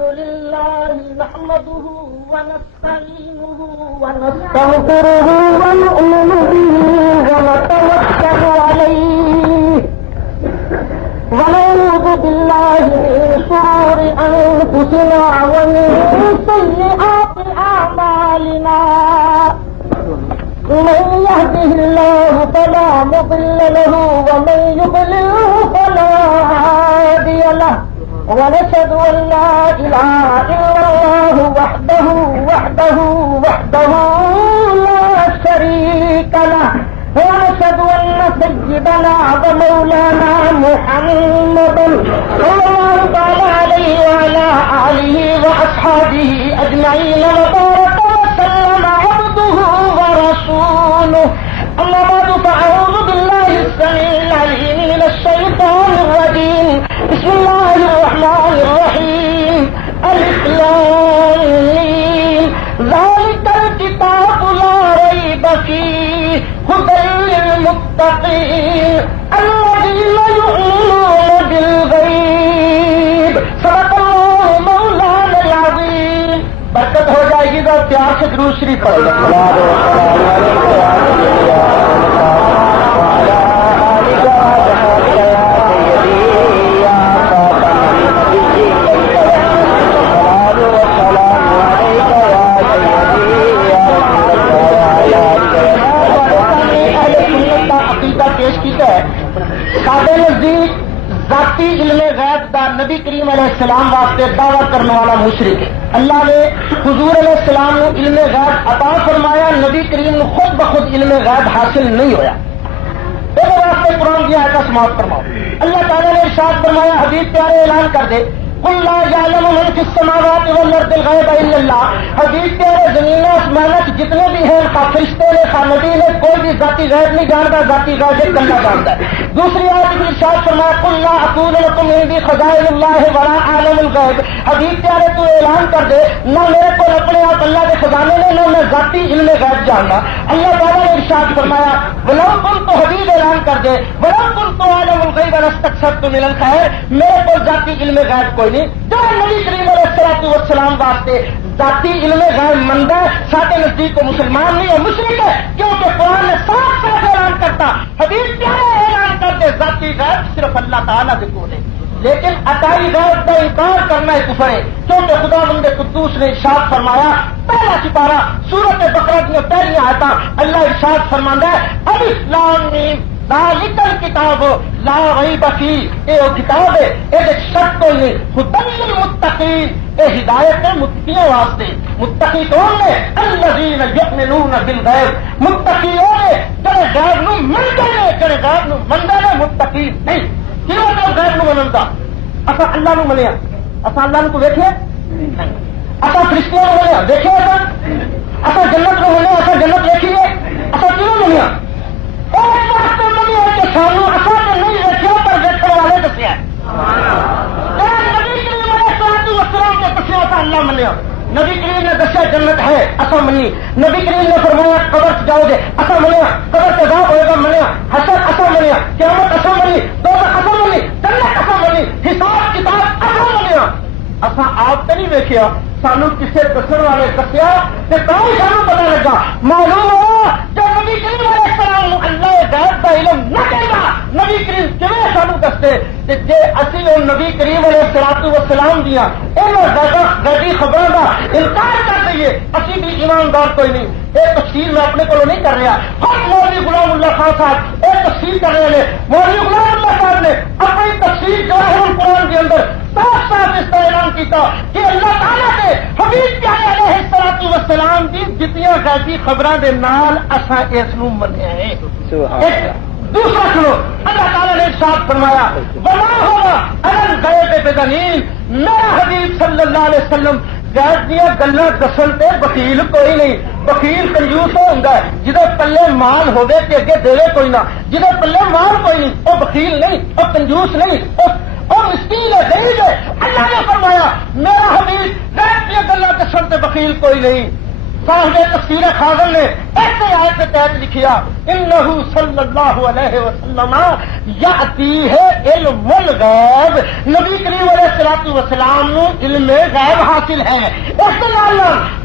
لله نحمده ونستعينه ونستغفره ونؤمن به ونتوكل عليه ونعوذ بالله من شرور أنفسنا ومن سيئات أعمالنا من يهده الله فلا مضل له ومن يضلله فلا هادي له ونشهد أن لا إله إلا الله وحده لا شريك له ونشهد أن سيدنا ومولانا محمدا صلى الله تعالى عليه وعلى آله وأصحابه أجمعين وبارك وسلم عبده ورسوله أما بعد فأعوذ بالله السميع العليم من الشيطان الرجيم بسم الله الرحمن الرحيم ألف لام ميم ذلك الكتاب لا ريب فيه هدى للمتقين الذين يؤمنون بالغيب صدق الله مولانا العظيم. برکت ہو جائے گی تو پیار سے درود شریف پڑھو. سارے نزدیک ذاتی علم غیب دا نبی کریم علیہ السلام واسطے دعویٰ کرنے والا مشرک ہے. اللہ نے حضور علیہ السلام کو علم غیب عطا فرمایا، نبی کریم خود بخود علم غیب حاصل نہیں ہویا. اس واسطے قرآن کی آیت سماعت فرماؤ. اللہ تعالیٰ نے ارشاد فرمایا، حبیب پیارے اعلان کر دے، قل لا يعلم من في السماوات والارض الغيب الا الله. حبیب پیارے زمین و آسمانات جتنے بھی ہیں، فرشتے نے، نبی نے، کوئی بھی ذاتی غیب نہیں جانتا، ذاتی غیب ایک اللہ جانتا ہے. دوسری آیت میں ارشاد فرمایا، قل لا اقول لكم عندي خزائن الله ولا اعلم الغيب. حبیب پیارے تو اعلان کر دے، نہ میرے کو اپنے آپ اللہ کے خزانے نے، نہ میں ذاتی علم غیب جاننا. اللہ تعالیٰ نے ارشاد فرمایا، ولو كنت، حبیب اعلان کر دے، ولو كنت اعلم الغيب لاستكثرت من الخير. میرے کو ذاتی علم غیب کوئی نہیں. جو نبی کریم علیہ السلام واسطے ذاتی علم غیب مند ہے، سارے نزدیک کو مسلمان نہیں ہے، مشرک ہے، کیونکہ قرآن نے صاف صاف اعلان کرتا، حبیب پیارے اعلان کرتے ذاتی غیب صرف اللہ تعالیٰ کے کو ہے. لیکن عطائی غیب کا انکار کرنا ہے کفر ہے، کیونکہ خدا بند قدوس نے ارشاد فرمایا، پہلا سپارہ سورت بقرہ کی پہلی آیت اللہ ارشاد فرماندا ہے، الف لام میم ذالک الکتاب لا ریب فیہ. یہ وہ کتاب ہے، یہ شک کوئی نہیں، ھدی للمتقین، یہ ہدایت ہے متقیوں واسطے. متقی کون نے؟ الذین یؤمنون بالغیب. متقی وہ نے جڑے غیب نو منتے نے، جڑے غیب نو مندے نے، متقی نہیں. کیوں کہ غیب نو منندا؟ اساں اللہ نو منیا، اساں اللہ نو کو ویکھیا نہیں، اساں فرشتیاں نو منیا دیکھیا، اساں جنت نو منیا، اساں جنت ویکھی ہے، اساں کیوں منیا؟ اس وقت نہیں ہے کہ سانو اصل نے نہیں دیکھا پر دیکھنے والے دسیا. نبی کریم علیہ السلام نے دسیا تھا اللہ منیا. نبی کریم نے دسیا جنت ہے، اصل منی. نبی کریم نے فرمایا قبر سے جاؤ گے، اصل منیا. قبر سے عذاب ہوئے گا، منیا. حشر اصل منیا. قیامت اصل منی. دوزخ اصل منی. جنت اصل منی. حساب کتاب اصل منیا. اصا آپ تو نہیں ویکیا، سانو کسی دسن والے دسیا تو سانو پتا لگا. معلوم ہوا جب نبی کریم علیہ السلام اللہ غیب کا علم نہ کہنا، نبی کریم کیویں سانو دستے؟ جی اسی وہ نبی کریم علیہ السلام دیا غیبی خبروں کا انکار کر دئیے، اسی بھی ایماندار کوئی نہیں. یہ تفصیل میں اپنے کو نہیں کر رہا، خود مولوی غلام اللہ خان صاحب یہ تفصیل کر رہے ہیں. مولوی غلام اللہ صاحب نے اپنی تفصیل جواہر القرآن کے اندر صاف صاف اس کا اعلان کیا کہ اللہ تعالیٰ کے حبیب پیارے علیہ السلام کی جتنی غیبی خبروں کے نال اساں اس نو منیا ہے. دوسرا سنو، اللہ تعالیٰ نے ارشاد فرمایا، وما ہوگا الل غیب بدلیل. میرا حبیب صلی اللہ علیہ وسلم غیب دیا گلاں دسن تے بخیل کوئی نہیں. بخیل کنجوس ہوندا ہے جدے پلے مال ہوے تے اگے دیوے کوئی نہ. جدے پلے مال کوئی نہیں وہ بخیل نہیں، وہ کنجوس نہیں، اور مسکین ہے، غریب ہے. اللہ نے فرمایا میرا حبیب غیب دیا گلاں دسن تے بخیل کوئی نہیں. صاحب تفسیر خازن نے ایسے آیت کے تحت لکھیا انہ صلی اللہ علیہ وسلم یاتی ہے علم الغیب، نبی کریم علیہ الصلوۃ والسلام نو علم غیب حاصل ہے۔ اس نال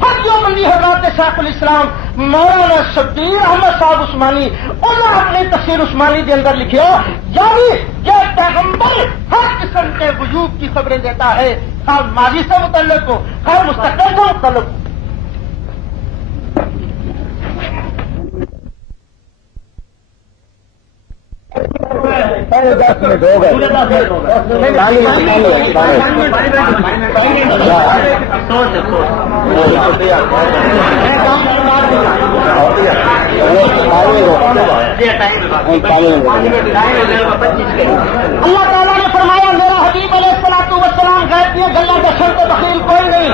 ہر جو بندی حضرات شیخ الاسلام مولانا شبیر احمد صاحب عثمانی انہوں نے اپنی تفسیر عثمانی کے اندر لکھیا یعنی یہ پیغمبر ہر قسم کے وجوب کی خبریں دیتا ہے، خواہ ماضی سے متعلق ہو خواہ مستقبل سے متعلق ہو۔ پہلے 10 منٹ ہو گئے، اللہ تعالیٰ نے فرمایا میرا حبیب علیہ الصلوۃ والسلام غیب دیا گلا دشن تو بخیل کوئی نہیں۔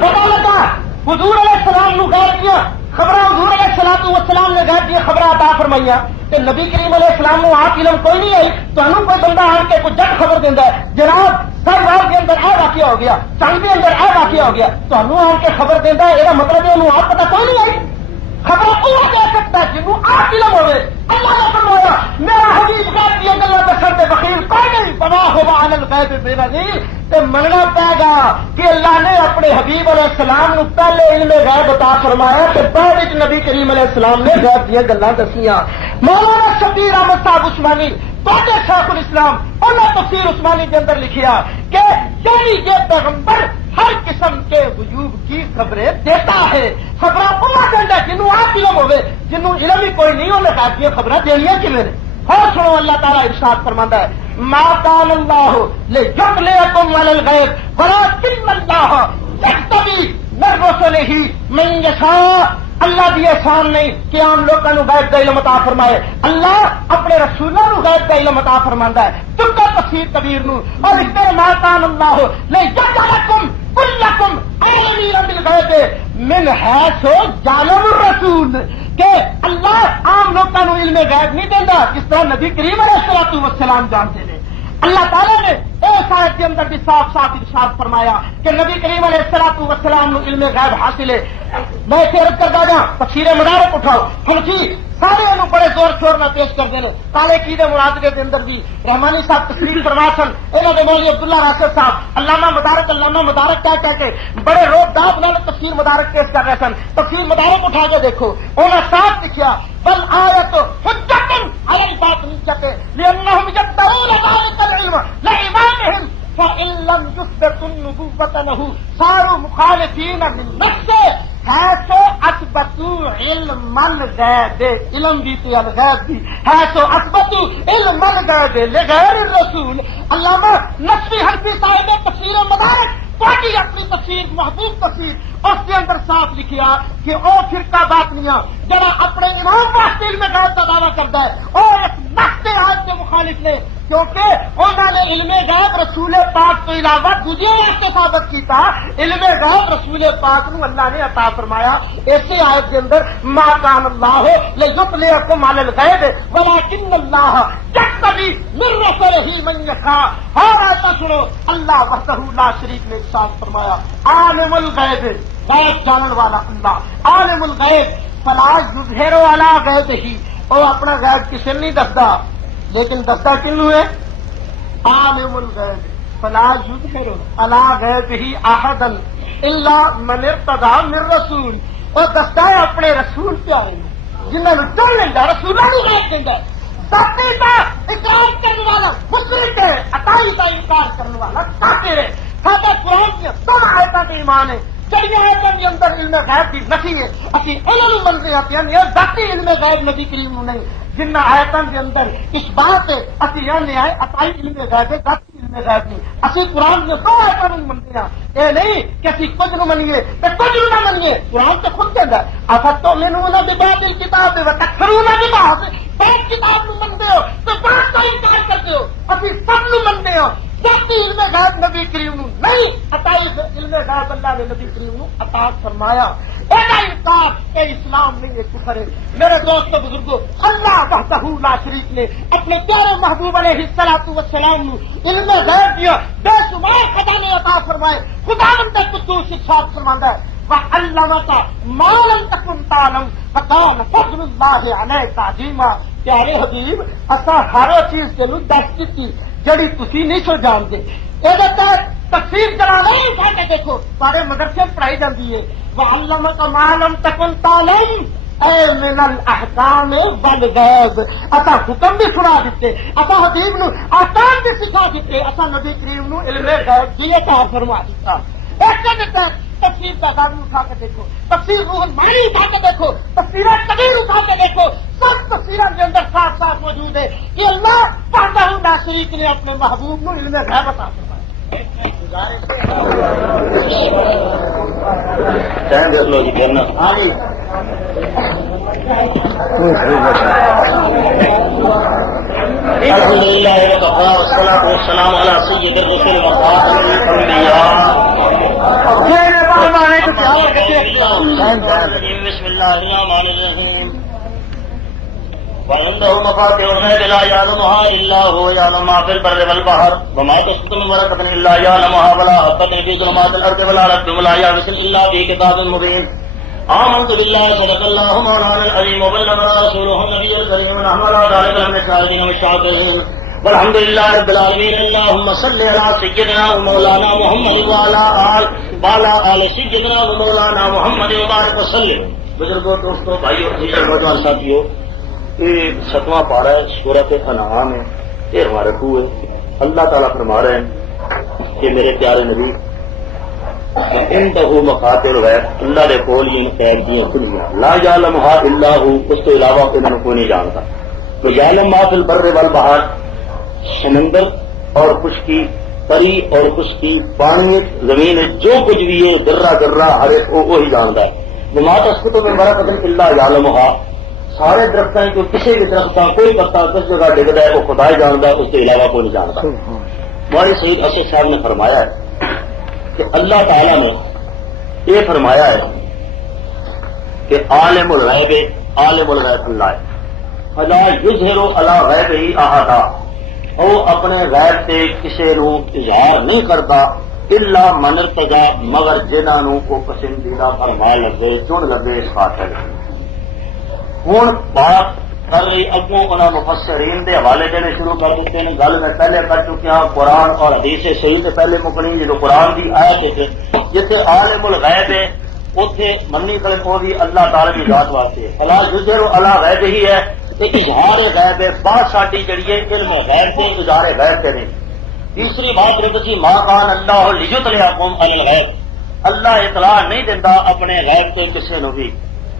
پتا لگا حضور علیہ السلام نو غیب دیا خبر، حضور علیہ الصلوۃ والسلام نے غیب دیا خبر عطا فرمائیا کہ نبی کریم علیہ السلام نو آپ علم کوئی نہیں آئی تو کوئی بندہ آن کے کوئی جگ خبر دینا ہے جناب سر وال کے اندر اے واقعہ ہو گیا، چند کے اندر اے واقعہ ہو گیا، تو آن کے خبر دینا ہے، یہ مطلب ہے انہوں آپ پتا کوئی نہیں آئی۔ خبر اللہ دے سکتا ہے جنہوں آپ علم ہوئے۔ اللہ نے فرمایا میرا حبیب غیب دیا گلا دشن تے بخیل کوئی نہیں، بنا ہوا علی الغیب بغیر تے مننا پائے گا کہ اللہ نے اپنے حبیب علیہ السلام نو پہلے علم غیب عطا فرمایا کہ بعد وچ نبی کریم علیہ السلام نے غیب دیا گلاں دسیاں۔ مولانا شبیر احمد صاحب عثمانی بڑے شیخ الاسلام انہوں نے تفسیر عثمانی کے اندر لکھیا کہ یعنی یہ پیغمبر ہر قسم کے وجوب کی خبریں دیتا ہے۔ خبر اللہ دینا جنہوں آپ علم ہوئے، جنہوں علم ہی کوئی نہیں انہیں کہا کہ خبریں دینیاں کیویں نے۔ اور سنو اللہ تعالیٰ ارشاد فرماتا ہے ما کان اللہ لیطلعکم علی الغیب ولکن اللہ یجتبی من رسلہ من یشاء۔ اللہ دی احسان نہیں کہ عام لوگوں کو غیب کا علم عطا فرمائے، اللہ اپنے رسولوں کو غیب کا علم عطا فرماندا ہے۔ تم کا تفسیر کبیر نو اور اس طرح ما کان اللہ لیجعلکم کلکم عالمین بالغیب من حیث جعلم الرسول، کہ اللہ عام لوگوں کو علم غیب نہیں دینا جس طرح نبی کریم علیہ الصلوۃ والسلام جانتے ہیں۔ اللہ تعالیٰ نے اس آیت کے اندر بھی صاف صاف ارشاد فرمایا کہ نبی کریم علیہ الصلوۃ والسلام نو علم غیب حاصل ہے۔ میں عرض کرتا جا تفسیر مدارک اٹھاؤ حنفی سارے انہوں بڑے زور شور میں پیش کرتے ہیں، کالے قیدے مناظرے کے اندر بھی رحمانی صاحب تشریف فرما سن، انہوں نے مولوی عبداللہ راشد صاحب علامہ مدارک کہہ کے بڑے روب داب نال تفسیر مدارک پیش کر رہے سن۔ تفسیر مدارک اٹھا کے دیکھو انہوں نے صاف لکھیا بل آیت حجۃ علی الباطنیۃ لانہم یدعون ذلک العلم لایمانہم فإن لم يثبتوا النبوة له صاروا مخالفین للنفس حیث اثبتوا علم الغیب، علم بھی تو الغیب بھی، حیث اثبتوا علم الغیب لغیر الرسول۔ علامہ نصفی حنفی صاحب تفسیر مدارک باقی اپنی تفسیر محبوب تفسیر اس کے اندر صاف لکھیا کہ او فرقہ باطنیہ جڑا اپنے امام واسطے علم غیب کا دعویٰ کرتا ہے اور اس نقطے آیت کے مخالف نے، کیونکہ انہوں نے علم غیب رسول پاک تو علاوہ دوسرے واسطے ثابت کیتا، علم غیب رسول پاک نو اللہ نے عطا فرمایا۔ اسی آیت کے اندر ما کان اللہ لیطلعکم علی الغیب ولکن اللہ یجتبی من رسلہ من یشاء۔ اور ایسا سنو اللہ وحدہ لا شریک نے ارشاد فرمایا عالم الغیب، غیب جانن والا اللہ، عالم الغیب فلا یظہر علی غیبہ، وہ اپنا غیب کسی نہیں دستا لیکن دستا کنو ہے عالم الغیب فلا یظہر علی غیبہ احدا الا من ارتضی من رسول، وہ دستا ہے اپنے رسول پیارے جنہوں نے چن لینا، رسولوں کو غیب دینا ہے۔ ذاتی کا اقرار کرنے والا مشرک ہے، عطائی کا انکار کرنے والا کافر ہے۔ سادہ قرآن کی دو آیتوں کے ایمان ہے، جڑی آیتوں کے اندر علم غیب کی نفی ہے، اسی علم منظر آتے ہیں یہ ذاتی علم غیب نبی کریم نہیں، جن آیتوں کے اندر اس بات ہے اسی یہ آئے عطائی علم غیب ہے، ذاتی علم غیب نہیں۔ اسی قرآن میں دو آیتوں منتے ہیں، یہ نہیں کہ اسی کچھ نہ منیے تو کچھ نہ منیے، قرآن تو خود کہتا ہے افتؤمنون ببعض الکتاب وتکفرون ببعض، بعض کتاب نو منتے ہو تو بعض کا انکار کرتے ہو، ابھی سب نو منتے ہو۔ ذاتی علم غیب نبی کریم نو نہیں، عطائی علم غیب اللہ نے نبی کریم نو عطا فرمایا۔ ایسا انکار اے اسلام نہیں ہے، کفر ہے۔ میرے دوستو بزرگو، اللہ وحدہ لا شریک نے اپنے پیارے محبوب علیہ الصلوۃ والسلام نو علم غیب دیا، بے شمار خزانے عطا فرمائے۔ خداوند قدوس ارشاد فرماندا ہے وعلمك ما لم تكن تعلم وكان فضل الله عليك عظيما. پیارے حبیب اساں ہر چیز تینوں دس دتی جڑی تسی نہیں سو جانتے. یہ تفسیر جلالین اٹھا کے دیکھو سارے مدرسے پڑھائی جاتی ہے. وعلمك ما لم تكن تعلم اے من الاحکام والغیب. اساں حکم بھی سنا دیتے, اساں حبیب نو احکام بھی سکھا دیتے, اساں نبی کریم نو علم غیب بھی عطا فرما دیتا. ایک دیتا تفسیر تعداد اٹھا کے دیکھو, تفسیر روح المعانی اٹھا کے دیکھو, تفسیر کبیر اٹھا کے دیکھو, سب تفسیروں کے اندر ساتھ ساتھ موجود ہے کہ اللہ وحدہ لا شریک نے اپنے محبوب نو علم غیب عطا فرمایا. الحمد لله وكفى والصلاة والسلام على سيد الرسل وخاتم الأنبياء. بسم الله الرحمن الرحيم. وعنده مفاتيح الغيب لا يعلمها إلا هو يعلم ما في البر والبحر وما تسقط من ورقة إلا يعلمها ولا حبة في ظلمات الأرض ولا رطب ولا يابس إلا في كتاب مبين. آمنت بالله صدق الله مولانا العظيم وبلغ رسوله النبي الكريم ونحن على ذلك من الشاهدين والشاكرين والحمد لله رب العالمين. اللهم صل على سيدنا ومولانا محمد وعلى آل سيدنا ومولانا محمد وبارك وسلم. بزرگوں, دوستوں, بھائیوں, نوجوان ساتھیوں, یہ 7واں پارہ ہے سورۃ انعام ہے. یہ ہمارا رکوع ہے. اللہ تعالیٰ فرما رہے ہیں کہ میرے پیارے نبی عنده مفاتیح الغیب, اللہ دے کول یہ غیب دیاں کھلیاں, لا یعلمها الا هو, اس کے علاوہ انہوں کوئی نہیں جانتا. تو یعلم ما فی البر والبحر, سمندر اور خشکی, پری اور خشکی, پانی زمین جو کچھ بھی ہے ذرہ ذرہ ہر ایک وہی جانتا ہے. وما تسقط من ورقۃ الا یعلمها, سارے درختوں کو کسی بھی درخت کا کوئی پتا کس جگہ ڈگتا ہے وہ خدا ہی جانتا ہے, اس کے علاوہ کوئی نہیں جانتا. ہمارے سید اسد صاحب نے فرمایا ہے کہ اللہ تعالیٰ نے یہ فرمایا ہے کہ عالم الغیب اللہ ہے, فلا یظہر علی غیبہ احدا, او اپنے غیب سے کسی نو اظہار نہیں کرتا الا من ارتضی, مگر جنہاں نو کو پسندیدہ فرما لگے, چن لگے اس خاطر. ہوں بات کر رہی اگوں انہاں مفسرین دے حوالے دینے شروع کر دیتے ہیں. گل میں پہلے کر چکیا قرآن اور حدیث صحیح سے پہلے مکنی جو قرآن کی آیت ہے جتنے عالم الغیب ہے اتنے منی کرے وہ بھی اللہ تعالی کی ذات واسطے. فلا یظہر علی غیبہ ہی ہے کہ اظہار غیب ہے, بات ساری جڑی ہے علم غیب سے اظہار غیب کریں. تیسری بات رکھی ما کان اللہ لیطلعکم علی الغیب, اللہ اطلاع نہیں دیتا اپنے غیب تو کسی نو بھی.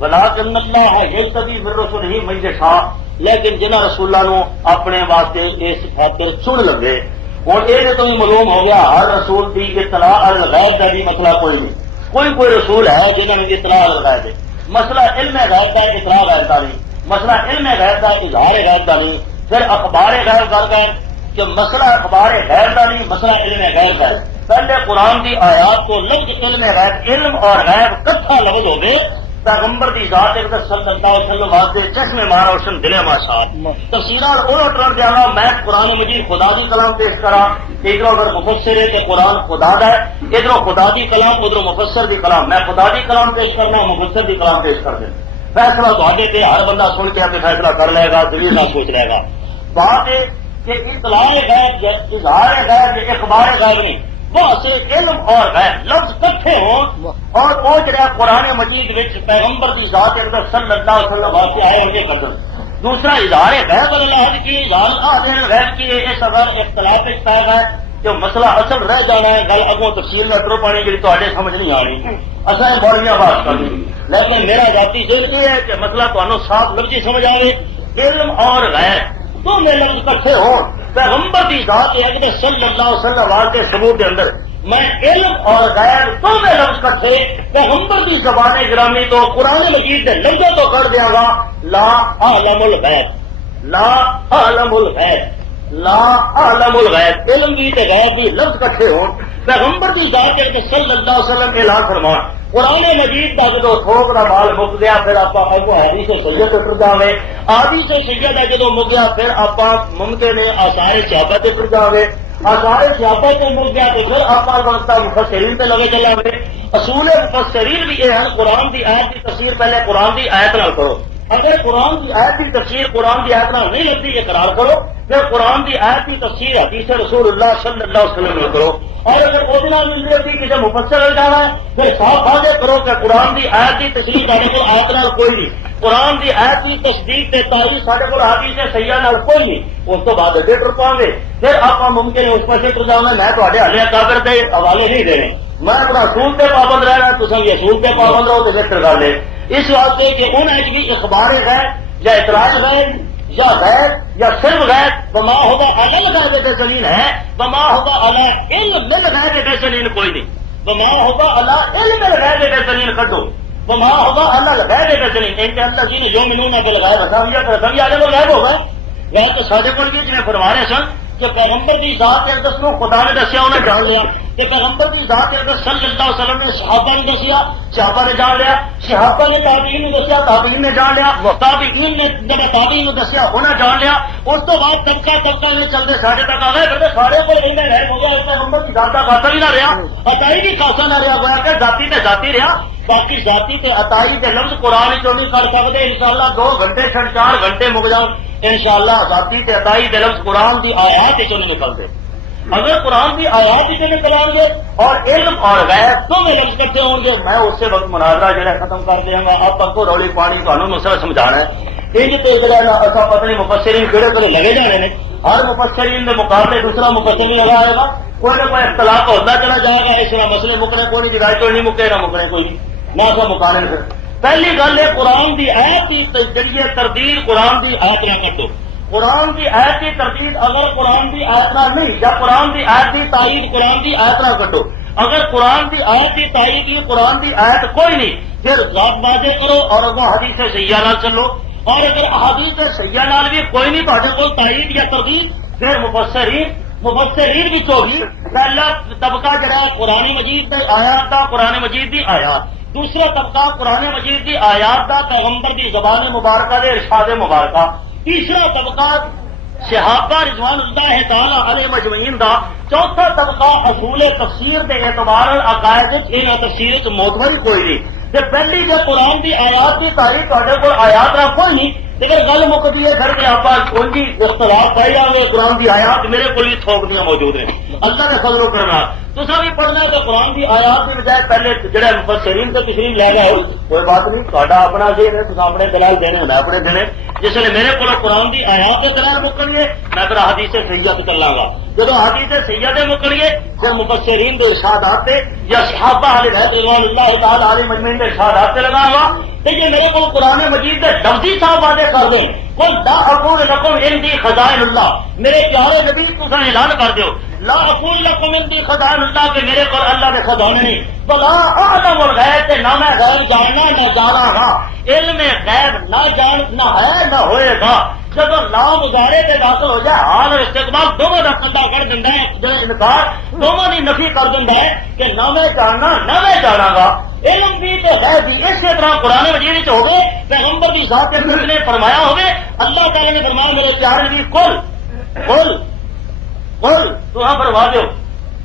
ولکن اللہ یجتبی من رسلہ من یشاء, لیکن جنہاں رسولاں نو اپنے واسطے اس خاطر چن لگے. ہوں یہ تو معلوم ہو گیا ہر رسول کی اطلاع الغیب کا بھی مسئلہ کوئی نہیں. کوئی رسول ہے جنہوں نے اطلاع الغیب ہے. مسئلہ علم غیب کا اطلاع غیب کا نہیں, مسئلہ علم غیب کا اظہار غیب کا نہیں. پھر اخبار غیب کر گئے کہ مسئلہ اخبار غیب کا نہیں, مسئلہ علم غیب کا ہے. پہلے قرآن کی آیات کو لفظ علم غیب, علم اور غیب کٹھا لفظ ہو گئے. پیغمبر دی ذات ایک صلی اللہ علیہ وسلم واسطے چشمے مارا روشن دلے ماشاء تفسیراں انہوں ٹرن جانا. میں قرآن مجید خدا دی کلام پیش کرا, ادھر اگر مفسر ہے کہ قرآن خدا دا ہے, ادھر خدا دی کلام ادھر مفسر دی کلام. میں خدا دی کلام پیش کرنا, مفسر دی کلام پیش کر دینا. فیصلہ تھوڑے پہ ہر بندہ سن کے اپنے فیصلہ کر لے گا, دلیل نہ سوچ لے گا. بات ہے کہ اطلاع غیب, اظہار غیب, اخبار غیب نہیں, بہت سے علم اور غیب لفظ کٹھے ہوں اور وہ جڑا قرآن مجید وچ پیغمبر کی ذات اندر صلی اللہ علیہ وسلم واسطے آئے ان کے قدر. دوسرا اظہار غیب اللہ کی, اظہار غیب کی اس اگر اختلاف پہ ہے جو مسئلہ اصل رہ جانا ہے. گل اگوں تفصیل میں اترو پانی جی تے سمجھ نہیں آنی, اصل بولیاں بات کرنی. لیکن میرا ذاتی ذہن یہ ہے کہ مسئلہ تمہیں صاف لفظی سمجھ آئے. علم اور غیب دونوں لفظ کٹھے ہو پیغمبر کی ذات اقدس صلی اللہ علیہ وسلم کے ثبوت کے اندر میں علم اور غیر دونوں لفظ کٹھے پیغمبر کی زبان گرامی تو قرآن مجید کے لفظوں تو کر دیا گا. لا عالم الغیب, لا عالم الغیب, لا عالم الغیب, علم بھی تے غیب بھی لفظ کٹھے ہو پیغمبر کی ذات اقدس صلی اللہ علیہ وسلم اعلان فرما. قرآن مجید کا جدو تھوک کا مال مک گیا پھر آپ حدیث سید ٹر جاوے, حدیث سید ہے جدو مک گیا پھر آپ ممکن ہے آثار صحابہ تے ٹر جاوے, آثار صحابہ کو مل گیا تو پھر آپ بنتا مفسرین پہ لگے چلا ہوئے. اصول مفسرین بھی یہ ہے قرآن کی آیت کی تفسیر پہلے قرآن کی آیت نہ کرو. اگر قرآن کی آیت کی تفسیر قرآن کی آیت نہ نہیں لگتی اقرار کرو, پھر قرآن کی آیت کی تفسیر حدیث رسول اللہ صلی اللہ علیہ وسلم میں کرو. اور اگر وہ دن مل جاتی کہ جب مفسر ہو جانا ہے پھر صاف واضح کرو کہ قرآن کی آیت کی تشریح سارے کو آیت نال کوئی نہیں, قرآن کی آیت کی تصدیق تے تاریخ سارے کو حدیث سیاح نال کوئی نہیں. اس تو بعد اڈے ٹر پاؤں گے پھر آپ ممکن ہے اس پاس ٹر جاؤں میں تے ہالے کافر کے حوالے نہیں دینے, میں اپنا اصول پہ پابند رہنا, تصویر بھی اصول پہ پابند رہو تو بہتر گل ہے. اس واسطے کہ انہیں بھی اخبار غیر یا اعتراض غیر یا غیر یا صرف غیر بما ہوگا الگ غیر بے سلیم ہے, بما ہوگا الگ علم مل غیر بے سلیم کوئی نہیں, بما ہوگا الگ علم مل غیر بے سلیم کٹو, بما ہوگا الگ غیر بے سلیم ان کے اللہ جی جو منون ہے بل غیر سمجھا آگے وہ غائب ہوگا. غیر تو سارے کو جی فرما رہے سن کہ پیغمبر کی ذات اقدس کو خدا نے دسیا انہیں جان لیا, کہ پیغمبر کی ذات اقدس صلی اللہ علیہ وسلم نے صحابہ نے دسیا, صحابہ نے جان لیا, صحابہ نے تابعین نے دسیا, تابعین نے جان لیا, تابعین نے جب تابعین نے دسیا انہیں جان لیا. اس تو بعد طبقہ میں چلتے سارے تک آ گئے, پھر سارے کو رہنا رہ ہو گیا. پیغمبر کی ذات کا خاصا ہی نہ رہا, عطائی بھی خاصا نہ رہا, گویا کہ ذاتی تے ذاتی رہا. باقی ذاتی تے عطائی کے لفظ قرآن چوں نہیں کر سکتے. انشاءاللہ 2 گھنٹے 4 گھنٹے مک جان انشاءاللہ ذاتی تے عطائی کے لفظ قرآن کی آیات چوں نہیں نکلتے. اگر قرآن کی آیات سے نکلائیں گے اور علم اور غیب دونوں لفظ کرتے ہوں گے, میں اس سے وقت مناظرہ جڑا ختم کر دیا گا. آپ کو رولی پانی تمہیں مسئلہ سمجھانا ہے. انج تو اصا پتہ نہیں مفسرین کہڑے کہڑے لگے جانے نے, ہر مفسرین کے مقابلے دوسرا مفسر لگائے گا, کوئی نہ کوئی اختلاف ہوتا چلا جائے گا. اس طرح مسئلے مکنے کوئی نہیں, جگہ کوئی نہیں مکے نہ مکنے کوئی نہیں, نہ سا مکانے پھر. پہلی گل ہے قرآن کی آیت کی ذریعے تردید قرآن کی آیت نہ کر دو. قرآن کی آیت کی تردید اگر قرآن کی آیت نہ نہیں, یا قرآن کی آیت کی تائید قرآن کی آیت نہ کٹو. اگر قرآن کی آیت کی تائید کی قرآن کی آیت کوئی نہیں, پھر ذات واضح کرو اور اگوں حدیث سیاح نال چلو. اور اگر احادیث سیاح نال بھی کوئی نہیں تے کو تائید یا تردید, پھر مفسرین بھی ہوگی. پہلا طبقہ جڑا قرآن مجید کی آیات کا, قرآن مجید کی آیات. دوسرا طبقہ قرآن مجید کی آیات کا پیغمبر کی زبان مبارکہ دے ارشاد مبارکہ. تیسرا طبقہ صحابہ رضوان اللہ تعالی علیہ مجمعین دا. چوتھا طبقہ اصول تفسیر کے اعتبار عقائد ان تفسیر معتبر کوئی نہیں. پہلی جو قرآن کی آیات کی تاریخ تے کو آیات نہ کوئی نہیں, لیکن گل مکتی ہے گھر کے آپ کوئی اختلاف پائی جائے. قرآن کی آیات میرے کو بھی تھوک دیا موجود ہیں, اللہ نے فضل و کرنا. تصا بھی پڑھنا ہے تو قرآن کی آیات کی بجائے پہلے جڑے مفسرین سے تشریف لے گئے ہو, کوئی بات نہیں, تا اپنا ذہن ہے, تصا اپنے دلال دینے, میں اپنے دینے. جس نے میرے کو قرآن کی آیات کے دلال مکن گے, میں پھر حدیث سیاح سے چلا گا. جب حدیث سیاح سے مکن گے پھر مفسرین کے ارشادات سے یا صحابہ علیہ رضوان اللہ تعالی علیہ مجمعین کے ارشادات سے لگا گا. یہ میرے کو قرآن مجید کے لفظی صاحب واضح کر دیں, کوئی لا اقول لکم عندی خزائن اللہ, میرے پیارے نبی تم اعلان کر دو, لا اقول لکم عندی خزائن اللہ, کہ میرے کو اللہ کے خزانے نہیں. بلا اعلم الغیب, نہ میں غیب جاننا نہ جانا گا. علم غیب نہ جاننا ہے نہ ہوئے گا. جب لا مظاہرے سے داخل ہو جائے حال اور استقبال دونوں کا کندھا کر دینا ہے, انکار دونوں کی نفی کر دینا ہے کہ نہ میں جاننا نہ میں جانا گا. علم بھی تو ہے بھی اسی طرح قرآن مجید ہو گئے, پیغمبر کی ذات نے فرمایا ہوگے, اللہ تعالی نے فرمایا میرے پیارے نبی قل تو ہاں فرما دو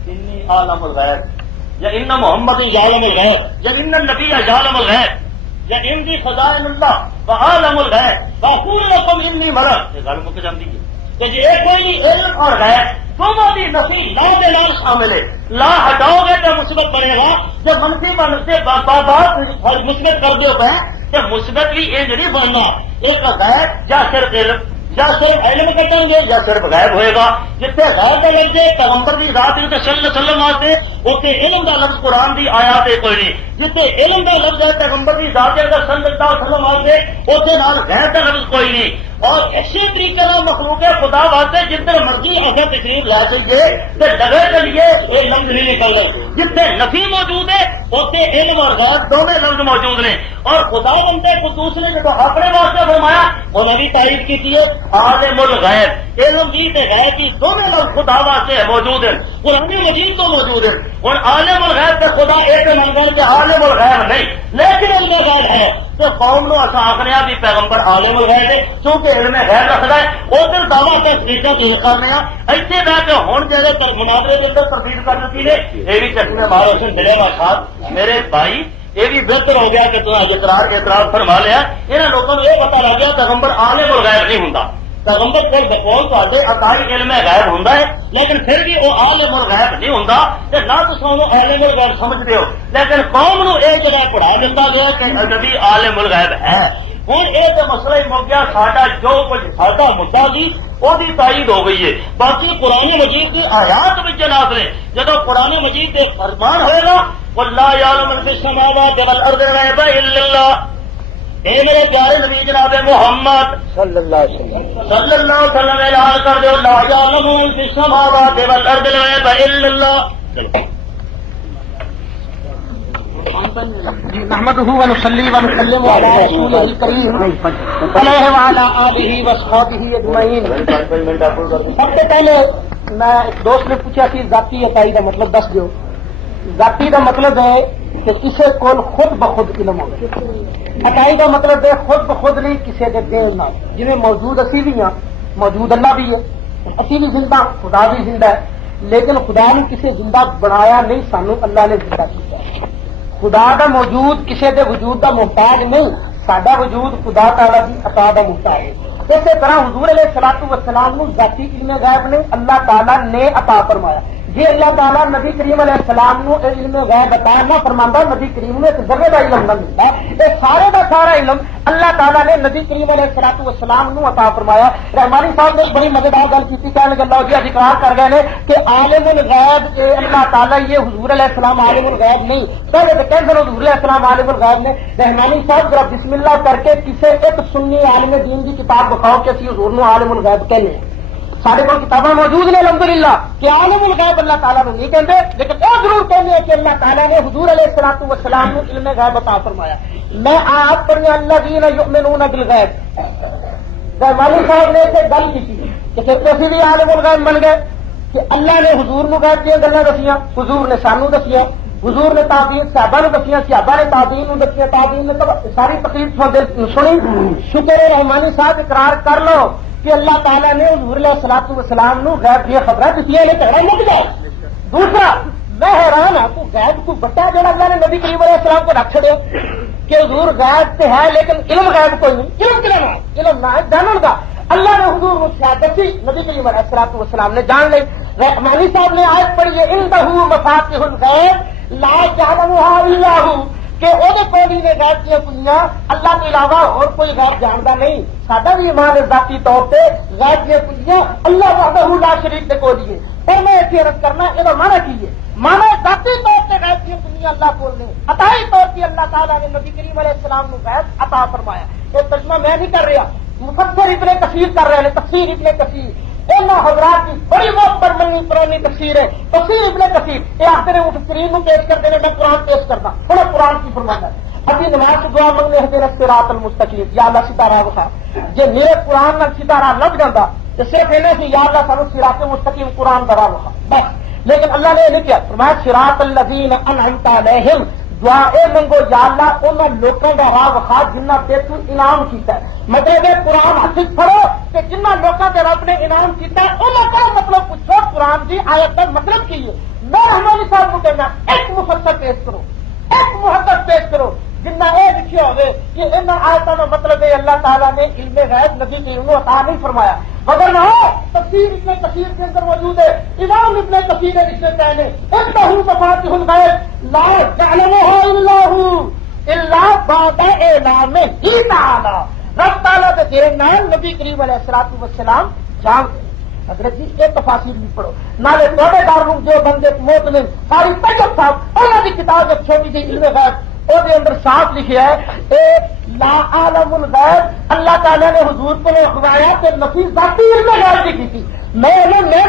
انی عالم الغیب یا ان محمد یعلم الغیب یا ان النبی یعلم الغیب یا ان کی خزائن اللہ وعالم الغیب واقول لکم انی مرض. یہ گل مک جاتی ہے کہ یہ کوئی نہیں, علم اور غیب دونوں کی نفی لا کے نام شامل ہے. لا ہٹاؤ گے تو مثبت بنے گا, جب منفی بنتے بات مثبت کر دو پہ جب مثبت بھی یہ نہیں بننا. ایک غیب یا صرف علم, یا صرف علم کٹیں گے یا صرف غیب ہوئے گا. جتنے غیب کا لفظ ہے پیغمبر کی ذات صلی اللہ علیہ وسلم واسطے, اتنے علم کا لفظ قرآن کی آیات کوئی نہیں. جتنے علم کا لفظ ہے پیغمبر کی ذات صلی اللہ علیہ وسلم واسطے, اتنے نال غیب کا لفظ کوئی نہیں. اور اسی طریقے سے مخلوق خدا واسطے جتنے مرضی اگر تقریب لے چاہیے تو لگے چلیے یہ لفظ نہیں نکل رہے. جتنے نفی موجود ہے اتنے علم اور غیب دونوں لفظ موجود ہیں. اور خدا بندے کو دوسرے نے تو اپنے واسطے فرمایا, انہوں نے بھی تعریف کی ہے عالم الغیب, علم کی غیب کی دونوں لفظ خدا واسطے موجود ہیں. قرآن مجید تو موجود ہے. اور عالم الغیب پہ خدا ایک منگل کہ عالم الغیب نہیں، لیکن علم غیب ہے تو قوم نو اصا آخنے بھی پیغمبر عالم الغیب ہے کیونکہ علم غیب رکھتا ہے، ادھر دعوی تحقیقات پیش کرنے ایسے بہ کے ہوں جہاں مناظرے کے اندر تردید کر دیتی نے یہ بھی چٹنی میں مارو سن ملے گا صاحب میرے بھائی یہ بھی بہتر ہو گیا کہ تم اعتراض فرما لیا، انہوں لوگوں کو یہ پتا لگ گیا پیغمبر عالم الغیب نہیں ہوں، پیغمبر کو بقول تے عطائی علم غیب ہوں لیکن پھر بھی وہ عالم الغیب نہیں ہوں نہ تو عالم الغیب سمجھتے ہو، لیکن قوم نو یہ جگہ پڑھا دیتا گیا کہ نبی عالم الغیب ہے۔ ہوں یہ تو مسئلہ ہی مک گیا، ساڈا جو کچھ ساڈا مدعا سی وہ تائید ہو گئی ہے، باقی قرآن مجید کی آیات میں جناب نے جب قرآن مجید کے فرمان ہوئے گا قل لا یعلم من فی السماوات والارض الغیب الا اللہ، اے میرے پیارے نبی جناب محمد صلی اللہ علیہ وسلم اعلان کر دو لا یعلم من فی السماوات والارض الغیب الا اللہ۔ نحمده ونصلي ونسلم على رسوله الكريم علیہ وعلى آلہ وصحبہ اجمعین۔ سب سے پہلے میں ایک دوست نے پوچھا کہ ذاتی عطائی کا مطلب دس دو۔ ذاتی کا مطلب ہے کہ کسی کو خود بخود علم ہو، عطائی کا مطلب ہے خود بخود نہیں کسی کے دین نہ، جنہیں موجود اسی بھی ہیں، موجود اللہ بھی ہے، اسی بھی زندہ، خدا بھی زندہ ہے، لیکن خدا نے کسی زندہ بنایا نہیں، سانو اللہ نے زندہ کیا۔ خدا کا موجود کسی کے وجود کا محتاج نہیں، ساڈا وجود خدا تعالی کی عطا کا محتاج ہے۔ اسی طرح حضور علیہ الصلوۃ والسلام کو ذاتی علم غیب نے اللہ تعالی نے عطا فرمایا۔ جی اللہ تعالیٰ نبی کریم علیہ السلام نو علم غیب عطا نہ فرماندا، نبی کریم نے ایک ذرے کا علم نہ ملتا، یہ سارے کا سارا علم اللہ تعالیٰ نے نبی کریم علیہ الصلوۃ والسلام نو عطا فرمایا۔ رحمانی صاحب نے بڑی مزیدار گل کی، کہنے لگے اللہ جی اج اقرار کر گئے نے کہ عالم الغیب کے اللہ تعالیٰ یہ حضور علیہ السلام عالم الغیب نہیں، پہلے تو کہتے ہیں حضور علیہ السلام عالم الغیب نے۔ رحمانی صاحب ذرا بسم اللہ کر کے کسی ایک سنی عالم دین کی کتاب دکھاؤ کہ اسی حضور نو عالم الغیب کہنے ہیں۔ سارے کو کتابیں موجود نے الحمدللہ کہ عالم الغیب اللہ تعالیٰ نے نہیں کہتے، لیکن وہ ضرور کہتے ہیں کہ اللہ تعالیٰ نے حضور علیہ الصلوۃ والسلام کو علم غیب عطا فرمایا۔ میں آپ پر الذین یؤمنون بالغیب، رحمانی صاحب نے اسے گل کی تھی کہ پھر کسی بھی عالم الغیب بن گئے کہ اللہ نے حضور نو غیب دیا گلاں دسیاں، حضور نے سانو دسیاں، حضور نے تابعین صحابہ نے دسیاں، صحابہ نے تابعین نو دسیاں، تابعین نے ساری تقریر سنی۔ شکر ہے رحمانی صاحب اقرار کر لو کہ اللہ تعالیٰ نے حضور علیہ الصلوۃ والسلام نو غیب دیا خبریں دیتی نے جھگڑا مک جائے۔ دوسرا میں حیران ہوں کو غیب کو بٹا جڑا اللہ نے نبی کریم علیہ السلام کو رکھ چھڑے کہ حضور غیب سے ہے لیکن علم غیب کوئی نہیں، علم کیا نہ علم نہ جانن کا اللہ نے حضور کو شہادت دی، نبی کریم علیہ الصلوۃ والسلام نے جان لی۔ رحمانی صاحب نے آیت پڑھی ہے عنده مفاتیح الغیب لا یعلمها الا هو، کہ وہ کوئی نے غیب کی کنیاں اللہ کے علاوہ اور کوئی غیب جانتا نہیں۔ سادہ بھی ایمان ذاتی طور پہ غیب کی کنیاں اللہ وحدہ لا شریک کے کوئی ہے، پر میں ایسی عرض کرنا یہ مانا کی ہے، مانا ذاتی طور پہ غیب کی کنیاں اللہ بول رہے ہیں، عطائی طور پہ اللہ تعالیٰ نے نبی کریم علیہ السلام کو غیب عطا فرمایا۔ یہ ترجمہ میں نہیں کر رہا، مفسر ابن کثیر کر رہے ہیں، تفسیر ابن کثیر ان حضرات کی بڑی بہت پرمنی پرانی تفسیر ہے، تفسیر ابن کثیر یہ آخر مفسرین کو پیش کرتے ہیں، میں قرآن پیش کرتا تھوڑا قرآن کی فرمانا ہے۔ ابھی نماز کی دعا منگنے ہیں تیرے صراط المستقیم، یا اللہ ستارہ بخا جی میرے قرآن میں ستارہ لگ جاتا تو صرف انہیں سے یا اللہ سانو صراط مستقیم قرآن درا بخا بس، لیکن اللہ نے یہ نہیں کیا، فرمایا صراط الذین انعمت علیہم، دعا اے منگو یا اللہ انہوں لوگوں کا راہ وخا جنہ پہ تو انعام کیتا ہے۔ مطلب ہے قرآن حافظ پڑھو کہ جنہ لوگوں کے رب نے انعام کیتا ہے انہوں کا مطلب پوچھو قرآن کی آیت کا مطلب کی ہے۔ میں رحمانی صاحب کو کہنا ایک مفسر پیش کرو، ایک محدث پیش کرو جنہ یہ لکھے ہوئے کہ ان آیتوں کا مطلب ہے اللہ تعالیٰ نے علم غیب نبی کے علم عطا نہیں فرمایا، مگر نہ ہو تفسیر ابن کثیر کے اندر موجود ہے، امام ابن کثیر نے اس سے کہنے عنده مفاتیح الغیب لا یعلمها الا هو الا بعد اعلامہ تعالی، رب تعالیٰ کے تیرے نام نبی کریم علیہ الصلوۃ والسلام جان۔ حضرت جی یہ تفاصیل بھی پڑھو، نالے توڑے داروں جو بندے مومن ساری طیب صاحب انہوں کی کتاب ایک چھوٹی سی علم غیب وہ اندر صاف لکھا ہے اے لا عالم الغیب، اللہ تعالیٰ نے حضور کو اخوایا کہ نفی ذاتی علم غیب کی تھی، میں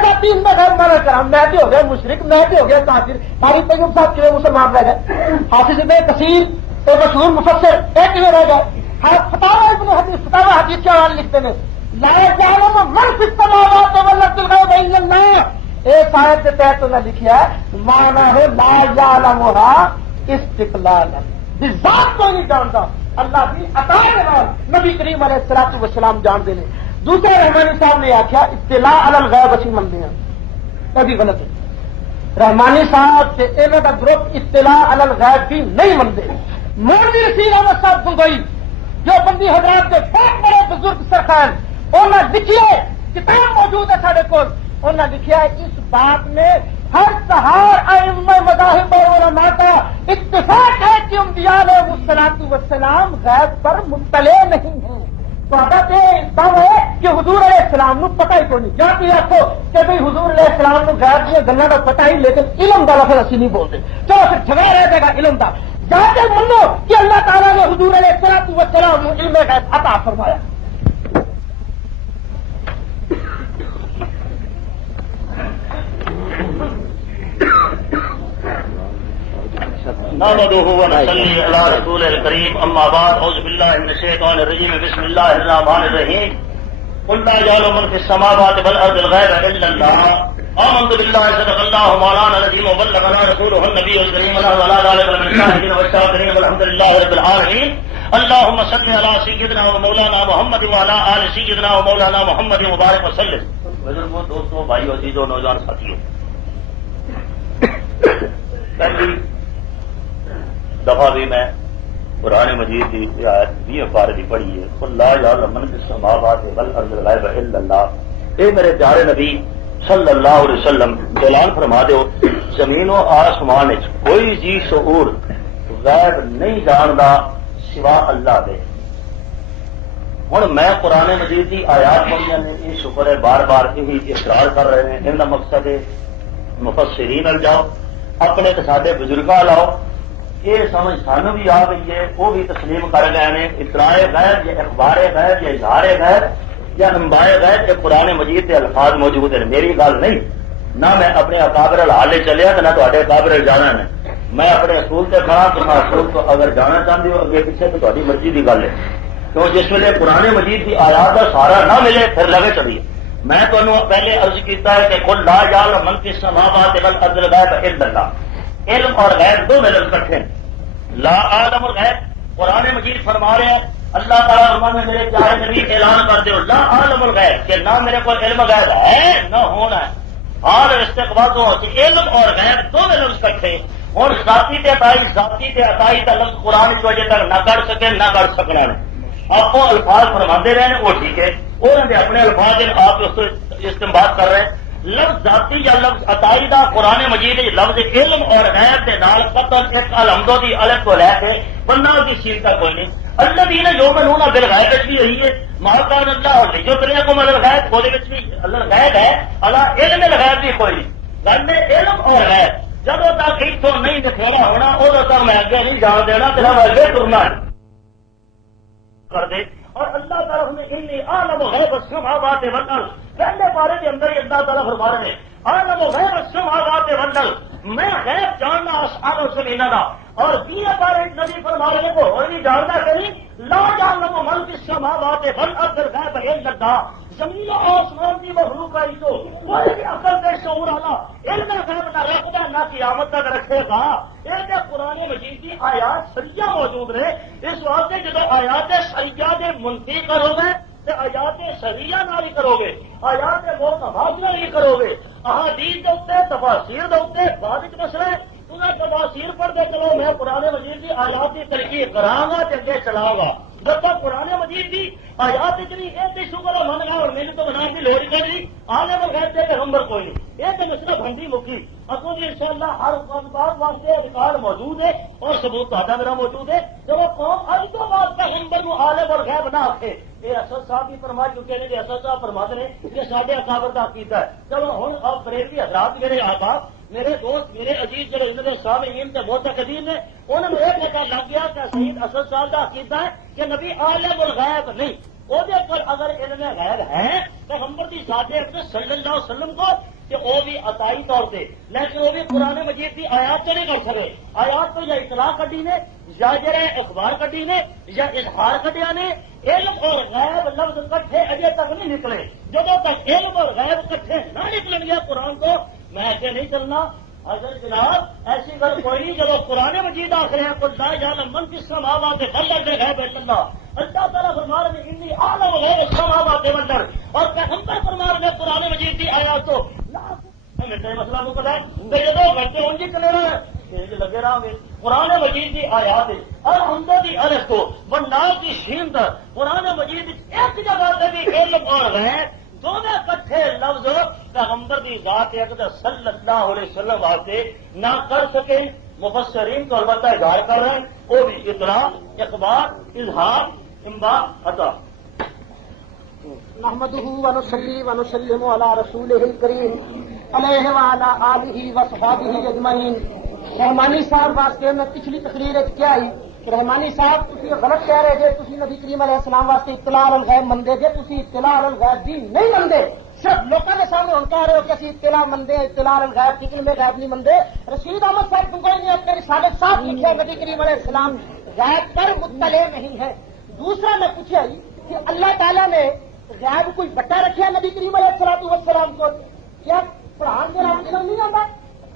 ذاتی علم غیب مانا کرا، میں بھی ہو گیا مشرک، میں بھی ہو گیا کافر۔ ہماری طیب صاحب کیوں مسلمان رہ گئے، حافظ ابن کثیر تو مشہور مفسر ایک کیوں رہ گئے، فتاوی ابن حدیث فتاوی حدیث کے حوالے لکھتے ہیں لا یعلم من فی السماوات والارض الغیب الا اللہ، ایک آیت کے تحت انہوں نے لکھا ہے مانا ہے لا یعلمها استقلال ذات کو نہیں جانتا اللہ کی عطا کے بعد نبی کریم علیہ الصلوۃ والسلام جانتے ہیں. دوسرے رحمانی صاحب نے آخیا اطلاع علی الغیب اسی منتے ہیں یہ بھی غلط ہے. رحمانی صاحب سے انہوں کا گروپ اطلاع علی الغیب بھی نہیں منتے. مولوی رشید احمد صاحب گنگوئی جو بندی حضرات کے بہت بڑے بزرگ سرخان انہوں نے لکھیے کتاب موجود ہے سارے کو انہوں نے لکھا ہے اس بات میں ہر سہار ائمہ مذاہب اور علماء کا اتفاق ہے کہ انبیاء علیہ الصلوۃ والسلام غیب پر مطلع نہیں ہیں. تو عادت ہے کہ حضور علیہ السلام کو پتہ ہی کوئی نہیں. جانتی رکھو کہ بھائی حضور علیہ السلام کو غیب کی گلوں کا پتہ ہی لیکن علم کا لفظ اسی نہیں بولتے. چلو پھر جھگڑا رہ جائے گا علم کا. جا کے منو کہ اللہ تعالیٰ نے حضور علیہ الصلوۃ والسلام کو علم غیب عطا فرمایا. نحمده ونصلي على رسول الكريم اما بعد اعوذ بالله من الشيطان الرجيم بسم الله الرحمن الرحيم قل لا يعلم من في السماوات والارض الغيب الا الله آمنت بالله صدق الله مولانا العظيم وبلغنا رسوله النبي الكريم وعلى ذلك من الشاهدين والشاكرين والحمد لله رب العالمين. اللهم صل على سيدنا ومولانا محمد وعلى آل سيدنا ومولانا محمد مبارک وسلم. بزرگوں دوستوں بھائیوں عزیزوں نوجوان ساتھیوں پہلی دفعہ بھی میں قرآن مجید کی آیت 20 پارے کی پڑھی ہے. لا یعلم من فی السماوات والارض الغیب الا اللہ. اے میرے پیارے نبی صلی اللہ علیہ وسلم اعلان فرما دو زمین و آسمان کوئی جی شعور غیب نہیں جانتا سوا اللہ دے. ہوں میں قرآن مجید کی آیات پڑھیا نے یہ شکر ہے بار بار یہی اقرار کر رہے ہیں. ان کا مقصد ہے مفسرین ال جاؤ اپنے سارے بزرگاں لاؤ. یہ سمجھ سانو بھی آ گئی ہے وہ بھی تسلیم کر گئے ہیں. اطلاع غیب یا اخبار غیب یا اظہار غیب یا انباء غیب کے قرآن مجید کے الفاظ موجود ہیں. میری گل نہیں نہ میں اپنے اکابر حالے چلیا نہ تے اکابر جانا ہے. میں اپنے اصول سے کھڑا تو میں اصول کو اگر جانا چاہتی ہوں اگے پیچھے تو تاری مرضی کی گل ہے. کیوں جس ویلے قرآن مجید کی آیات کا سارا نہ ملے پھر لگے چلیے. میں تمہیں پہلے عرض کیتا ہے کہ قل لا یعلم من فی السماوات والارض الغیب الا اللہ. علم اور غیب دو میں لفظ کٹھے ہیں. لا عالم الغیب قرآن مجید فرما رہے ہیں اللہ تعالیٰ فرما میں میرے پیارے نبی اعلان کر دو لا عالم الغیب کہ نہ میرے کو علم غیب ہے نہ ہونا ہے. حال استقبال تو علم اور غیب دو میں لفظ کٹھے. اور ذاتی تے عطائی کا لفظ قرآن کی وجہ تک نہ کر سکے نہ کر سکنا ہے. آپ کو الفاظ فرماتے رہے ہیں وہ ٹھیک ہے. انہوں نے اپنے الفاظ آپ اس کو استعمال کر رہے ہیں. لفظ ذاتی یا لفظ عطائی دا قرآن مجید لفظ علم اور غیب کے نال قطن ایک الحمدو دی الف کو لے کے بننا کی سیل کا کوئی نہیں. اللہ دین جو بنونا بالغیب بھی یہی ہے. ماکان اللہ اور جو کرے کو مطلب غیب وہ بھی اللہ غیب ہے اللہ علم الغیب بھی کوئی نہیں. گل علم اور غیب جب تک اتوں نہیں دکھیڑا ہونا ادو تک میں اگے نہیں جان دینا تیرا میں اگے ٹرنا کر دے. اور اللہ تعالیٰ نے انی عالم غیب السماوات والارض پہلے پارے کے اندر ہی اللہ تعالیٰ فرما رہے ہیں عالم غیب السماوات والارض میں غیب جاننا آسمان و زمین کا. اور 20 پارے نبی فرما رہے کو اور نہیں جاننا کہیں لا یعلم من فی السماوات والارض الغیب الا اللہ. زمین و آسمان کی مخلوق ہے جو کوئی بھی عقل سے شعور والا علم غیب نہ رکھتا نہ قیامت تک رکھے گا. ایک قرآن مجید کی آیات شریعہ موجود رہے. اس واسطے جب آیات شریعہ کے منفی کرو گے تو آیات شریعہ نہ ہی کرو گے آیات محتمات نہ ہی کرو گے. احادیث کے اتنے تفاسیر کے اتنے بعد مسئلہ ہے تمہیں تفاسیر پڑھتے چلو میں قرآن مجید کی آیات کی ترقی کراں گا اگے چلاؤں گا. جب تک قرآن مجید کی آیات اتنی ایک شکر من گا اور میری تو بنانے کی لوڑ نہیں عالم الغیب دے پیغمبر کوئی نہیں. ایک مسئلہ بھنڈی مکی اصل جی انشاءاللہ ہر بات واسطے ریکارڈ موجود ہے اور ثبوت تا میرا موجود ہے. جب قوم اج تو بعد پیغمبر کو عالم الغیب نہ آکھے یہ اسد صاحب بھی فرما چکے ہیں. اسد صاحب فرماتے ہیں کہ سارے اکابر کا عقیدہ ہے. چلو ہوں اب بریلوی حضرات میرے آباد میرے دوست میرے عزیز جو سامعین سے بہت قدیم ہے انہوں نے ایک پتا لگ گیا کہ سید اسد صاحب کا عقیدہ ہے کہ نبی عالم الغیب نہیں. وہ پر اگر علم غیب ہے پیغمبر کی ذات اقدس صلی اللہ علیہ وسلم کو کہ وہ بھی عطائی طور سے لیکن وہ بھی قرآن مجید کی آیات سے نہیں کر سکے. آیات تو یا اطلاع کٹی نے یا جڑے اخبار کٹی نے یا اظہار کٹیا نے. علم اور غیب لفظ کٹھے اجے تک نہیں نکلے. جب تک علم اور غیب کٹھے نہ نکلیں گے قرآن کو میں ایسے نہیں چلنا. حضرت جناب ایسی گل کوئی نہیں. جب قرآن مجید آخر ہے قل لا یعلم من فی السماوات والارض الغیب الا اللہ. اللہ تعالیٰ فرما رہے ہیں انی اعلم غیب السماوات والارض. اور پیغمبر فرما رہے ہیں قرآن مجید کی آیات تو مسئلہ کو پتا ہے جب گھنٹے ان کی کلے رہے لگے رہا گے. قرآن مجید کی آیات اور حمدہ کی الف کو بنڈا کی شین تک قرآن مجید ایک جگہ سے بھی علم اور غیب دونوں کٹھے لفظ پیغمبر کی ذات اقدس صلی اللہ علیہ وسلم واسطے نہ کر سکے. مفسرین تو البتہ اظہار کر رہے ہیں وہ بھی اطلاع اخبار اظہار امبا عطا. نحمده ونصلي ونسلم على رسوله الكريم علیہ وعلى آلہ وصحبہ اجمعین. رحمانی صاحب واسطے میں پچھلی تقریر کیا آئی کہ رحمانی صاحب تھی غلط کہہ رہے جے تھی نبی کریم علیہ السلام واسطے اطلاع الغیب مندے جے تھی اطلاع الغیب بھی نہیں مندے. صرف لوگوں کے سامنے ہم کہہ رہے ہو کہ اسی اطلاع مندے اطلاع الغیب کی علم غیب نہیں مندے. رشید احمد صاحب تم کو نہیں اپنے رسالت صاحب لکھے نبی کریم علیہ السلام غیب پر مطلع نہیں ہے. دوسرا میں پوچھا کہ اللہ تعالیٰ نے غیب کوئی بٹا رکھا نبی کریم علیہ السلام کو کیا قرآن کے رام علم نہیں آتا؟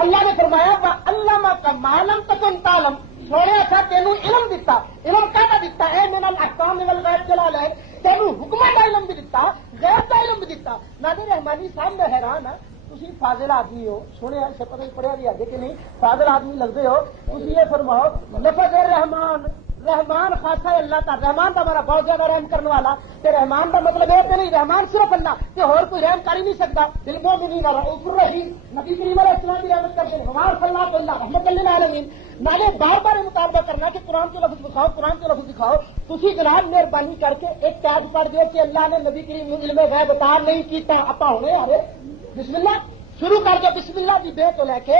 اللہ نے فرمایا وہ علامہ کا معلوم تکن تعلم سونے اچھا تینوں علم دیتا. علم کہنا دیتا ہے من الاحکام والغیب جلال ہے تینوں حکمت کا علم بھی دیتا غیب کا علم بھی دیتا. ناظر رحمانی صاحب میں حیران ہے تھی فاضل آدمی ہو سونے سے پتہ پڑھیا بھی آگے کہ نہیں فاضل آدمی لگتے ہو تھی یہ فرماؤ لفظ رحمان رحمان خاصا ہے اللہ تعالی. رحمان کا ہمارا بہت زیادہ رحم کرنے والا کہ رحمان کا مطلب ہے کہ نہیں رحمان صرف اللہ کہ اور کوئی رحم کر ہی نہیں سکتا. دل میں نہیں والا اوپر رہی نبی کریم علیہ السلام کی رحمت کرتے ہیں ہمارا صلی اللہ اللہ رحمت للعالمین. میں نے بار بار یہ مطالبہ کرنا کہ قرآن کے لفظ دکھاؤ قرآن کے لفظ دکھاؤ. تھی جناب مہربانی کر کے ایک قید پڑھ دیا کہ اللہ نے نبی کریم علم غیب عطا نہیں کیتا اپا ہونے ارے بسم اللہ شروع کر کے بسم اللہ کی بے تو لے کے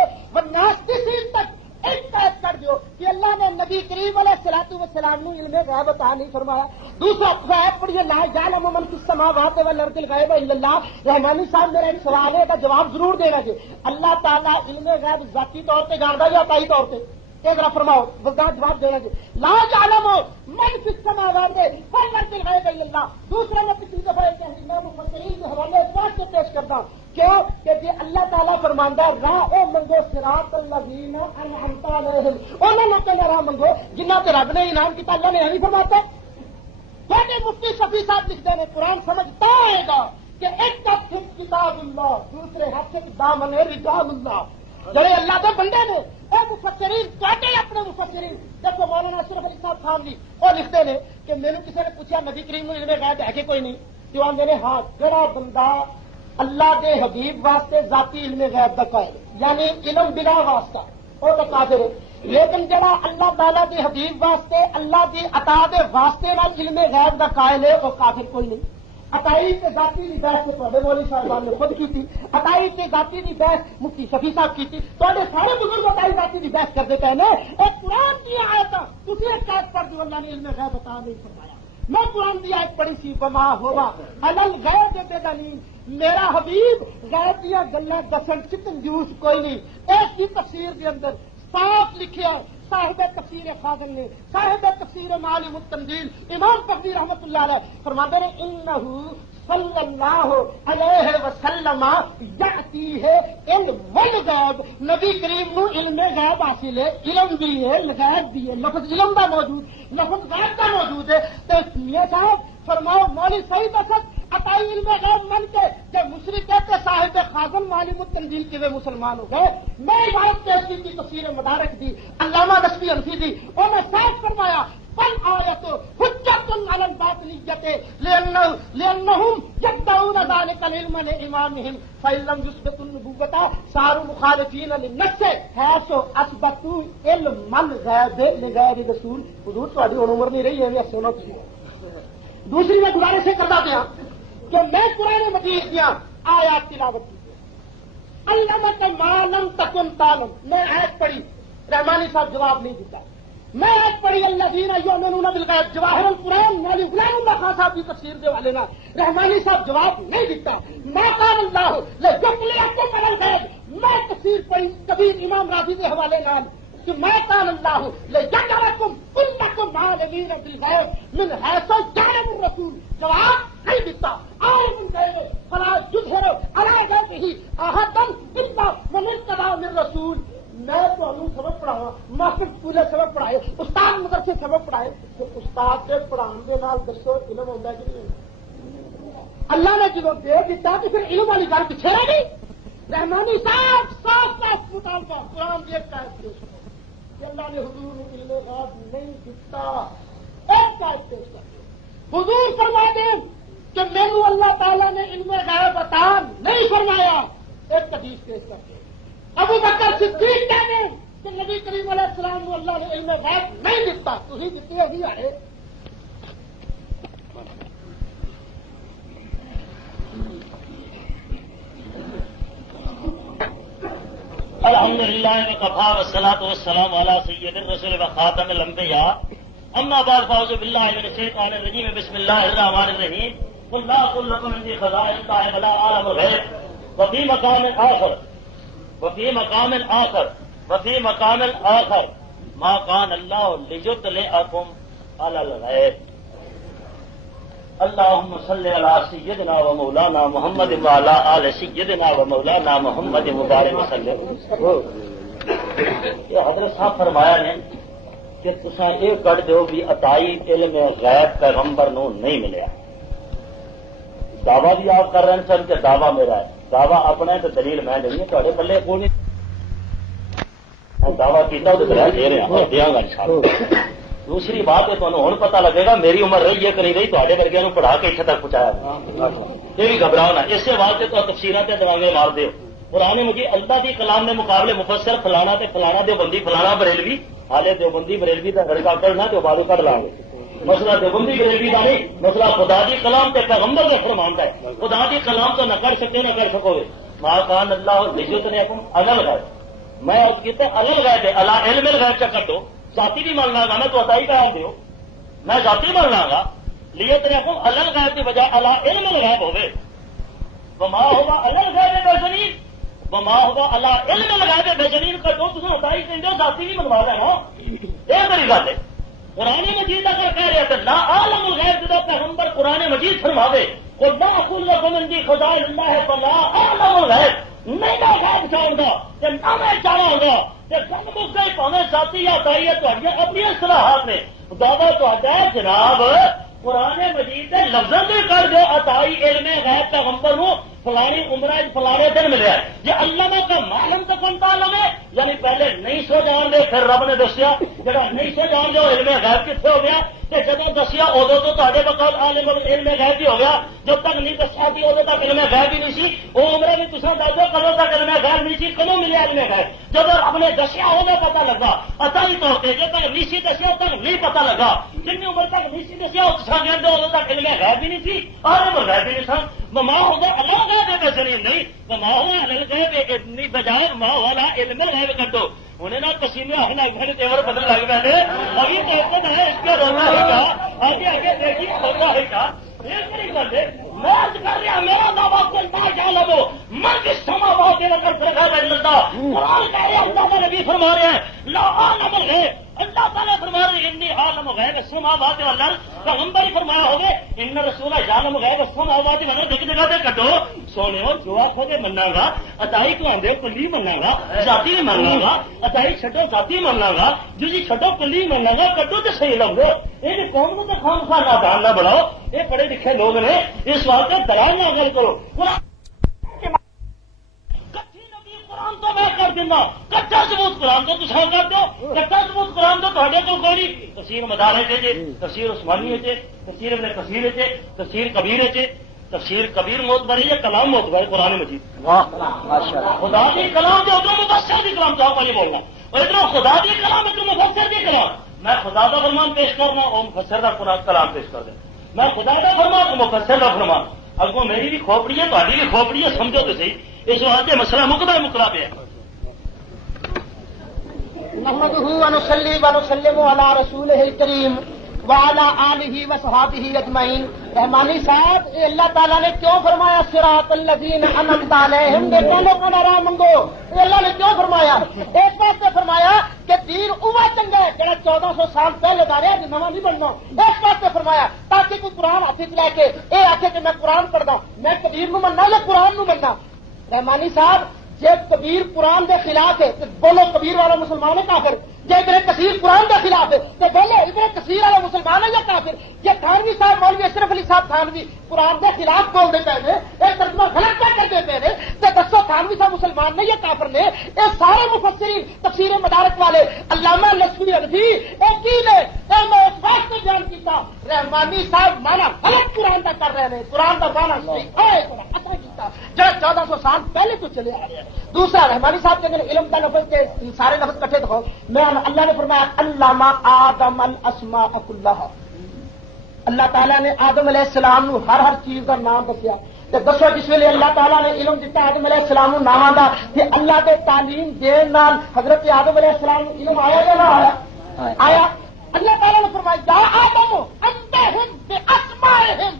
ناستی تک ایک قید کر دو کہ اللہ نے نبی کریم علیہ الصلوۃ والسلام نے علم غیب عطا نہیں فرمایا. دوسرا قید پڑھیے لا یعلم من فی السماوات والارض الغیب الا اللہ. رحمانی صاحب میرا ایک سوال ہے کا جواب ضرور دینا چاہیے. اللہ تعالیٰ علم غیب ذاتی طور پہ جانتا یا عطائی طور پہ ایک ذرا فرماؤ جواب دینا چاہیے. لا یعلم من فی السماوات والارض الغیب الا اللہ. دوسرا میں پچھلی دفعہ امام مفسرین کے حوالے سے پیش کرتا ہوں کیوں کہ اللہ تعالیٰ فرماندہ راہ منگو صراط الذین انعمت علیہم انہوں نے راہ منگو جنہ پہ رب نے انعام کیا. اللہ نے نہیں فرماتا. مفتی شفیع صاحب لکھتے ہیں قرآن سمجھتا ہے گا کہ ایک ہاتھ کتاب اللہ دوسرے ہاتھ سے دامن رجال اللہ جڑے اللہ کے بندے نے اے مفسرین کاٹے اپنے مفسرین. دیکھو مولانا اشرف علی صاحب خانوی وہ لکھتے ہیں کہ میرے کسی نے پوچھا نبی کریم علم غیب ہے کہ کوئی نہیں جو آدھے نے ہاں جڑا بندہ اللہ دے حبیب واسطے ذاتی علم غیب کا قائل یعنی علم بلا واسطہ وہ تو کافر ہے. لیکن جڑا اللہ تعالیٰ دے حبیب واسطے اللہ دی عطا دے واسطے نال علم غیب کا قائل ہے وہ کافر کوئی نہیں. عطائی کے ذاتی کی بحث سے پہلے مولوی صاحبان نے خود کی تھی. عطائی کے ذاتی کی بحث مفتی شفیع صاحب کی تھی. تو سارے بزرگ عطائی ذاتی کی بحث کرتے پہلے ایک قرآن کی آیت تھی ایک قید پر جو اللہ نے علم غیب عطا نہیں فرمایا. میں قرآن کی آیت پڑھی سی بما ہوا الل غیب بے دلیل میرا حبیب غیب دیا گلا دسن چتن جوش کوئی نہیں. ایک کی تفسیر کے اندر صاف لکھا صاحب تفسیر خازن نے صاحب تفسیر معالم التنزیل امام تقدیر رحمت اللہ علیہ فرماتے ہیں انہو صلی اللہ علیہ وسلم یاتی ہے علم الغیب. نبی کریم نو علم غیب حاصل ہے علم بھی ہے غیب بھی ہے. لفظ علم کا موجود لفظ غیب کا موجود ہے. تو میاں صاحب فرماؤ مولوی سعید اسد عطائی علم غیب من کے جب مشرک کہتے صاحب خازن معلوم التنزیل کے وہ مسلمان ہو گئے. میں عبارت پیش کی تفسیر مدارک دی علامہ نسبی انفی دی انہوں نے صاف فرمایا بل آیت حجت علی الباطلیت لأنهم يدعون ذلك العلم لإمامهم فإن لم يثبتوا النبوة صاروا مخالفين للنص حيث اثبتوا علم الغیب لغیر رسول. حضور تہاڈی عمر نہیں رہی ہے سونا تھی. دوسری میں گزارش سے کرتا دیا کہ میں قرآن مجید دیا آیات تلاوت کی علامہ کا معلوم تکن تعلم میں آیت پڑھی رحمانی صاحب جواب نہیں دیتا. میں آج پڑھی الذین یؤمنون بالغیب جواہر القرآن مولوی غلام اللہ خان صاحب کی تفسیر دے والے نا رحمانی صاحب جواب نہیں دیتا. ما قال اللہ لیجعلکم علی الغیب میں تفسیر پڑھی کبیر امام راضی کے حوالے نال کہ ما قال اللہ لیجعلکم کلکم عالمین بالغیب من حیث یعلم الرسول جواب نہیں دیتا. عالم الغیب فلا یظہر علی غیبہ احدا الا من ارتضی من رسول میں تمہیں سبق پڑھاوا ماسٹر اسکول سبق پڑھائے استاد مدرسے سبق پڑھائے تو استاد کے پڑھانے کے نال دسو علم ہوتا ہے کہ نہیں؟ اللہ نے جب دے دیتا تو پھر علم والی گل پیچھے رہ گئی. رحمانی صاحب صاف مطالبہ قرآن کی ایک آیت پیش کرو کہ اللہ نے حضور نے علم غیب نہیں دیتا. ایک آیت پیش کر دو حضور فرما دیں کہ میرے اللہ تعالیٰ نے علم غیب عطا نہیں فرمایا. ایک حدیث پیش کر دیں ابو بکر صدیق کہتے ہیں کہ نبی کریم علیہ السلام کو اللہ نے علم غیب نہیں دیتا تو ہی دیتی ابھی آئے. الحمد للہ وکفی والصلاۃ والسلام علی سید الرسول وخاتم الانبیاء اما بعد فاعوذ باللہ من الشیطان الرجیم بسم اللہ الرحمن الرحیم قل لا اقول لكم عندي خزائن الله ولا اعلم الغیب وفی مقام آخر ما كان الله ليطلعكم على الغیب. اللهم صل على سيدنا ومولانا محمد وعلى آل سيدنا ومولانا محمد مبارک وسلم. یہ حضرت صاحب فرمایا نے کہ تساں یہ کر دو بھی عطائی علم غیب پیغمبر نو نہیں ملیا. دعویٰ بھی آپ کر رہے ہیں سر کہ دعویٰ میرا ہے, دعویٰ اپنا ہے تو دلیل میں نہیں ہے تھوڑے بلے کو نہیں دعویٰ کیتا تو دلیل دے رہے ہیں دیا گا انشاءاللہ. دوسری بات ہے تمہیں ہوں پتا لگے گا میری عمر رہی ہے کہ نہیں رہی تے ورگیا پڑھا کے اتنے تک پہنچایا. یہ بھی گھبراؤ نہ اس واسطے تو تفسیرات تے دوانگے مار دو. قرآن مجید اللہ کی کلام نے مقابلے مفسر فلانا تے فلانا دیوبندی فلانا بریلوی حالے دیوبندی بریلوی کا گڑکا کرنا تو بعد کر لیں گے. مسئلہ دیوبندی بریلوی کا نہیں, مسئلہ خدا دی کلام تے پیغمبر کا فرمان ہے. خدا دی کلام تو نہ کر سکتے نہ کر سکو گے. ما کان اللہ لجت نے الگ غیب میں کہتے الگ غیب ہے اللہ علم الغیب چکر دو ذاتی بھی مان گا میں تو عطائی کا دو میں ذاتی مان گا لیے تیرے کو الگ غیب کی بجائے اللہ علم الغیب ہوئے وما ہوگا الگ غیب بے زمین وما ہوگا اللہ علم الغیب بے زمین کا دو تمہیں عطائی دیں گے ذاتی بھی منوا رہے ہو. یہ میری گل ہے. قرآن مجید اگر کہہ رہے تھے لا عالم الغیب جدا پیغمبر قرآن مجید فرماوے قل لا اقول لكم عندي خزائن الله فلا اعلم الغیب نہیں میں غیب چاہوں گا کہ نہ میں چاہوں گا کہ گل مک گئی پاویں ذاتی یا عطائی ہے تہاڈی اپنی اصلاحات نے دعویٰ تہاڈا ہے جناب قرآن مجید کے لفظوں سے کر دو عطائی علم غیب پیغمبر نو فلانی عمرہ فلانے دن ملیا ہے. یہ علامہ کا معلوم تو کون تعلم ہے یعنی پہلے نہیں سو جان دے پھر رب نے دسیا جڑا نہیں سو جان دے علم غیب کتنے ہو گیا کہ جب دسیا ادو تو تے بقول عالم علم غیب بھی ہو گیا. جب تک نہیں دسیا تھی ادو تک علم غیب ہی نہیں سی. وہ عمرہ بھی تصا دس دو کدو تک علم غیب نہیں سی کدو ملیا علم غیب جب رب نے دسیا ادو پتا لگا عطائی طور پہ جب تک نہیں سی دسیا تک نہیں پتا لگا جن عمر تک نہیں سی دسیا ادو تک علم غیب بھی نہیں سی عالم غیب بھی نہیں سن. ماں ہوگا اللہ غیب نہیں ماں اتنی بجائے ماں والا علم غیب کر دو انہیں نہ پسینے آنا گھر تیور بدل لگ پہ ابھی کہتے ہیں اس کے رونا ہی کا آگے آگے دیکھیے رونا ہی کا میں کر رہا میرا دعویٰ کو نہ جانا دو میں کس سما بہت دیر کر پڑے بن ملتا قرآن کہہ رہے اللہ تعالیٰ نبی فرما رہے ہیں لا عالم الغیب اللہ تعالیٰ فرما رہے ہیں انی عالم غیب السماوات والارض پیغمبر ہی فرمایا ہوگے ان رسول عالم غیب السماوات والارض ایک جگہ پہ کٹو سونے ہو جو آپ خود منا گا عطائی کو آندے کلی منا گا ذاتی بھی ماننا گا عطائی چھٹو ذاتی ماننا گا جی چھٹو کلی ماننا گا کٹو تو صحیح لگ دو. یہ قوم کو تو خام خواہ نادان نہ بڑھاؤ. یہ پڑھے لکھے لوگ نے اس بات کا دلال نہ غل کرو. قرآن تو میں کر دینا کٹا ثبوت قرآن تو تصا کر دو کٹا ثبوت قرآن تو تھوڑے کو کوئی تفسیر مدارج ہے تفسیر عثمانی ہے تفسیر ابن کثیر ہے تفسیر کبیر ہے تفسیر کبیر معتبر ہے یا کلام معتبر ہے قرآن مجید خدا کی کلام جو ادھر مفسر کی کلام چاہو یہ بولنا اور ادھر خدا کی کلام ادھر مفسر کی کلام میں خدا کا فرمان پیش کرنا اور مفسر کا کلام پیش کر دیں. میں خدا کا فرمان مفسر کا فرمان اگوں میری بھی کھوپڑی ہے تاری بھی کھوپڑی ہے سمجھو تو صحیح. اس واسطے مسئلہ مقدار مقرا پہ نحمده ونصلي ونسلم على رسوله الكريم وعلى آلہ وصحابہ اجمعین. رحمانی صاحب یہ اللہ تعالیٰ نے کیوں فرمایا صراط الذین انعمت علیہم بے پہلو کا نارا منگو یہ اللہ نے کیوں فرمایا؟ اس واسطے فرمایا کہ دین اوہ چنگا ہے جڑا 1400 سال پہلے دا رہا نواں نہیں بننا. اس واسطے فرمایا تاکہ کوئی قرآن ہاتھ لے کے یہ آخے کہ میں قرآن پڑھدا میں کبیر نو مننا یا قرآن نو مننا. رحمانی صاحب جے کبیر قرآن کے خلاف ہے تو بولو کبیر والا مسلمان ہے کافر. جے ابن کثیر قرآن کے خلاف ہے تو بولو ابن کثیر والا مسلمان ہے یا کافر. یہ تھانوی صاحب مولوی اشرف علی صاحب تھانوی قرآن کے خلاف بول دیتے ہیں, ایک ترجمہ غلط کیا کر دیتے ہیں تو دسو تھانوی صاحب مسلمان نے یا کافر نے؟ یہ سارے مفسرین تفسیر مدارک والے علامہ نصفی عربی ایک ہی نے اس بات سے بیان کیا رحمانی صاحب مانا غلط قرآن کا کر رہے ہیں, قرآن کا مانا صحیح ہے اچھا کیا جو 1400 سال پہلے تو چلے آ رہے ہیں. دوسرا رحمانی صاحب کے اندر علم کا لفظ کے سارے لفظ کٹھے دکھاؤ. میں اللہ نے فرمایا علامہ آدم الاسماء کلھا, اللہ تعالیٰ نے آدم علیہ السلام نو ہر چیز کا نام دسیا. دسو جس ویلے اللہ تعالیٰ نے علم دیتا آدم علیہ السلام نو نام آتا کہ اللہ کے تعلیم دین نال حضرت آدم علیہ السلام نو علم آیا یا نہ آیا؟ آیا. اللہ تعالیٰ نے فرمایا یا آدم انبئہم باسمائہم,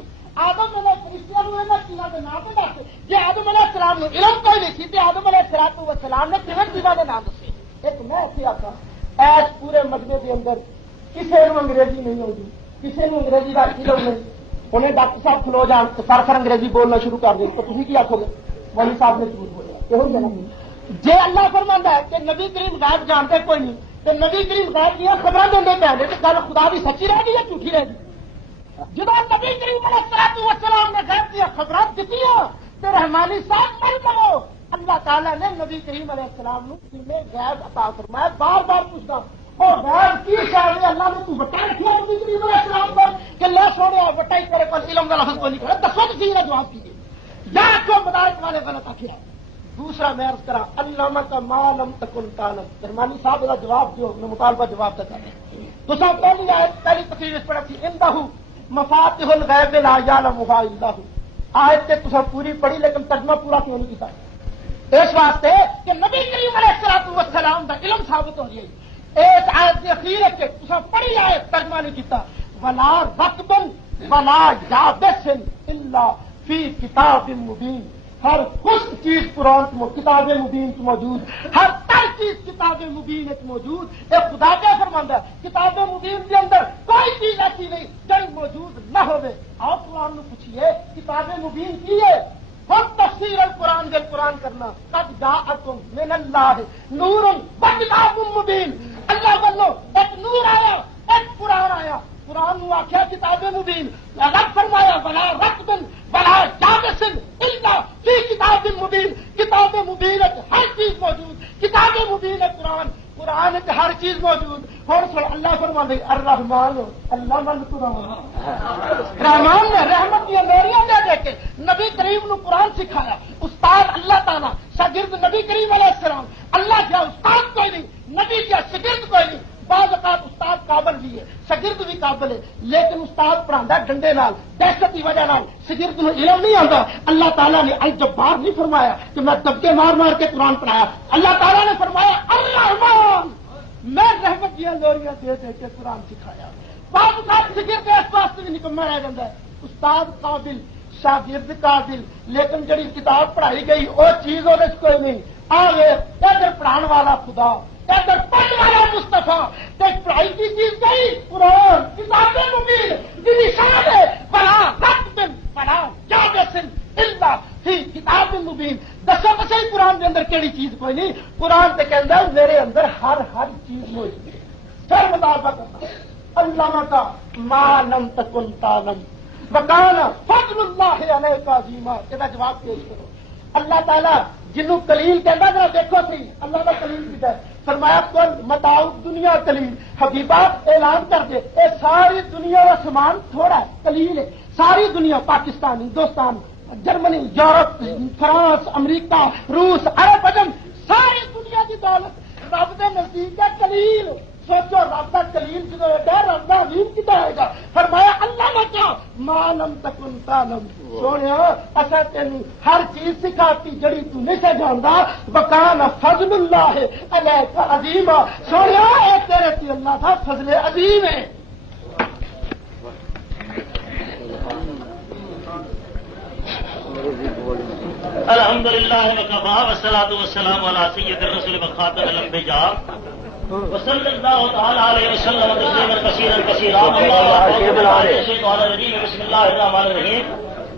آدم علیہ السلام کے نام پہ دس. یہ آدم علیہ السلام نو علم کوئی نہیں سی, آدم علیہ السلام نے کیون چیزوں کے نام دسے. ایک میں ایسے آتا ایس پورے مجمے کے اندر کسی کو انگریزی نہیں ہوگی, کسی نے انگریزی کا علم نہیں, انہیں ڈاکٹر صاحب کھلو جان تو سر انگریزی بولنا شروع کر دیں تو تھی کی آخو گے مولوی صاحب نے جھوٹ بولیا. یہ جی اللہ فرماتا ہے کہ نبی کریم غیب جانتے کوئی نہیں تو نبی کریم غیب دیا خبریں دیں پہلے تو گل خدا بھی سچی رہ گئی یا جھوٹھی رہ گئی؟ جب نبی کریم علیہ السلام نے غیب دیا خبریں دیتی تو رحمانی صاحب مر لو. اللہ تعالیٰ نے نبی کریم علیہ السلام نے غیب عطا فرمایا. بار بار پوچھتا اور غیب کی شاید اللہ نے تو بتا رکھا نبی کریم علیہ السلام پر کہ لے چھوڑے بٹا ہی کرے پر علم کا لفظ کو نہیں کرے. دسو کسی نے جواب کیجیے یا کو مدارک والے غلط آخیا. دوسرا میں عرض کرا علامہ کا معلوم تکن تعلم, رحمانی صاحب کا جواب جو مطالبہ جواب دیتا ہے. دوسرا پہلی آیت پہلی تقریر اس پر تھی اندہ مفاتح الغیب لا یعلمها الا هو. آیت تے تسا پوری پڑھی لیکن ترجمہ پورا کیوں نہیں کیتا؟ اس واسطے کہ نبی کریم علیہ السلام کا علم ثابت ہو رہی ہے. ایک آیت کی اخیر ہے تسا پڑھی آیت ترجمہ نہیں کیتا. ولا رطب ولا یابس الا فی کتاب مبین. ہر خشک چیز قرآن کتاب مبین کی موجود, ہر تر چیز کتاب مبین ایک موجود. ایک خدا کیا فرماندا ہے کتاب مبین کے اندر کوئی چیز ایسی نہیں جو موجود نہ ہوئے. آپ قرآن نے پوچھیے کتاب مبین کی ہے ہم تفسیر القرآن دے قرآن کرنا قد جاءکم من اللہ نور و کتاب مبین. اللہ بولو ایک نور آیا ایک قرآن آیا. قرآن نے آخیا کتاب مبین, رب فرمایا بلا رقبن بلا جابس الا فی کتاب مبین. کتاب مبین ہر چیز موجود, کتاب مبین ہے قرآن, قرآن ہر چیز موجود. اور اللہ فرما دے الرحمان اللہ من قرآن, رحمان نے رحمت کی انوریاں دے کے نبی کریم نو قرآن سکھایا. استاد اللہ تعالیٰ, شاگرد نبی کریم علیہ السلام. اللہ کیا استاد کوئی نہیں, نبی کیا شاگرد کوئی نہیں. بعض اوقات استاد قابل بھی ہے شاگرد بھی قابل ہے, لیکن استاد پڑھاتا ڈنڈے نال دہشت کی وجہ نال شاگرد کو علم نہیں آتا. اللہ تعالیٰ نے الجبار نہیں فرمایا کہ میں دبکے مار مار کے قرآن پڑھایا. اللہ تعالیٰ نے فرمایا الرحمان میں رحمت کی لوریاں دے دے کے قرآن سکھایا. بعض اوقات شاگرد اس واسطے بھی نکما رہ جاتا ہے. استاد قابل شاگرد قابل, لیکن جڑی کتاب پڑھائی گئی وہ چیز وہ کوئی نہیں. آگے ادھر پڑھان والا خدا ادھر پڑھنے والا مصطفیٰ پڑھائی کی چیز گئی قرآن کتاب مبین جی شان ہے بلا رقب بلا جابس الا فی کتاب مبین. دسو تو صحیح قرآن کے اندر کیڑی چیز کوئی نہیں. قرآن تے کہندا میرے اندر ہر چیز موجود ہے. پھر مطالبہ کرنا علامہ کا ما لم تکن تعلم وکان فضل اللہ علیک عظیما. یہ جواب پیش کرو. اللہ تعالیٰ جنوں کلیل کہندا ذرا دیکھو سی اللہ کا کلیل کیتا ہے. فرمایا کل متاع دنیا کلیل. حبیبہ اعلان کر دے اے ساری دنیا کا سامان تھوڑا ہے کلیل ہے. ساری دنیا پاکستان ہندوستان جرمنی یورپ فرانس امریکہ روس عرب عجم ساری دنیا کی دولت رب کے نزدیک ہے کلیل. سوچو رب کا کلیل جدو ہے رب کا عظیم کتا ہے گا. فرمایا اللہ نے کیا مالم تکن تعلم. سونے اصا تین ہر چیز سکھاتی جڑی تو نہیں سے جانتا. وکان فضل اللہ علیک عظیم. سونے اے تیرے تے اللہ تھا فضل عظیم ہے. الحمدللہ وکفا والصلاۃ والسلام علی سید الرسول وخاتم الانبیاء وصلی اللہ تعالی علیہ وسلم تسلیما کثیرا کثیرا. بسم اللہ الرحمن الرحیم.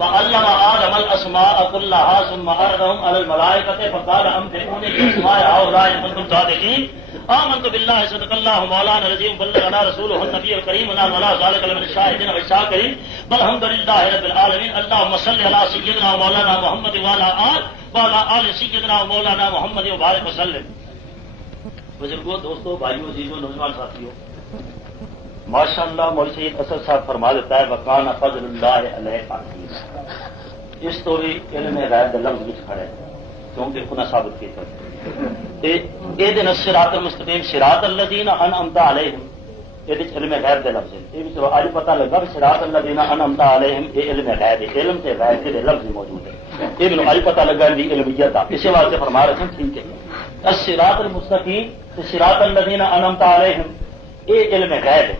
وعلم آدم الاسماء كلها ثم عرضهم على الملائكة فقال انبئوني باسماء هؤلاء ان كنتم صادقين آمنت بالله صدق الله مولانا العظيم بلغنا رسوله النبي الكريم ولا ذلك لمن الشاهدين والشاكرين والحمد لله رب العالمين اللهم صل على سيدنا مولانا محمد وعلى آل سيدنا مولانا محمد وبارك وسلم. بزرگوں، دوستوں، بھائیوں، عزیزوں، نوجوان ساتھیوں، ماشاء اللہ مولوی سید اسد صاحب فرما دیتا ہے وکان فضل اللہ علیہ عظیم. اس تو بھی علم غیب کا لفظ وچ کھڑا ہے کیونکہ خدا ثابت کیتا ہے یہ دن الصراط المستقیم صراط الذین انعمت علیہم یہ علم غیب کا لفظ ہے. یہ بھی چلو اج پتہ لگا کہ صراط الذین انعمت علیہم یہ علم غیب ہے. علم سے غیب کے لفظ موجود ہے. یہ بھی اج پتہ لگا ان کی علمیت کا. اسی واسطے فرما رہے ہیں ٹھیک ہے الصراط المستقیم صراط الذین انعمت علیہم یہ علم غیب ہے.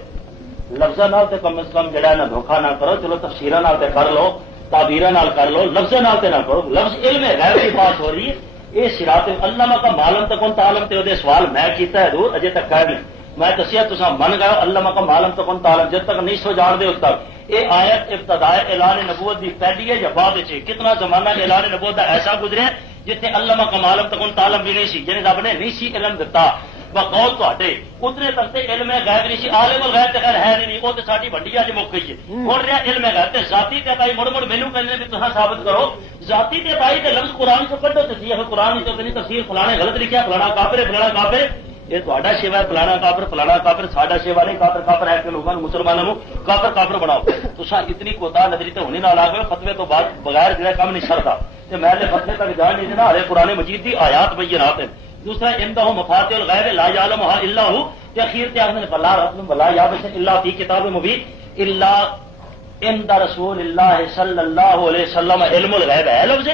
لفظاں نال تے کم از کم جڑا نہ دھوکا نہ کرو. چلو تفسیراں نال تے کر لو، تعبیراں نال کر لو، لفظاں نال تے نہ کرو. لفظ علم غیب کی بات ہو رہی ہے. یہ صراط علامہ کا معلوم تکن تعلم تے دے سوال میں کیتا ہے دور اجے تک کہہ نہیں میں دسیا تساں من گئے علامہ کا معلوم تکن تعلم جب تک نہیں سو جان دے اس تک. یہ آیت ابتدائے اعلان نبوت دی پہلی ہے یا بعد وچ؟ کتنا زمانہ اعلان نبوت دا ایسا گزرے جتنے علامہ کا معلوم تکن تعلم بھی نہیں سی، جن رب نے نہیں سی علم دتا بقول تے اتنے تک تے علم غیب نہیں سی. عالم الغیب تے خیر ہے نہیں، وہ تو ساری بنڈی اج مک گئی ہے. ہن رہا علم غیب تے ذاتی تے بھائی مڑ مینوں کہندے بھی تساں ثابت کرو ذاتی تے بھائی تے لفظ قرآن سے کڈو تے سی قرآن نہیں تو نہیں تفسیر فلانے غلط لکھیا فلانا کافر ہے فلانا کافر ہے. یہ تہاڈا شیوا ہے فلانا کافر ساڈا شیوا نہیں. کافر ہے کہ لوگوں مسلمانوں کافر بناؤ. تساں اتنی کوتا نظری تے ہونی نہ لا گئے فتوے تو بعد بغیر جڑا کم نہیں سردا تے میں نے فتوے تک جان نہیں دینا. ہر قرآن مجید دی آیات بینات ہیں. دوسرا عنده مفاتيح الغیب لا يعلمها الا هو. اخیر تے اخر بلا رسول بلا یابس الا فی کتاب مبین الا عند رسول اللہ صلی اللہ علیہ وسلم علم الغیب ہے لفظ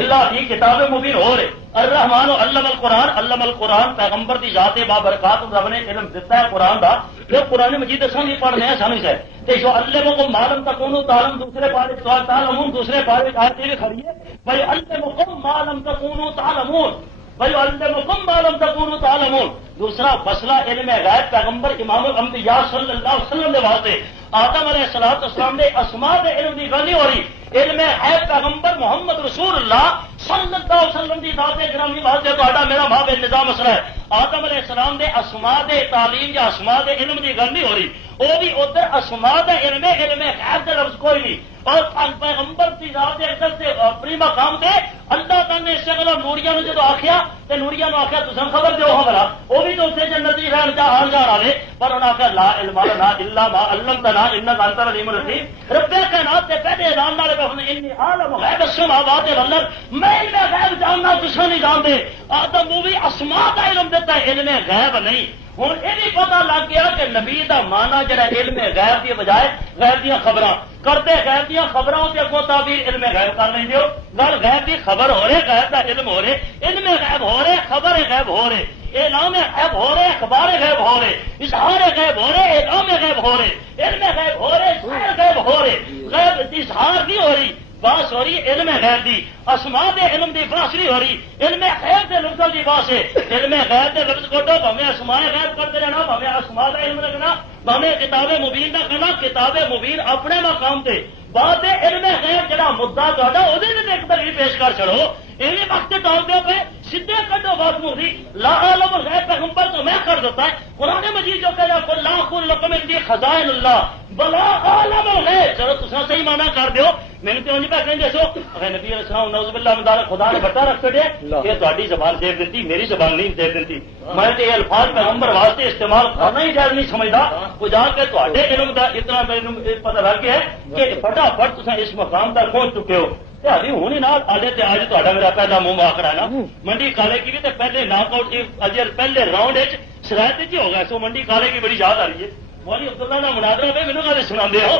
الا فی کتاب مبین. ہو رہے الرحمن علم القرآن پیغمبر دی ذات بابرکات رب نے علم دیتا ہے قرآن دا. پھر قرآن مجید اصل نہیں پڑھنے ہیں سانو سے تے جو علمکم ما لم تکونوا تعلمون دوسرے پارے تعلمون دوسرے پارے آیت بھی کھڑی ہے بھائی علمکم ما لم تکونوا تعلمون بھائی علمکم ما لم تکونوا تعلمون. دوسرا مسئلہ علم غیب پیغمبر امام الانبیاء صلی اللہ علیہ وسلم کے واسطے آدم علیہ السلام نے اسماء دے علم دی گل نہیں ہو رہی. علم غیب پیغمبر محمد رسول اللہ صلی اللہ علیہ وسلم دی ذات گرامی واسطے تہاڈا میرا ماں بے نظام مسئلہ ہے. آدم علیہ السلام دے اسماء دے تعلیم یا اسماء دے علم دی گل نہیں ہو رہی. وہ بھی ادھر اسماء دے علم غیب دے لفظ کوئی نہیں. اور پیغمبر کی ذات عزت سے اپنی مقام تے اللہ تعالی نے اس گلا نوریا نے جدو آخیا تے نوریا نے آخیا تساں خبر دیو ہمارا وہ بھی تو اسے جنت دی رہن جا آن جان والے پر انہاں آخیا لا علم لنا الا ما علمتنا انک انت العلیم الحکیم. رب کائنات دے پہلے اعلان والے کہندے انی عالم غیب السماوات والارض میں علم غیب جاننا تساں نہیں جانتے. آدم وہ بھی اسماء دا علم دیتا ہے علم غیب نہیں. ہوں یہ بھی پتا لگ گیا کہ نبی دا مانا جڑا علم غیب کی بجائے غیب دیا خبراں کرتے غیب دیا خبروں کے اگوں تعبیر علم غیب کر لیں گے. گل غیب کی خبر ہو رہے غیب دا علم ہو رہے علم غیب ہو رہے خبر غیب ہو رہے اعلام غیب ہو رہے اخبار غیب ہو رہے اظہار غیب ہو رہے اعلام غیب ہو رہے علم غیب ہو رہے شعر غیب ہو رہے غیب اظہار نہیں ہو رہی باس ہو رہی علم غیب دی. اسماء دے علم دی باس نہیں ہو رہی علم غیب دے لفظوں دی باس ہے. علم غیب دے لفظ کو بھویں اسماء غیب کرتے رہنا بھویں اسماء دا علم رکھنا بھویں کتاب مبین دا کہنا کتاب مبین اپنے مقام تے بعد علم غیب جڑا مدعا تہاڈا او دے تے ایک دلیل پیش کر چھڑو. ایویں وقت ٹال دے پے سیدھے کڈو بات مردی لا عالم الغیب پیغمبر تو میں کر دیتا ہے. قرآن مجید جو کہہ رہا ہے لا اقول لكم عندي خزائن اللہ بلا عالم الغیب. چلو تساں صحیح معنی کر دیو میں تو نہیں پہ کہیں سو اگر نبی علیہ السلام نعوذ باللہ من ذالک خدا نے بٹا رکھ چھڑیا کہ تہاڈی زبان دے دیتی میری زبان نہیں دے دیتی. میں تے الفاظ پیغمبر واسطے استعمال کرنا ہی جائز نہیں سمجھدا. وہ جا کے تہاڈے علم دا اتنا مینوں پتہ لگ گیا ہے کہ فٹافٹ تساں اس مقام تک پہنچ چکے ہو. تہاڈی ہونی نال آلے تے اج تہاڈا میرا پہلا منہ آخر ہے نا منڈی کالے کی بھی تے پہلے ناک آؤٹ اجر پہلے راؤنڈ وچ شرائط ہی ہو گیا سو منڈی کالے کی بڑی یاد آ رہی ہے. مولوی عبداللہ دا مناظرہ پہ مینوں کہتے سناندے ہو.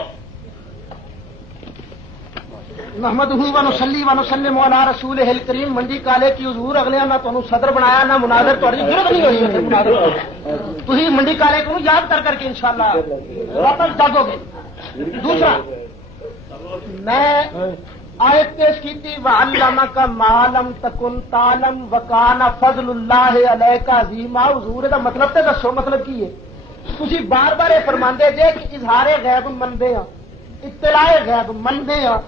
نحمدہ ونصلی ونسلم علی رسولہ الکریم. منڈی کالے کی حضور اگلے میں تمہیں صدر بنایا نہ مناظر تھوڑی ضرورت نہیں ہوئی تھی منڈی کالے کو یاد کر کے انشاءاللہ واپس جاگو گے. دوسرا میں آیت پیش کی تھی وعلمک ما لم تکن تعلم وکان فضل اللہ علیک عظیما. حضور دا مطلب تے دسو مطلب کی ہے. تسی بار بار یہ فرماندے جے کہ اظہار غیب مندے ہاں اطلاع غیب مندے ہاں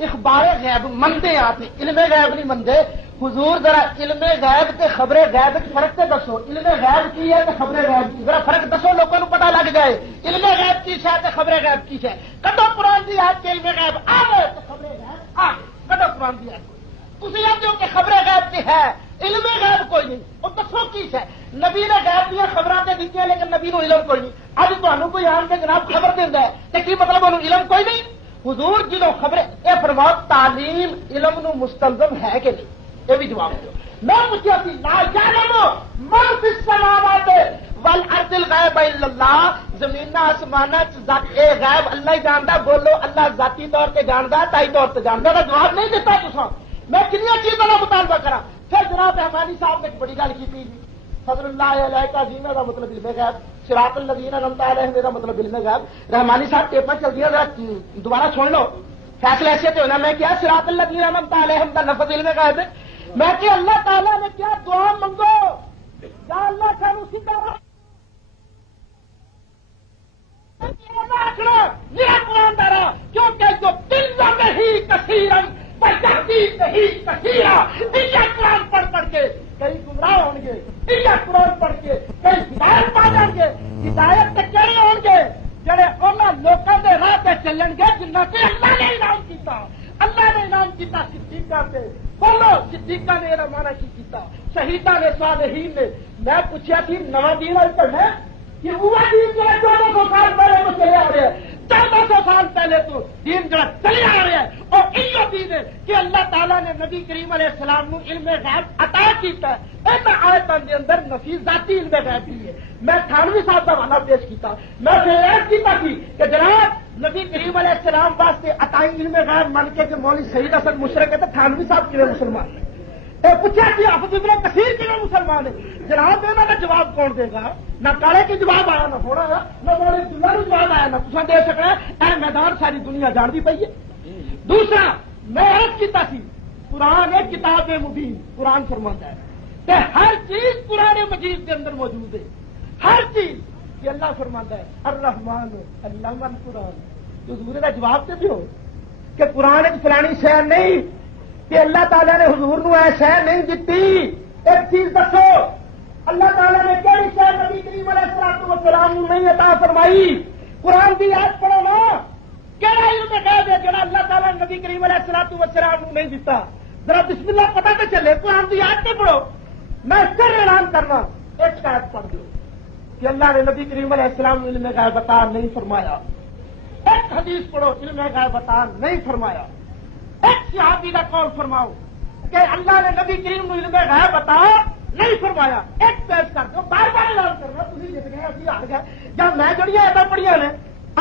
اخبار غیب مندے آپ علم غیب نہیں مندے. حضور ذرا علم غیب تے خبر غیب فرق تے دسو. علم غیب کی ہے تے خبر غیب کی ذرا فرق دسو لوگوں کو پتہ لگ جائے. علم غیب کی ہے تے خبر غیب کی ہے. کدو قرآن دی آیت علم غیب آ گئے تے خبر غیب آ گئے. کدو قرآن دی آیت تسی آتے ہو کہ خبر غیب کی ہے علم غیب کوئی نہیں. اور دسو کی ہے نبی نے غیب دیا خبراں تے دیتی لیکن نبی نو علم کوئی نہیں. اج تانوں کوئی آن کے جناب خبر دیندا ہے تے کی مطلب انہوں علم کوئی نہیں. حضور جنہوں خبر اے فرماؤ تعلیم علم نو مستلزم ہے کہ نہیں. یہ بھی جواب دو. میں پوچھا سی لا یعلم من فی السماوات والارض الغیب الا اللہ. زمین آسمان ذات اے غیب اللہ ہی جاندا. بولو اللہ ذاتی طور پہ جاندا تائی طور پہ جاندا. کا جواب نہیں دیتا تساں. میں کنیا چیزوں کا مطالبہ کرا. پھر جناب رحمانی صاحب نے ایک بڑی گل کی تھی فضل اللہ علیہ کا جی میرا مطلب علم غیب. صراط الذین انعمت علیہم میرا مطلب علم غیب. رحمانی صاحب ٹیپاں چل دیا ذرا دوبارہ سن لو. فیصلہ ایسے تو ہونا. میں کیا صراط الذین انعمت علیہم کا لفظ علم غیب ہے. میں کہ اللہ تعالیٰ نے کیا دعا منگو یا اللہ خیر اسی طرح میرا قرآن دارا کیونکہ جو دل میں ہی کثیرن نہیں کثیرا. قرآن پڑھ پڑھ کے کئی گمراہ ہوں گے. قرآن پڑھ کے کئی ہدایت پا جان گے. ہدایت کے کہڑے ہوں گے جڑے انہاں لوکاں دے راہ پہ چلن گے جنہاں سے اللہ نے انعام کیتا. اللہ نے انعام کیتا صدیقہ سے. بولو صدیقہ نے یہ مانا کی کیتا. شہیدہ نے صالحین نے. میں پوچھا کہ نواں دین والے پڑھنا کہ وہ دین جو 1400 سال پہلے تو چلے آ رہے ہیں. 1400 سال پہلے تو دین جو چلے آ رہے ہیں اور یہ دین ہے کہ اللہ تعالیٰ نے نبی کریم علیہ السلام کو علم غیب عطا کیتا ہے. آیتوں کے اندر نفی ذاتی علم غیب بھی ہے. میں تھانوی صاحب کا حوالہ پیش کیتا. میں فریاد کیتا تھی کہ جناب نبی کریم علیہ السلام واسطے عطائی علم غیب مان کے کہ مولوی سعید حسن مشرق ہے تو تھانوی صاحب کیوں مسلمان ہے. پوچھا کہ حافظ ابن کثیر کیوں مسلمان ہے. جناب انہوں کا جواب کون دے گا. نہ کالے کی جواب آیا نہ ہونا نہ مولوی عبداللہ نے جواب آیا نہ تصا دے سکنا. اے میدان ساری دنیا جانتی پئی ہے. دوسرا میں عرض کیتا سی قرآن ایک کتاب مبین. قرآن فرماتا ہے کہ ہر چیز قرآن مجید کے اندر موجود ہے. ہر چیز کہ اللہ فرماتا ہے الرحمن علم القرآن. تو حضور کا جواب تو دیو کہ قرآن ایک فلانی شے نہیں کہ اللہ تعالیٰ نے حضور نو اے شے نہیں دیتی. ایک چیز دسو اللہ تعالیٰ نے کہڑی شے نبی کریم علیہ السلام نو نہیں عطا فرمائی. قرآن کی آیت پڑھو نا. کہڑا علم غیب ہے جڑا اللہ تعالیٰ نے نبی کریم علیہ السلام نو نہیں دیتا. ذرا بسم اللہ پتہ تو چلے. قرآن کی آیت نہیں پڑھو. میں پھر اعلان کرنا ایک شکایت پڑھ دو کہ اللہ نے نبی کریم علیہ السلام علم غیب عطا نہیں فرمایا. ایک حدیث پڑھو علم غیب عطا نہیں فرمایا. ایک صحابی کا قول فرماؤ کہ اللہ نے نبی کریم کو علم غیب عطا نہیں فرمایا. ایک پیش کر دو. بار بار اعلان کرنا تھی جت گئے ابھی ہار گئے. جب میں جڑیاں ایسا پڑھیا نے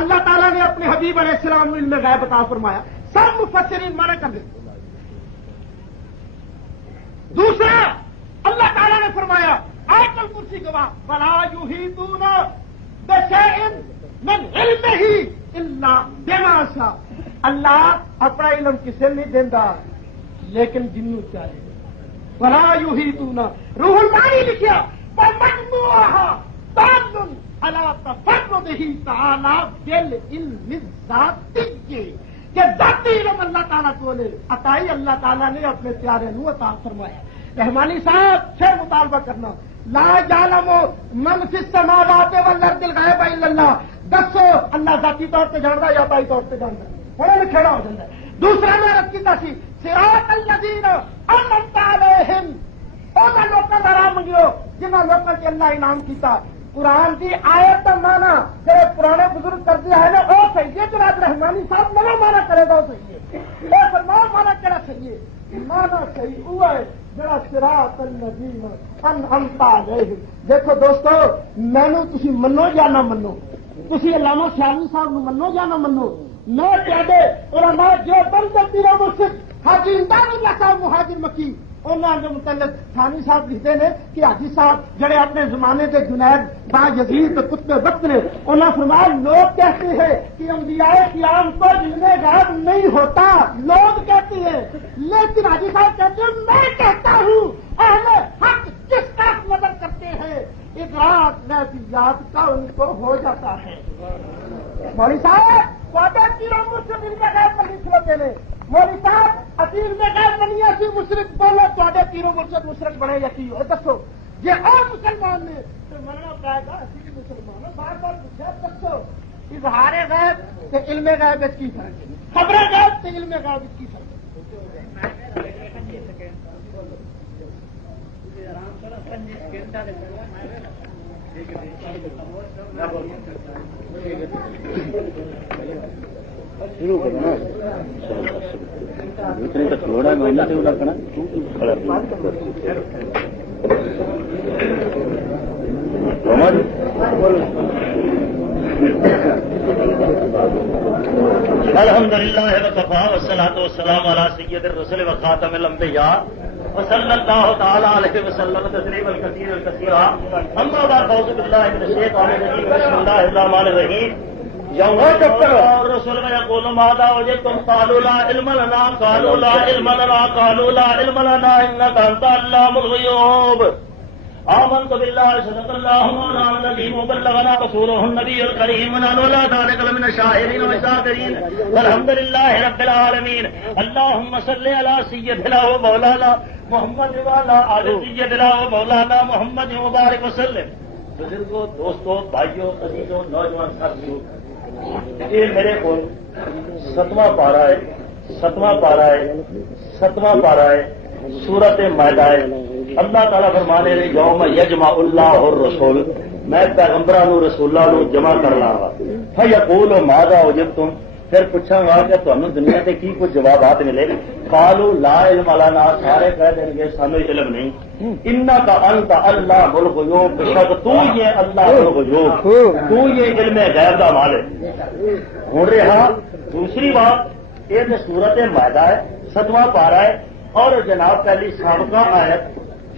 اللہ تعالیٰ نے اپنے حبیب علیہ السلام کو علم غیب عطا فرمایا. سب مفسرین مانا کر دیں. دوسرا اللہ تعالیٰ نے فرمایا آیت الکرسی گواہ ولا یحیطون بشیء من علمہ الا بما شاء. اللہ اپنا علم کسے نہیں دینا لیکن جنوں چاہے. ولا یحیطون روح المانی لکھیا فمجموعها دال على تفرده تعالی بالعلم الذاتی کہ ذاتی علم اللہ تعالیٰ کو لے عطائی اللہ تعالیٰ نے اپنے پیارے نو عطا فرمایا. رحمانی صاحب سے مطالبہ کرنا لا یعلم من فی السماوات والارض الغیب الا اللہ. دسو اللہ ذاتی طور پہ جانتا یا عطائی طور پہ جانتا. ہوں کھڑا ہو جاتا ہے. دوسرا میں رکھ کیتا سی صراط الذین انعمت علیہم. انہاں لوکاں دا راہ منگیو جنہاں لوکاں تے اللہ انعام کیتا. قرآن کی آیت کا مانا جب پرانے بزرگ کر دیا ہے نا وہ صحیح ہے. جناب رحمانی صاحب نواں مانا کرے گا وہ صحیح ہے. وہ نواں مانا کہڑا صحیح ہے. مانا صحیح ہوا ہے جڑا صراط الذین انعمت علیہم. دیکھو دوستو مینوں تسی منو یا نہ منو. تسی علامہ سیالوی صاحب نو منو یا نہ منو. میں کہتے علماء جو بند پیرو مرشد حاجی امداد اللہ صاحب مہاجر مکی انہوں نے متعلق تھانی صاحب لکھتے ہیں کہ حاجی صاحب جڑے اپنے زمانے کے جنید با یزید کتے وقت نے انہوں نے فرمایا لوگ کہتے ہیں کہ انبیاء قیام کو علم غیب نہیں ہوتا. لوگ کہتے ہیں لیکن حاجی صاحب کہتے ہیں میں کہتا ہوں اہل حق کس طرف نظر کرتے ہیں ادراک نفسیات کا ان کو ہو جاتا ہے. مولوی صاحب علم غیب پر لکھ لیتے ہیں موری صاحب اصیل میں غیر بنی اسی مشرق بولو تے تیروں مرشد مشرق بنے یا کی ہو دسو جی اور مسلمان نے تو مننا پائے گا اسی مسلمان بار بار پوچھا دسو اظہار غیب تے علم غیب کی فرق ہے خبر غیب تے علم غیب کی فرق شروع کرنا اتنے تک چھوڑا میں انہیں سے رکھنا الحمد للہ وکفى والصلاة والسلام على سید الرسل وخاتم الانبیاء وصلی اللہ تعالی علیہ وسلم تسلیما کثیرا کثیرا اما بعد فاعوذ باللہ من الشیطان الرجیم بسم اللہ الرحمن الرحیم یوم الرسول یقول ماذا وجدتم قالوا لا علم لنا قالوا لا علم لنا قالوا لا علم لنا انك انت علام الغیوب آمنت بالله صدق الله مولانا العظيم وبلغنا رسوله النبي الكريم ونحن على ذلك لمن الشاهدين والشاكرين والحمد لله رب العالمين اللهم صل على سيدنا ومولانا محمد وعلى آل سيدنا ومولانا محمد وبارك وسلم. بزرگوں دوستوں بھائیوں عزیزوں نوجوان ساتھیوں یہ میرے کو 7واں پارہ ہے سورت مائدہ ہے. اللہ تعالیٰ فرمانے رہے یوم یجمع اللہ الرسول میں پیغمبراں نو رسولاں نو جمع کر لاں گا فیقول ماذا وجدتم پھر پوچھاں گا کہ تمہیں دنیا سے کی کچھ جوابات ملے قالوا لا علم لنا سارے کہہ دیں گے سانو علم نہیں انک انت علام الغیوب بے شک تو یہ اللہ الغیوب تو یہ علم غیب دا مالک. ہن رہا دوسری بات یہ سورت مائدہ ہے 7واں پارہ ہے اور جناب پہلی سابقہ آیت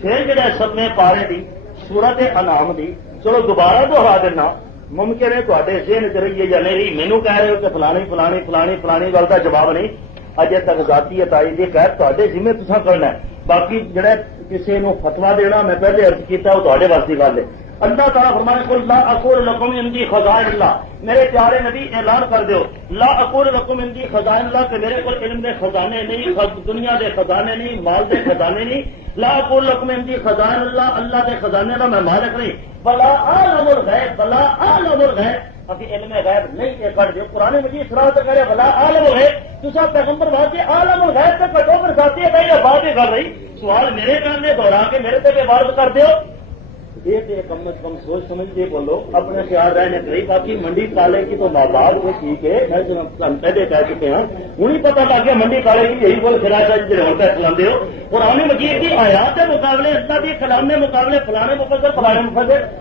پھر جڑے 7ویں پارے دی سورت انعام دی چلو دوبارہ دوہرا دینا ممکن ہے تے ذہن چ رہی ہے یا نہیں رہی مینوں کہہ رہے ہو کہ فلانی فلانی فلانی فلانی گل کا جواب نہیں اجے تک ذاتی عطائی دی خیر تے ذمہ تساں کرنا ہے باقی جڑے کسی نو فتوا دینا میں پہلے عرض کیتا وہ تے واسطے گل ہے. اللہ تعالیٰ فرمانے کو لا اقول لکم عندی خزائن اللہ میرے پیارے نبی اعلان کر دیو لا اقول لکم عندی خزائن اللہ کہ میرے کو علم دے خزانے نہیں دنیا دے خزانے نہیں مال دے خزانے نہیں لا اقول لکم عندی خزائن اللہ اللہ دے خزانے کا میں مالک نہیں بلا اعلم الغیب بلا اعلم الغیب ابھی علم غیب نہیں یہ کر دیو قرآن مجید سراغ کہہ رہے بلا عالم الغیب تسا پیغمبر واسطے عالم الغیب سے کٹو پر ذاتی ہے بات یہ کر رہی سوال میرے کرنے دوہرا کے میرے تے عبادت کر دیو یہ کم از کم سوچ سمجھ کے بولو اپنے خیال رہنے کری باقی منڈی کالے کی تو بات وہ ٹھیک ہے میں پہلے کہہ چکے ہیں انہیں پتہ لگ گیا منڈی کالے کی یہی بول خراج جہاں پہ چلاتے ہو قرآن مجید کی آیات کے مقابلے اللہ کے کلام کے مقابلے فلانے مفسر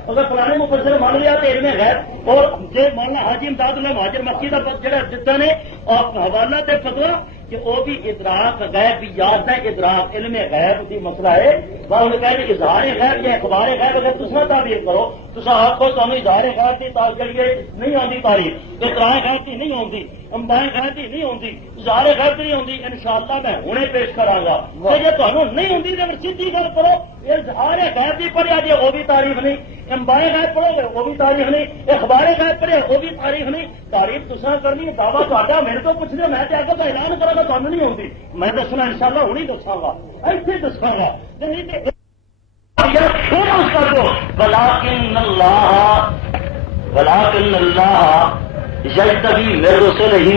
اگر فلانے مفسر مان لیا تو علم غیب اور جو مولانا حاجی امداد اللہ مہاجر مکی کا جڑا دتا نے اور حوالہ تے فتوا کہ وہ بھی ادراک غیب بھی یاد ہے ادراک علم غیب کی مسئلہ ہے انہوں نے کہا اظہار غیب یا اخبار غیب اگر تسا تعبیر کرو تو آخو تمہیں اظہار غیب کی کریے نہیں آتی تاریخ اطلاع غیب کی نہیں آتی امبائیں غیب کی نہیں آتی اظہار غیب کی نہیں آتی انشاءاللہ میں ہنے پیش کراں گا جی تمہیں نہیں آتی تو سیدھی گل کرو اظہار غیب بھی پڑھیا جی وہ بھی تعریف نہیں امبائیں غیب پڑھو گے وہ بھی تعریف نہیں اخبار غیب پڑھے وہ بھی تعریف نہیں تعریف تسا کرنی دعویٰ تا میرے تو پوچھ دے میں آگے کا اعلان کرا گا تمہیں نہیں آتی میں دسنا انشاءاللہ ہوں دساں گا ایسے دساں گا کر دو ولکن اللہ یجتبی من رسلہ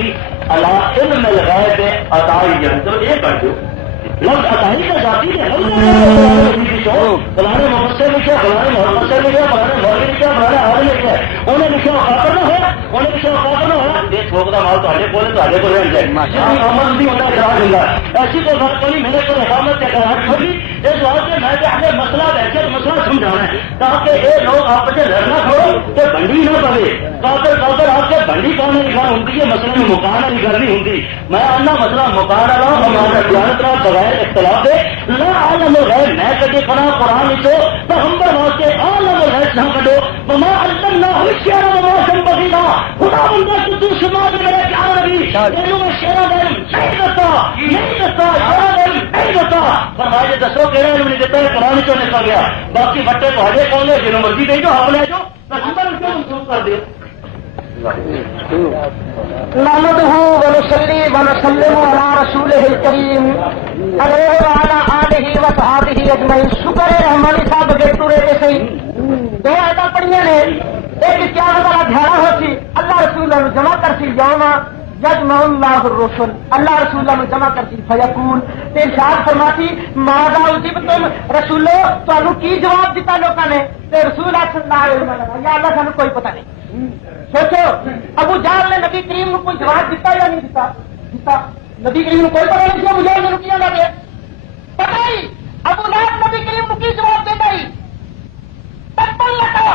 علی علم الغیب عطائیا تو یہ کر دو لفظ عطائی کا ذاتی ہے فلانے مفسر لکھا فلانے مفسر لکھا فلانے مولوی لکھا فلانے عالم لکھا انہیں لکھا خاطر نہ ہو انہیں لکھا خاطر نہ ہو یہ ٹھوک کا مال تھوڑے کو رہ جائے جتنی عمل بھی ہوتا خراب ہوگا ایسی کوئی فرق نہیں میرے کو رحمت کے خلاف ہوگی اس واسطے میں کہ ہمیں مسئلہ بیٹھ کے مسئلہ سمجھانا ہے تاکہ یہ لوگ آپ سے لڑنا کھڑو کہ بنڈی نہ پڑے کافر آپ سے بنڈی کون نکال ہوتی ہے مسئلے میں مکان والی گل نہیں ہوتی میں آنا مسئلہ مکان والا ہمارا جانت رہا بغیر اختلاف ہے لا عالم الغیب میں کدی فنا قرآن لکھو تو ہم پر واسطے عالم الغیب نہ کڈو وما علمناه الشعر وما ينبغي له خدا بندہ تو سماج میرے پیارے نبی اینو میں شعر نہیں دتا نہیں دتا فرمایا دسو کہڑا علم نہیں دیتا قرآن چوں نکل گیا باقی بٹے تھوڑے کون ہے جنوں مرضی دے جو ہم لے جو پیغمبر کو منسوخ کر دیو نحمده ونصلي ونسلم على رسوله الكريم علیہ وعلى آلہ وصحبہ اجمعین. شکر ہے رحمانی صاحب کے ٹورے کے صحیح دو آیتاں پڑھیاں نے. ایک قیامت والا دھیڑا ہوتی اللہ رسول اللہ جمع کرتی یوم یجمع اللہ الرسل. اللہ رسول اللہ جمع کرتی فیقول تے ارشاد فرماتی ماذا اجبتم رسولو تانوں کی جواب دیتا لوکاں نے. تے رسول اللہ صلی اللہ علیہ وسلم یا اللہ سانوں کوئی پتہ نہیں. سوچو ابو جہل نے نبی کریم کو کوئی جواب دیتا یا نہیں دیتا؟ نبی کریم کو کوئی پتہ نہیں کیا مجھے میں کیا لگے پتہ ہی. ابو لہب نبی کریم کو کی جواب دیتا ہی تبل لگا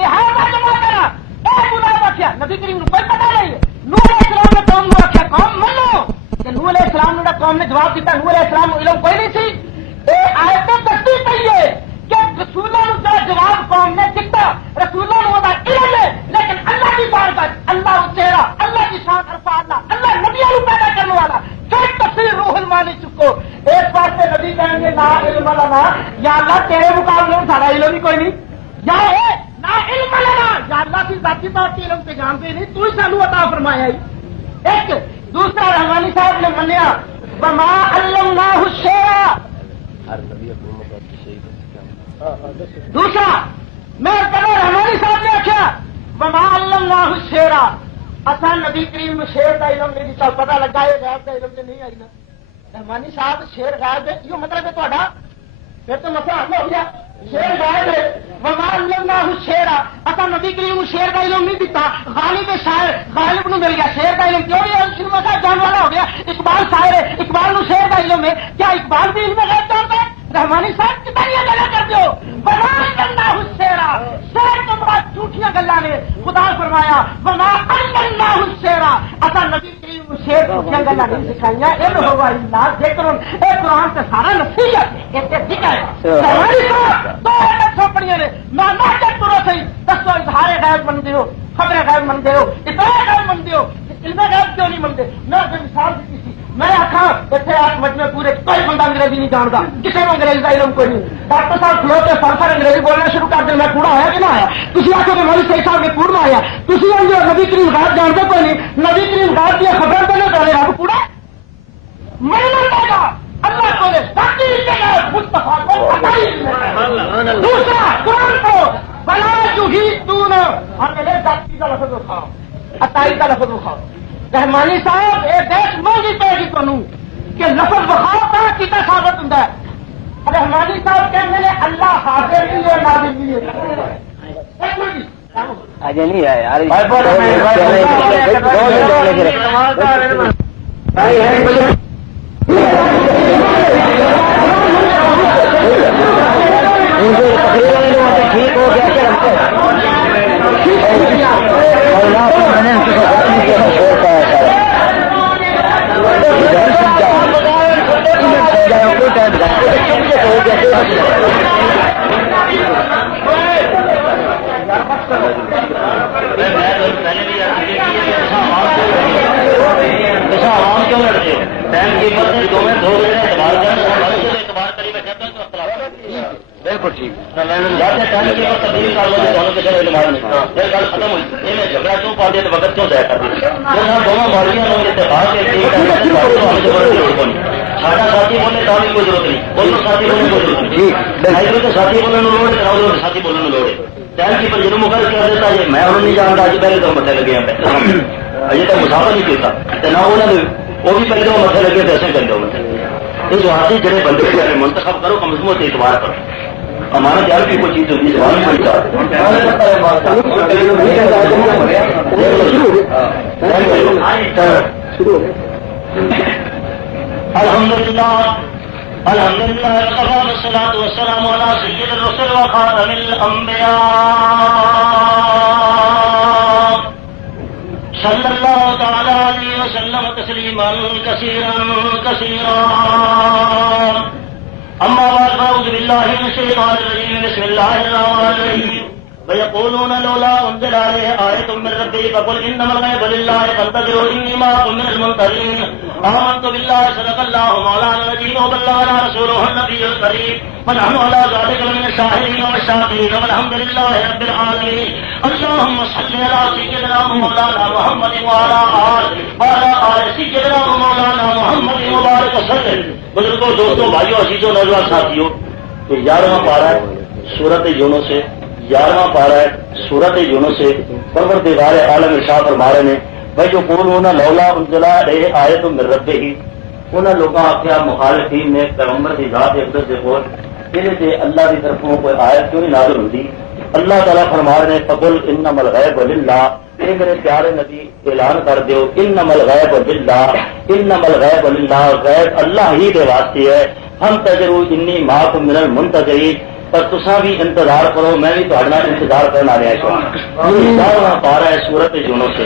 لہذا جمع کرا. اے ابو لہب آخیا نبی کریم کو کوئی پتہ نہیں. نوح علیہ السلام نے قوم کو آخیا قوم منو کہ نوح علیہ السلام نے قوم نے جواب دیتا. نوح علیہ السلام کو علم کوئی نہیں سی. یہ آیت دستی پی ہے کہ رسولوں کا جواب قوم نے دیتا. رسولوں نے علم ہے لیکن اللہ کی بارگاہ اللہ چہرہ اللہ کی شان عرفہ اللہ نبیوں کو پیدا کرنے والا پھر تفسیر روح المانی چکو. ایک بار سے نبی کہیں گے لا علم لنا یا اللہ تیرے مقابلے میں سارا علم ہی کوئی نہیں. یا ہے لا علم لنا یا اللہ کی ذاتی بات کے علم سے جانتے نہیں تو ہی سانو عطا فرمایا ہی. ایک دوسرا رحمانی صاحب نے منیا وما علمناہ الشعر. دوسرا میں رحمانی صاحب نے آخیا وما علمناہ الشعر اصل نبی کریم شعر کا علم نہیں دیتا. پتا لگا یہ غیب کا علم سے نہیں آئی نا. رحمانی صاحب شعر غائب ہے یہ مطلب ہے تھوڑا پھر تو مسئلہ حل ہو گیا. شعر غائب ہے وما علمناہ الشعر اصل نبی کریم شعر کا علم نہیں دیتا. غالب شاعر غالب نو مل گیا شعر کا علم. کیوں نہیں شروع میں جان والا ہو گیا. اقبال شاعر ہے اقبال نو شعر کا علم ہے. کیا اقبال بھی علم غیب جانتا ہے؟ رحمانی صاحب کتنی گلا کرتے ہو وما علمناہ الشعر. شعر تو بڑا جھوٹیاں گلا نے. خدا فرمایا وما علمناہ الشعر اصل نبی کریم شعر جھوٹیاں گلا نہیں سکھائیاں. علم ہوگا اللہ ذکر اے قرآن سے سارا نصیحت ایک ذکر ہے. رحمانی صاحب دو چھوپڑیاں نے میں جب پورا صحیح دسو اظہار غیب منتے ہو خبر غیب منتے ہو اطلاع غیب منتے ہو علم غیب کیوں نہیں منتے؟ میں مثال دیتی تھی میں آخا اتنے 8 منٹ میں پورے کوئی بندہ انگریزی نہیں جانتا کسی کو انگریزی کا علم کوئی نہیں. ڈاکٹر صاحب کھلو کے سر انگریزی بولنا شروع کر دیں میں کوڑا آیا کہ نہ آیا. تھی آخو کہ مولوی صحیح صاحب کے کوڑ میں آیا. تھی نبی کریم غیب جانتے کوئی نہیں. نبی کریم غیب کی خبر دینے پہلے آپ کوڑا میں نہیں دے گا اللہ کو دوسرا قرآن کو بلا یحیطون اور میرے ذاتی کا لفظ اٹھاؤ عطائی کا لفظ اٹھاؤ. رحمانی صاحب ایک دیش مانگی پے گی تمہوں کہ لفظ بخاؤ کا کتا ثابت ہوں. رحمانی صاحب کہنے نے اللہ حاضر بھی ہے نازل بھی ہے. آج نہیں ہے یار ٹھیک ہو گیا عوام کیوں لڑتے ہو؟ ٹائم کیپر سے تمہیں 2 بجے اعتبار کری بیٹھے بالکل ٹھیک جاتے ٹائم کیپر تبدیل کر لو دونوں کے اعتبار نہیں پھر گل ختم ہوئی. یہ جھگڑا کیوں پا دیا وقت کیوں ضائع کر دیا؟ دونوں مالیاں اتفاق ساڈا ساتھی بولنے کا بھی کوئی ضرورت نہیں. بولو ساتھی بولنے کوئی ضرورت نہیں. ادھر تو ساتھی بولنے لوڑ ہے ادھر ساتھی بولنے لوڑ ہے. ٹائم کیپر جنوب مقرر کر دیتا ہے میں انہوں نہیں جانتا اج پہلے تو متے لگے ہیں اجے تک مسافر نہیں کیتا نہ انہوں نے وہ بھی پہلے وہ متے لگے تو ایسے کر دو متے. اس واسطے جڑے بندے منتخب کرو کم از کم اعتبار کرو. ہمارا جال کی کوئی چیز ہوتی ہے الحمد للہ الحمد للہ والصلاة والسلام علی سید الرسل وخاتم الانبیاء صلی اللہ تعالی علیہ وسلم تسلیما کثیرا کثیرا. اما بعد فاعوذ باللہ من الشیطان الرجیم بسم اللہ الرحمن الرحیم. ويقولون لولا انزل عليه آية من ربه فقل انما الغيب لله فانتظروا اني معكم من المنتظرين آمنت بالله صدق الله مولانا العظيم وبلغنا رسوله النبي الكريم ونحن على ذلك من الشاهدين والشاكرين والحمد لله رب العالمين اللهم صل على سيدنا مولانا محمد وعلى آل سيدنا مولانا محمد مبارک وسلم. بزرگوں، دوستوں، بھائیوں، عزیزوں، نوجوان ساتھیوں، تو 11واں پارہ ہے سورت یونس سے، 11واں پارہ ہے سورت یونس سے. پروردگار عالم ارشاد فرما رہے ہیں بھائی جو قولون لولا انزل علیہ آیت من ربہ، انہاں لوگاں آخیا مخالفین نے پیغمبر کی ذات اقدس دے کول کہ اللہ کی طرفوں کوئی آیت کیوں نہیں نازل ہوتی. اللہ تعالیٰ فرما رہے ہیں فقل انما الغیب للہ، اے میرے پیارے نبی اعلان کر دیو انما الغیب للہ، انما الغیب للہ، غیب اللہ ہی دے واسطے ہے. ہم تجرو انی معکم من المنتظرین، پر تساں بھی انتظار کرو، میں بھی تہاڈے نال انتظار کرن والے ہاں. یہ 11واں پارہ ہے سورت یونس سے.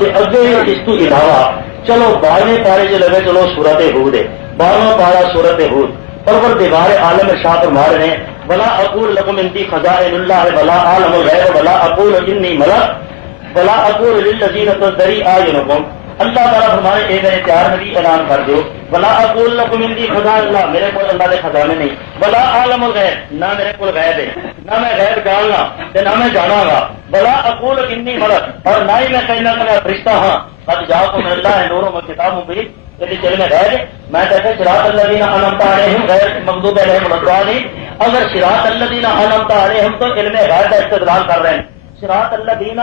تے اگے اس تو علاوہ چلو 12ویں پارے جو لگے چلو سورت ہود ہے، 12واں پارہ سورت ہود. پروردگار عالم ارشاد فرما رہے ہیں ولا اقول لكم عندي خزائن الله ولا اعلم الغیب ولا اقول انی ملک ولا اقول للذین تزدری اعینکم. اللہ تعالیٰ فرمائے اے میرے پیار نبی اعلان کر دو ولا اقول لكم عندي خزائن اللہ، میرے کو اللہ کے خزانے نہیں، ولا اعلم الغیب، نہ میرے کو غیب ہے، نہ میں غیب جاننا نہ میں جانا گا، ولا اقول انی ملک، اور نہ ہی میں کہنا کہ میں فرشتہ ہاں. قد جاءکم من اللہ نور و کتاب مبین، یعنی چل میں غیر میں کہتے صراط الذین انعمت علیہم غیر مغضوب علیہم ولا الضالین. اگر صراط الذین انعمت علیہم تو علم غیب کا استدلال کر رہے ہیں. صراط الذین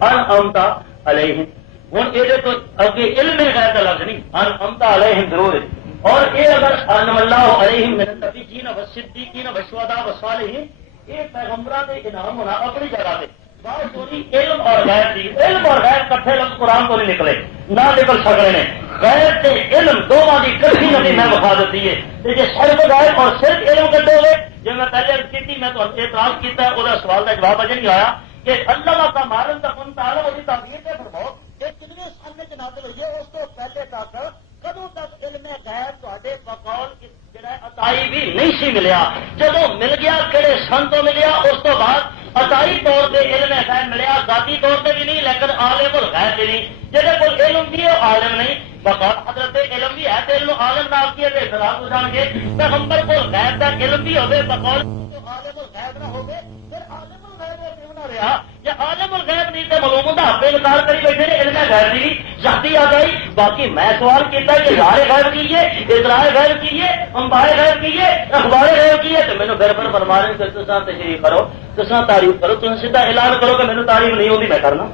انعمت علیہم، ہوں یہ تو اگے علم غیب کا لفظ نہیں، انعمت علیہم ضرور ہے. اور یہ اگر انعم اللہ علیہم من النبیین والصدیقین والشہداء والصالحین، یہ پیغمبروں کے انعام ہونا اپنی جگہ پہ. علم اور غیب دی، علم اور غیب کٹھے لفظ قرآن کو نہیں نکلے، نہ نکل سکنے نے. غیب سے علم دونوں کی کٹھی نبی میں بخا دیتی ہے. جی صرف غیب اور صرف علم کٹے ہوئے، جو میں پہلے کی تھی میں تو اعتراض کیا ہے، وہ سوال کا جواب اجے نہیں آیا کہ اللہ کا مارن تک ان تعالیٰ وہ تعبیر سے فرماؤ کہ کتنے سامنے کے نازل ہوئی ہے اس کو پہلے تک کدوں تک علم غیب تے بقول عطائی بھی نہیں سی ملیا. جب مل گیا کہڑے سن تو ملیا، اس تو بعد عطائی طور پہ علم غیب ملیا، ذاتی طور پہ بھی نہیں، لیکن عالم الغیب بھی نہیں. جہاں کو علم بھی ہے عالم نہیں، بقول حضرت علم بھی ہے تو علم عالم نہ آتی ہے تو اختلاف ہو جان گے. پیغمبر کو غیب کا علم بھی ہوگے بقول عالم الغیب نہ ہوگے، پھر عالم الغیب کیوں نہ رہا؟ یا عالم الغیب نہیں تو معلوم ہوتا آپ انکار کری بیٹھے نے علم غیب کی ذاتی آ گئی. باقی میں سوال کیا کہ اظہار غیب کیجیے، اطلاع غیب کیجیے، انباء غیب کیجیے، اخبار غیب کیجیے، تو مینو پھر فرما رہے کہ تساں تشریح کرو، تساں تعریف کرو، تم سیدھا اعلان کرو کہ مینو تعریف نہیں ہوتی میں کرنا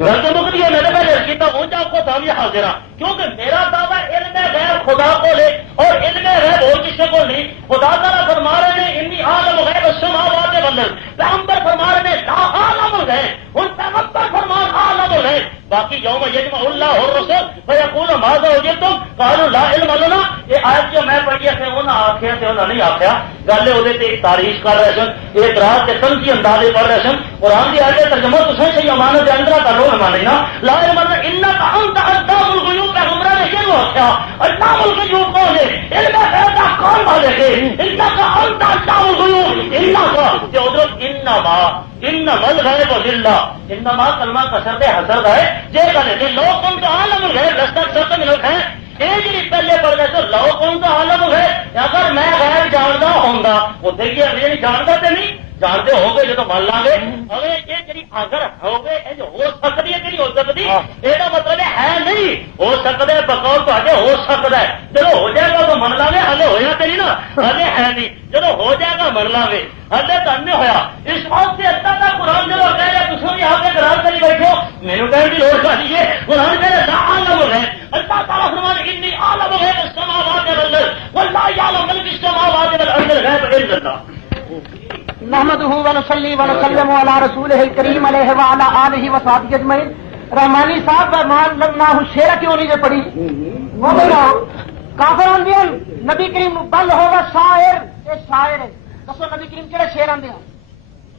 گل تو مک ہے. میں نے پہلے کیا ہوں آپ کو دعوی حاضر ہاں، کیونکہ میرا دعویٰ علم غیب خدا کو لے اور علم غیب اور کسی کو نہیں. خدا تعالیٰ فرما رہے ہیں انی عالم غیب السماوات والارض، پیغمبر فرما رہے ہیں لا عالم الغیب، اور پیغمبر فرمان عالم الغیب. باقی یوم یجمع اللہ الرسل فیقول ماذا اجبتم قالوا لا علم لنا. یہ آیت جو میں پڑھی ہے انہاں آخیا تے انہاں نہیں آخیا، گل وہ تاریخ کر رہے سن، اعتراض کے تنقید اندازے پڑھ رہے سن. قرآن کی آیت ترجمہ تو صحیح امانت اندرا کر لو، نہ لینا لا علم انک انت علام الغیوب. پیغمبر نے یہ آخیا علام الغیوب کون ہے؟ علم غیب کا کون مالک ہے؟ انک انت علام الغیوب. انک کہ ادھر انما الغیب للہ، انما کلمہ کثرت حسرت ہے. جے کہے لو کن تو عالم الغیب لستکثرت من الخیر، یہ جی پہلے پڑھ گئے تو لو کن تو عالم الغیب، اگر میں غیب جانتا ہوں وہ دیکھیے نہیں جانتا تو نہیں جانتے ہو گے جو من لا گے. اگر یہ جی اگر ہو گئے ہو سکتی ہے کہ نہیں ہو سکتی، یہ مطلب ہے نہیں ہو سکتا ہے بقول تے ہو سکتا ہے. چلو ہو جائے گا تو من لا گے، ہلے ہوا تو نہیں نا، ہلے ہے نہیں. چلو ہو جائے گا من لا گے، ہلے تو نہیں ہوا. اس بات سے اللہ کا قرآن جب کہہ رہے تم بھی آ کے قرار کری بیٹھو، میرے کہنے کی لوڑ پڑی ہے. قرآن کہہ رہے لا عالم الغیب، اللہ تعالیٰ فرمانے انی عالم الغیب السماوات والارض واللہ یعلم ما فی السماوات والارض الغیب الا اللہ. نحمده ونصلي ونسلم على رسوله الكريم عليه وعلى آله وصحبه اجمعین. رحمانی صاحب مان اللہ شعر کیوں نہیں پڑھی؟ وہ بنا کافر آندے ہیں نبی کریم بل ہوگا شاعر، یہ شاعر ہے. دسو نبی کریم کہڑے شعر آندے ہیں؟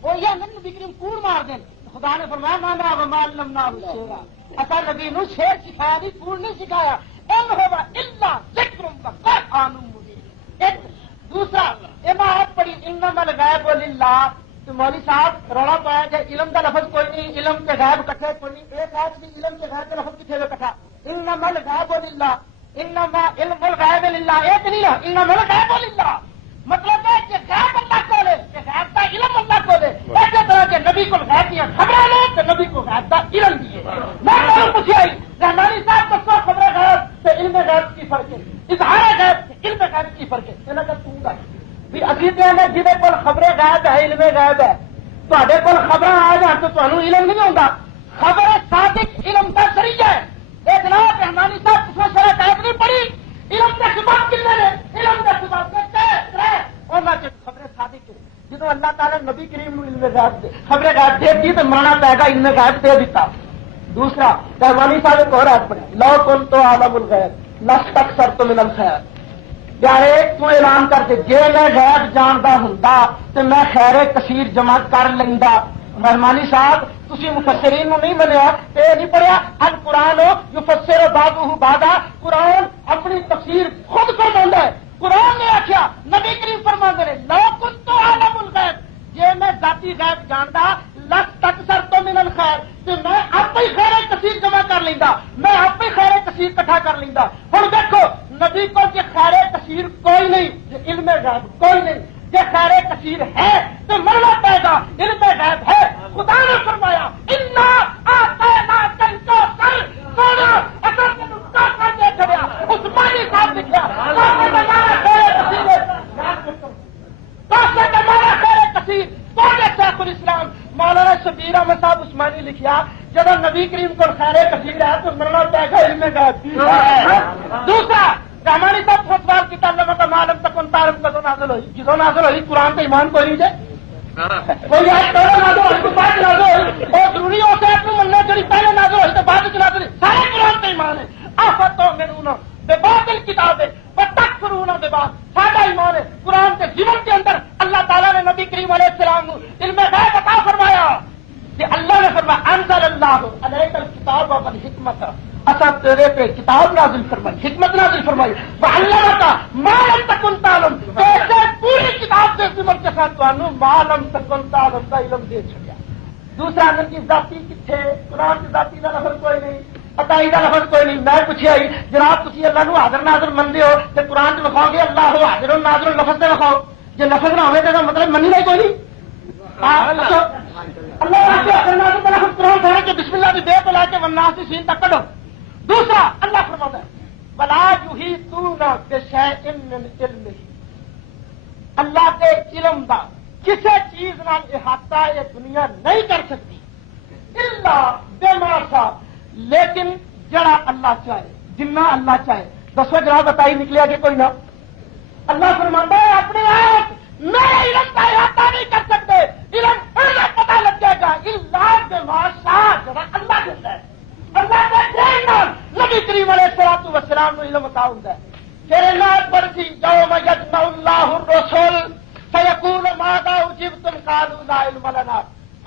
وہ یہ نبی کریم کوڑ مار دیں. خدا نے فرمایا مانا وما علمناه الشعر، اصل نبی نو شعر سکھایا نہیں، کوڑ نہیں سکھایا. ان ہوگا الا ذکر وقرآن مبین. ایک دوسرا عبارت پڑھی انما الغیب للہ، تو مولوی صاحب رولا پایا کہ علم کا لفظ کوئی نہیں، علم کے غیب کٹھے کوئی نہیں. ایک آیت بھی علم کے غیب کا لفظ کتنے ہوئے کٹھا، انما الغیب للہ، انما علم الغیب للہ، ایک نہیں ہے انما الغیب للہ، مطلب ہے کہ غیب اللہ کو لے، کہ غیب کا علم اللہ کو لے، ایسے طرح کے نبی کو غیب دیا خبریں لے تو نبی کو غیب کا علم دیے۔ میں کہوں پوچھے آئی رحمانی صاحب کو سو خبر غیب سے علم غیب کی فرق ہے، اظہار غیب سے علم غیب کی فرق ہے، انہوں نے کہا بھی اسی طرح جہے کول خبر غیب ہے علم غیب ہے، تے کول خبر آ جان تو تمہیں علم نہیں ہوتا، خبر صادق علم کا ذریعہ ہے۔ ایک جناب رحمانی صاحب اس میں شرح قید نہیں پڑی، علم کے سبب کتنے نے، علم کے سبب اور خبر صادق ہے۔ جدو اللہ تعالیٰ نبی کریم علم غیب دے خبر غیب دے دی تو مانا پائے گا علم غیب دے دیتا۔ دوسرا رحمانی صاحب ایک اور آیت پڑھی، لو کنت عالم الغیب لاستکثرت من الخیر، پیارے تو اعلان کر کے جے میں غیب جاندا ہوندا تے میں خیر کثیر جمع کر لیندا۔ رحمانی صاحب تسی مفسرین نو نہیں منیا، اے نہیں پڑھیا القرآن یفسر بعضہ بعضا، قرآن اپنی تفسیر خود فرماندا ہے۔ قرآن نے آخیا نبی کریم فرماندے نے لو کنت عالم الغیب، جے میں ذاتی غیب جاندا لاستکثرت من الخیر، تے میں آپ ہی خیر کثیر جمع کر لیندا، میں آپ ہی خیر کثیر اکٹھا کر لیندا۔ ہن دیکھو نبی کو کہ خیر کثیر کوئی نہیں، علم غیب کوئی نہیں، کہ خیر کثیر ہے تو مرنا پائے گا، علم غیب ہے۔ خدا نے فرمایا انا اعطیناک الکوثر، سونا اثر کے نقطہ کر دے چھڑیا، عثمانی صاحب لکھیا شیخ الاسلام مولانا شبیر احمد صاحب عثمانی لکھیا جب نبی کریم کو خیر کثیر ہے تو مرنا پائے گا علم غیب۔ دوسرا رحمانی صاحب کو سوال کیا اللہ معلوم تکن تعلم کدو نازل ہوئی، جدو نازل ہوئی قرآن تو ایمان کوئی نہیں جائے، کوئی آج پہلے نازل ہوئی تو بعد نازل ہوئی، اور ضروری ہو سے اپنے مننے جڑی پہلے نازل ہوئی تو بعد نازل ہوئی، سارے قرآن تو ایمان ہے۔ آفتوں میں نونا بے باطل کتاب ہے تکفرون ببعض، سارا ایمان ہے قرآن کے جیون کے اندر اللہ تعالیٰ نے نبی کریم علیہ السلام علم غیب عطا فرمایا کہ اللہ نے فرمایا انزل اللہ علیک الکتاب والحکمت، اصل تیرے پہ کتاب نازل فرمائی، حکمت نازل فرمائی، وعلمک ما لم تکن تعلم، ایسے پوری کتاب سے عمر کے ساتھ تمہیں ما لم تکن تعلم کا علم دے چھڑیا۔ دوسرا ان کی ذاتی کتنے، قرآن کی ذاتی کا لفظ کوئی نہیں، عطائی کا لفظ کوئی نہیں۔ میں پوچھے آئی جناب تھی اللہ نو حاضر ناظر منتے ہو تو قرآن چ لکھاؤ گے اللہ ہو حاضر ناظر لفظ سے لکھاؤ، جی لفظ نہ ہوئے تو مطلب منی نہیں کوئی نہیں۔ اللہ حاضر ناظر کا لفظ قرآن ہے کہ بسم اللہ بھی بے تو لا کے والناس سین تک کڈو۔ دوسرا اللہ فرماتا ہے ولا یحیطون بشیء من علمہ، اللہ کے علم دا کسی چیز نال احاطہ یہ دنیا نہیں کر سکتی الا بما شاء، لیکن جڑا اللہ چاہے، جنہ اللہ چاہے۔ دسو جناب بتائی نکلیا کہ کوئی نہ، اللہ فرماتا ہے اپنے آپ میں علم کا احاطہ نہیں کر سکتے، علم انہیں پتہ لگ جائے گا الا بما شاء، جڑا اللہ دیتا ہے۔ اللہ کا نبی کریم علیہ الصلوۃ والسلام کو علم عطا ہوتا ہے۔ پھر اللہ پڑھتی یوم یجمع اللہ الرسل فیقول ماذا اجبتم قالوا لا علم لنا،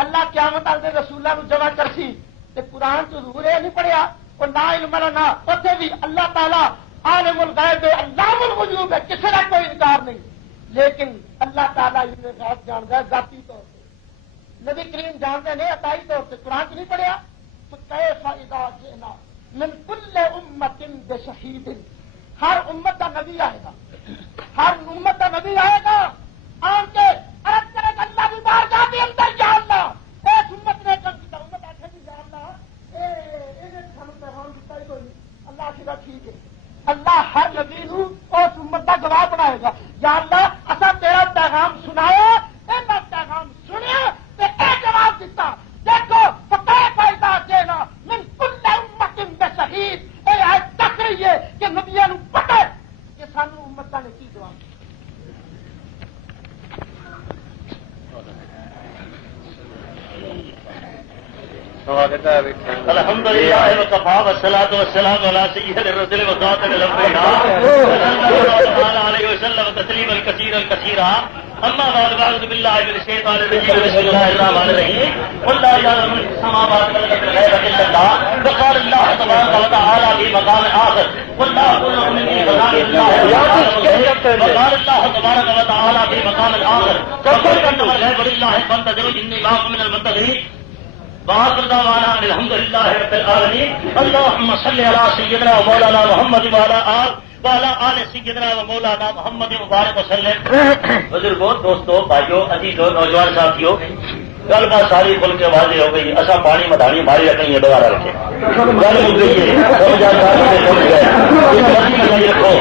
اللہ قیامت والے رسولاں نو جمع کرسی تے قرآن تو ضرور یہ نہیں پڑھیا اور لا علم لنا، اتنے بھی اللہ تعالیٰ عالم الغیب ہے، علام الغیوب ہے، کسی کا کوئی انکار نہیں، لیکن اللہ تعالیٰ علم غیب جانتا ہے ذاتی طور پہ، نبی کریم جانتے ہیں عطائی طور پہ، قرآن تو نہیں پڑھیا۔ فَكَيْفَ إِذَا جِئْنَا مِنْ كُلِّ أُمَّةٍ بِشَهِيدٍ، ہر امت کا نبی آئے گا، ہر امت کا نبی آئے گا، آن کے عرض کرے گا اللہ کی بارگاہ کے اندر یا اللہ ایک امت نے کر دیا، امت آخر بھی یا اللہ سانو پیغام دیتا ہی کوئی نہیں، اللہ آخر ٹھیک ہے، اللہ ہر نبی نو اس امت کا گواہ بنائے گا، یا اللہ اصا تیرا پیغام سنایا، میں پیغام سنیا تے اے جواب دیتا، دیکھو فکیف اذا جئنا من کل امت بشہید، اے آیت تک رہی ہے کہ نبیوں نو پتہ ہے کہ سانو امتاں نے کی جواب دیا۔ الحمد للہ وکفى والصلاة والسلام علی سید الرسل وخاتم الانبیاء صلی اللہ علیہ وسلم تسلیما کثیرا کثیرا، اما بعد فاعوذ باللہ من الشیطان الرجیم، بسم اللہ الرحمن الرحیم، قل لا یعلم من فی السماوات والارض الغیب الا اللہ، وقال اللہ تبارک وتعالی فی مقام آخر قل لا اقول لكم انی خزائن اللہ، وقال اللہ تبارک وتعالی فی مقام آخر وقل انما الغیب للہ فانتظروا انی معکم من المنتظرین۔ وآخر دعوانا ان الحمد للہ رب العالمین اللهم صل علی سیدنا و مولانا محمد وعلی آل سیدنا و مولانا محمد مبارک وسلم. بزرگوں، دوستوں، بھائیوں، عزیزوں، نوجوان ساتھیوں، گل بات ساری کھل کے واضح ہو گئی. اصا پانی مدانی ماری رکھیں یہ دوبارہ رکھے گل مک گئی ہے رکھو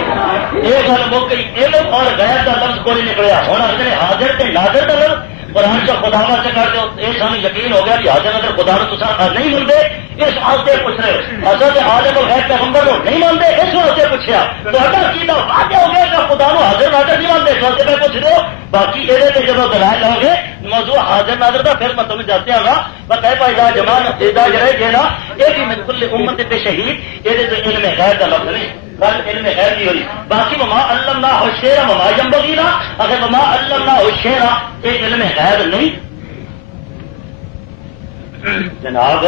یہ گل مک گئی. علم اور غیر کا لفظ کو نہیں نکلیا. ہوں اگر حاضر تے ناظر کا لفظ قرآن کا خدا سے کر دو یہ سانو یقین ہو گیا کہ حاضر اگر خدا نے تصا نہیں مانتے اس واسطے پوچھ رہے ہو. اصل عالم الغیب پیغمبر کو نہیں مانتے اس واسطے پوچھا. تو عقیدہ واضح ہو گیا کہ خدا نو حاضر ناظر نہیں مانتے اس واسطے میں پوچھ رہے ہو. باقی یہ جب دلائل لاؤ گے موضوع حاضر ناظر کا پھر میں تمہیں جاتے آگا بتائے بھائی جمان ادا جڑے گے نا یہ بھی من کل امت پہ شہید یہ تو علم غیر کا لفظ نہیں کل علم غیر کی ہوئی. باقی وما علمناہ الشعر وما ينبغي له اگر وما علمناہ الشعر یہ علم غیر نہیں جناب.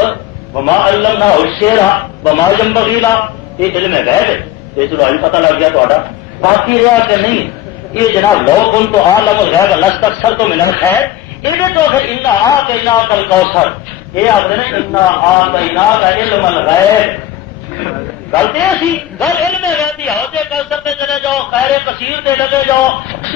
وما علمناہ الشعر وما ينبغي له یہ علم غیر ہے. یہ چلو پتہ لگ گیا تھوڑا. باقی رہا کہ نہیں یہ جناب لو کن تو عالم الغیب لستکثر تو من الخیر یہ تو اگر انا آتیناک الکوثر یہ آخر نا انا آتیناک علم الغیب غلطی سی گل علم غیبی حوضے کوثر تے چلے جاؤ خیر کثیر تے لگے جاؤ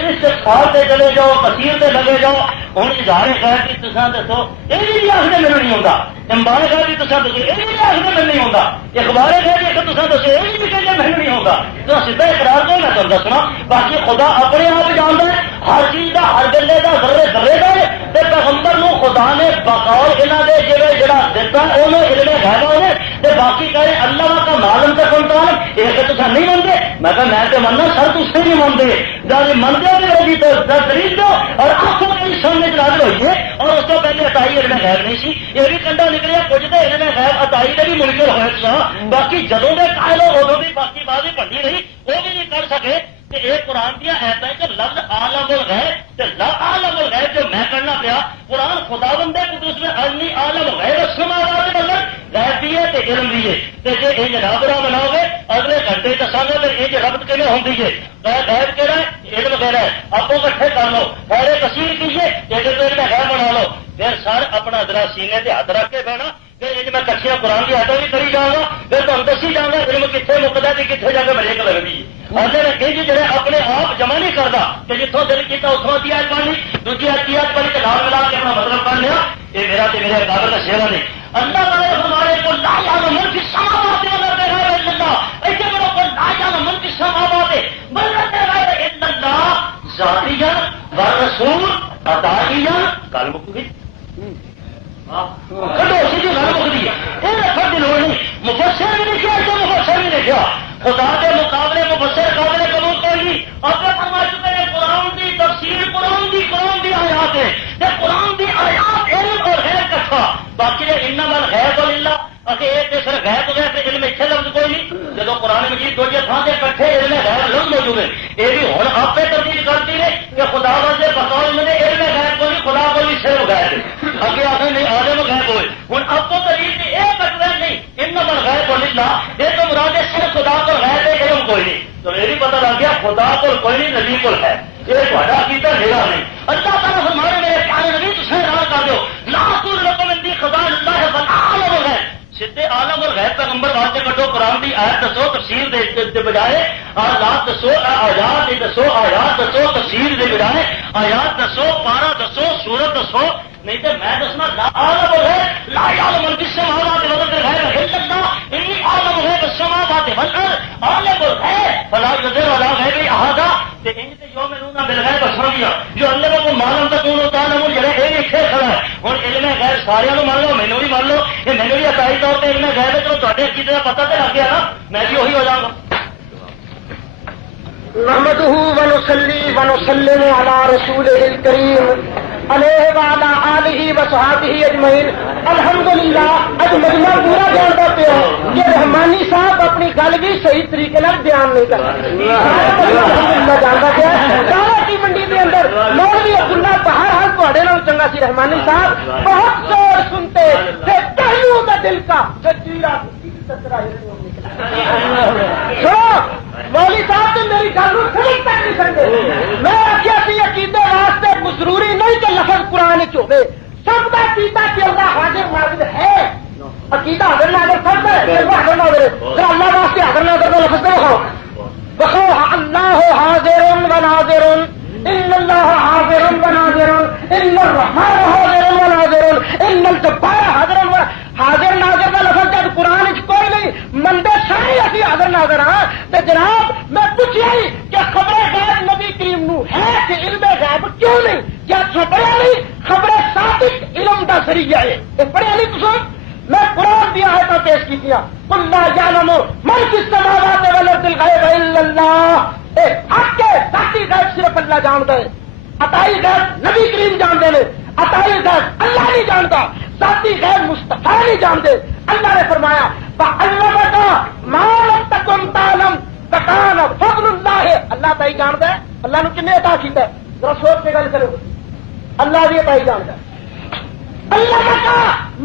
استغفار تے چلے جاؤ کثیر تے لگے جاؤ. ہوں اظہار غیب کی تساں دسو یہ بھی آخر میرے نہیں ہوتا. امبار غیب کی تساں دسو یہ بھی آخر میرے نہیں ہوتا. اخبار غیب کی تساں دسو یہ بھی کہتے میرے نہیں ہوتا. تو سیدھا اقرار دو میں تم دسنا. باقی خدا اپنے آپ جانتا ہے ہر چیز کا ہر گلے کا ذرے ذرے کا ہے. پیغمبر نو خدا نے بقول انہوں نے جڑا دتا انہوں علم غیب ہونے باقی کہہ رہے اللہ کا معلوم کا سلطان یہ تو تصا نہیں مانتے. میں کہ میں تو مننا سر تھی نہیں مانتے جب منتے میرے تو دلیل دو اور آنکھوں کے سامنے نازل ہوئی ہے. اور اس کو پہلے عطائی علم غیب نہیں سی یہ بھی کنڈا نکلیا کچھ تو علم غیب عطائی کا بھی منکر ہوئے سا. باقی جدوں کے قائل ہو ادو بھی باقی بازی بڑی رہی وہ بھی نہیں کر سکے. ایک قرآن دیا ایسا ہے کہ لفظ عالم الغیب لا عالم الغیب جو میں کرنا پیا قرآن خدا بندے کو اس میں انی عالم غیب السماوات والارض غیب بھی ہے علم بھی ہے. جی یہ رابطہ بناؤ گے اگلے گھنٹے دساگا پھر یہ ربط کیون ہوتی ہے غیب کہڑا ہے علم کہڑا ہے آپ کو کٹھے کر لو خیر کثیر کیجیے یہ علم غیب بنا لو. پھر سر اپنا ذرا سینے سے ہاتھ رکھ کے بہنا پھر میں کٹھیاں قرآن کی آیتیں بھی کری جاؤں گا پھر تمہیں دسی جاؤں گا علم کتنے مکتا ہے کتنے جا کے بریک لگتی ہے. یہ جڑے اپنے آپ جمع نہیں کرتا کہ جتوں دل کیا اتوں کی آج پڑھنی دوسری آج پڑھی تو لال ملا کے اپنا مطلب پڑھ لیا. یہ میرا تو میرے کابل کا شیرا نہیں. اللہ تعالیٰ ہمارے کو لا یعلم من فی السماوات والارض غیب اللہ ایسے بڑوں کو لا یعلم من فی السماوات والارض غیب اللہ ذاتیہ والرسول عطائیہ کل مکتی کٹو سیدھی گل مکتی ہے. یہ رکھنے کی لوڑ نہیں. مفسر بھی لکھا تو مفسر بھی لکھا خدا کے مقابلے مفسر قابل قبول کوئی آپ فرما چکے ہیں قرآن کی تفسیر قرآن کی آیات ہے قرآن کی آیات علم اور غیر کٹھا. باقی نے انما الغیب للہ اگر ایک صرف غیب ہو گیا تو علم اتنے لفظ کوئی نہیں. جب قرآن مجید دو تھان سے کٹھے علم غیب لفظ موجود ہے یہ بھی ہوں آپ تبدیل کرتی ہے کہ خدا بندے بقول میں نے علم غیب کو بھی خدا کو بھی صرف غیب ہے اگے آخر نہیں عالم غیب ہوئے. ہوں آپ کو دلیل کی یہ کٹنا نہیں انما الغیب للہ یہ تو مراد صرف خدا کو غیب ہے علم کوئی نہیں. تو یہ بھی پتہ لگ گیا خدا کو کوئی نہیں نبی کو ہے یہ تھوڑا عقیدہ میرا نہیں. اللہ تعالیٰ ہمارے میرے پیارے نبی تسے اعلان کر دو لا تقول لكم عندي خزائن الله ولا عالم الغیب. سیدھے عالم اور غیب پیغمبر واسطے کٹو قرآن کی آیت دسو تفسیر دے بجائے آیات دسو آیات دسو آیات دسو تفسیر دے بجائے آیات دسو پارا دسو سورت دسو. نہیں تو میں دسنا لا عالم الغیب لا یعلم من فی السماوات والارض غیب الا اللہ انی عالم غیب السماوات والارض عالم الغیب فلا یظہر علی غیبہ احدا. ان سے یؤمنون بالغیب سمجھیا جو اللہ کو معلوم تکون تعلم جڑے یہ لکھے کھڑا ہے. ہوں علم غیب سارے مان لو مینوں بھی مان لو یہ مینوں بھی عطائی طور پہ علم غیب ہے چلو تھوڑے عقیدے کا پتہ تو لگ گیا نا میں بھی وہی ہو جاؤں گا. نحمده ونصلي ونسلم على رسوله الكريم علیہ وعلى آلہ وصحابہ اجمعین. الحمدللہ اج مجمع پورا جانتا پیا کہ رحمانی صاحب اپنی گل بھی صحیح طریقے نال بیان نہیں کرتے. الحمدللہ جانتا پیا دعوت کی منڈی کے اندر مولوی عبداللہ بہرحال تھوڑے نال چنگا سی رحمانی صاحب بہت زور سنتے تے پہلو دا دل کا چچیرا مولوی صاحب تو میری گل سمجھ تک نہیں سکتے. میں آخیا سی عقیدے واسطے ضروری نہیں کہ لفظ قرآن چ ہوے سب کا پیتا کہ اللہ حاضر ناظر ہے عقیدہ حاضر ناظر فرض ہے، جلوہ حاضر ناظر ہے، ذرا اللہ واسطے حاضر ناظر کا لفظ دکھاؤ، بخو اللہ حاضر و ناظر، ان اللہ حاضر و ناظر، ان الرحمن حاضر و ناظر، ان الجبار حاضر و حاضر ناظر کا لفظ جب قرآن کوئی نہیں مندے سارے اسی حاضر ناظر ہاں تو جناب میں پوچھیا ہی کہ خبر غیب نبی کریم نو ہے کہ علم غیب کیوں نہیں؟ کیا پڑھیا نہیں؟ خبر صادق علم دا ذریعہ ہے، یہ پڑھیا نہیں تسو؟ میں قرآن دی آیتاں پیش کیتیاں، قل لا یعلم من فی السماوات والارض الغیب الا اللہ، اے حق کے ذاتی غیب صرف اللہ جانتا ہے، عطائی غیب نبی کریم جانتے ہیں، عطائی غیب اللہ نہیں جانتا، ذاتی غیب مصطفیٰ نہیں جانتے۔ اللہ نے فرمایا فَعَلَّمَكَ مَا لَمْ تَكُنْ تَعْلَمْ فَكَانَ فَضْلُ اللَّهِ، اللہ تعالی جانتا ہے، اللہ نے کنے عطا کیتا ہے؟ ذرا سوچ کے گل کرو، اللہ بھی تعالی جانتا ہے۔ عَلَّمَكَ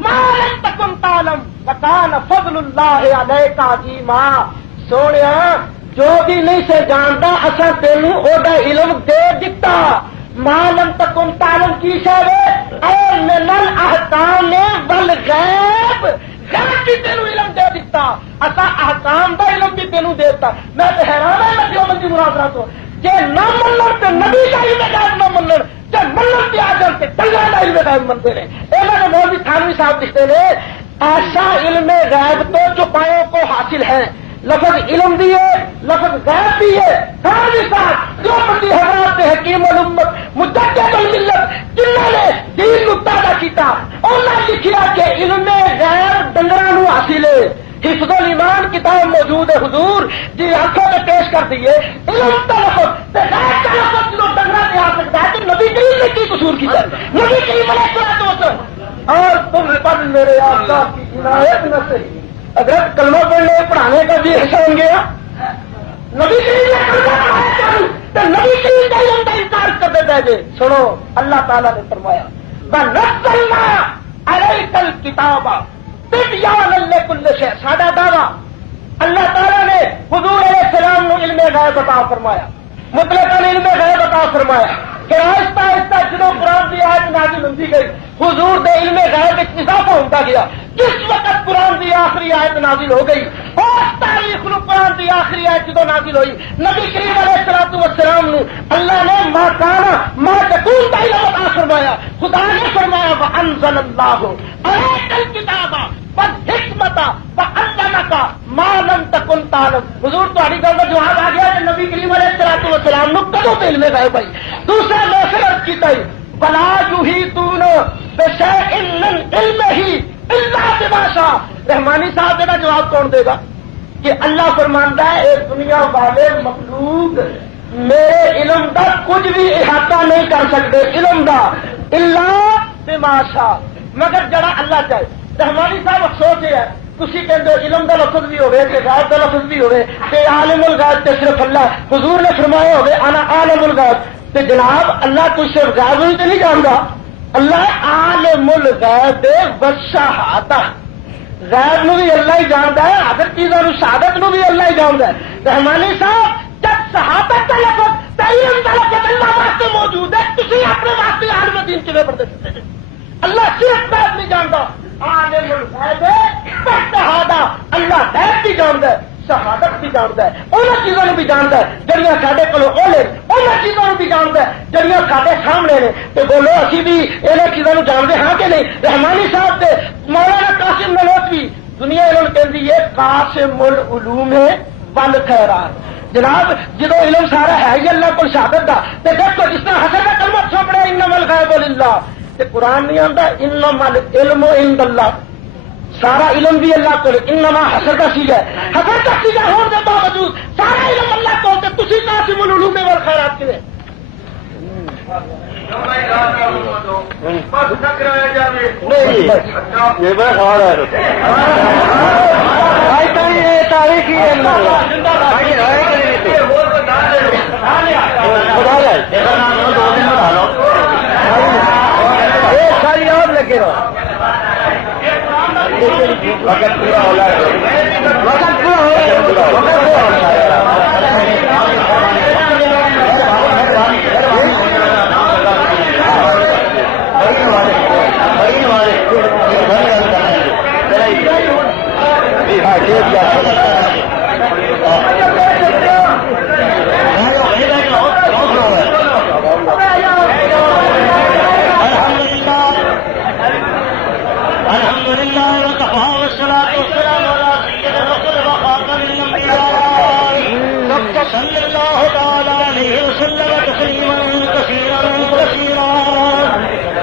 مَا لَمْ تَكُنْ تَعْلَمْ فَكَانَ فَضْلُ اللَّهِ عَلَيْكَ عَظِيمًا، سونیا جو بھی نہیں سے جانتا اساں تینوں اودا علم دے دتا۔ معلوم تکن تعلم کی شے اے من الاحکام والغیب، غیب کی تینوں علم دے دیتا، اسا احکام دا علم بھی تینوں دے دیتا۔ میں تو حیران ہے میں دیوبندی مناظرہ تو جے نہ منن تے نبی دا علم غیب نہ منن تے منن تے آ جان تے دلہ دا علم غیب منتے نے۔ انہاں نے مولوی تھانوی صاحب لکھتے نے ایسا علم غیب تو چھپائوں کو حاصل ہے، لفظ علم بھی ہے، لفظ غیب بھی ہے۔ تھانوی صاحب جو بندی حضرات حکیم الامت مجدد الملت جنہوں نے دین نو پیدا کیتا انہاں لکھیا کہ علم غیب ڈنگراں نو حاصل ہے۔ حفظ الایمان کتاب موجود ہے حضور جی آنکھوں میں پیش کر دیے، علم کا لفظ تے غیب کا لفظ جو ڈنگراں دے آ سکتا ہے تو نبی کریم نے کی قصور کیا؟ نبی کریم علیہ الصلوۃ والسلام اور تم پر میرے آقا کی عنایت نہ صحیح اگر کلمہ پڑھنے پڑھانے کا بھی احسان گیا، نبی کریم نے کلمہ پڑھایا تو نبی کریم کا علم کا انکار کر دیتا ہے۔ سنو اللہ تعالیٰ نے فرمایا وَنَزَّلْنَا عَلَيْكَ الْكِتَابَ تِبْيَانًا لِكُلِّ شَيْءٍ، ساڈا دعویٰ اللہ تعالیٰ نے حضور علیہ السلام کو علم غیب عطا فرمایا، مطلق علم غیب عطا فرمایا۔ پھر آہستہ آہستہ جدوں قرآن کی آیت نازل ہوتی گئی حضور دے علم غیب میں اضافہ ہوتا گیا۔ جس وقت قرآن کی آخری آیت نازل ہو گئی اور تاریخ نو قرآن کی آخری آیت جدوں نازل ہوئی نبی کریم علیہ الصلوۃ والسلام نو اللہ نے ما کانا ما تکون کا علم عطا فرمایا۔ خدا نے فرمایا وانزل اللہ علیک الکتاب والحکمت وعلمک ما لم تکن تعلم۔ حضور تہاڈی گل دا جواب آ گیا کہ نبی کریم علیہ الصلوۃ والسلام نو کدوں علم غیب آئی۔ دوسرا میں عرض کیتا ہے ولا یحیطون بشیء من علمہ الا بما شاء۔ رحمانی صاحب کا جواب کون دے گا کہ اللہ فرماندا ہے اے دنیا والے مخلوق میرے علم دا کچھ بھی احاطہ نہیں کر سکتے علم دا الا بما شاء، مگر جڑا اللہ چاہے۔ رحمانی صاحب افسوس ہے تسی کہندے علم دا لفظ بھی ہوے تے غیب دا لفظ بھی ہوے تے عالم الغیب تے صرف اللہ، حضور نے فرمایا ہوے انا عالم الغیب، تے جناب اللہ کچھ صرف غیب ہی تے نہیں جاندا، اللہ عالم الغیب والشہادہ، غیب نو بھی اللہ ہی جانتا ہے، حاضر چیزوں نو شہادت نو بھی اللہ ہی جانتا ہے۔ رحمانی صاحب جب شہادت کا لفظ علم کا لفظ اللہ واسطے موجود ہے تسی اپنے واسطے عالم دین کیویں پڑھتے سکتے ہیں؟ اللہ صرف غیب نہیں جانتا، عالم الغیب والشہادہ، اللہ غیب بھی جانتا ہے شہادت بھی جانتا ہے، انہوں چیزوں بھی جانتا ہے جڑیاں سارے کولو اولے، انہوں چیزوں بھی جانتا ہے جڑیاں سارے سامنے نے۔ تو بولو اسی بھی انہوں چیزوں جانتے ہاں کہ نہیں؟ رحمانی صاحب سے مولانا قاسم نانوتوی دنیا انہوں کہتی ہے قاسم العلوم والخیرات۔ جناب جدو علم سارا ہے ہی اللہ کو شہادت کا تو دیکھو جس طرح حسن کا کلمہ چھوپڑا انما الغیب للہ، تے قرآن نہیں آتا انما العلم عند اللہ، سارا علم بھی اللہ کو، انما حسر کا سیگا ہے، حسر کا سیگا ہونے کے باوجود سارا علم اللہ کو ہوتے تسی قاسم العلوم والخیرات کے لئے یہ بڑا سوال ہے تاریخی ساری اور لگے رہو وقت پورا ہو رہا ہے، وقت پورا ہو رہا ہے۔ الحمد لله وكفى والصلاة والسلام على سيد الرسل وخاتم الأنبياء صلى الله تعالى عليه وسلم تسليما كثيرا كثيرا.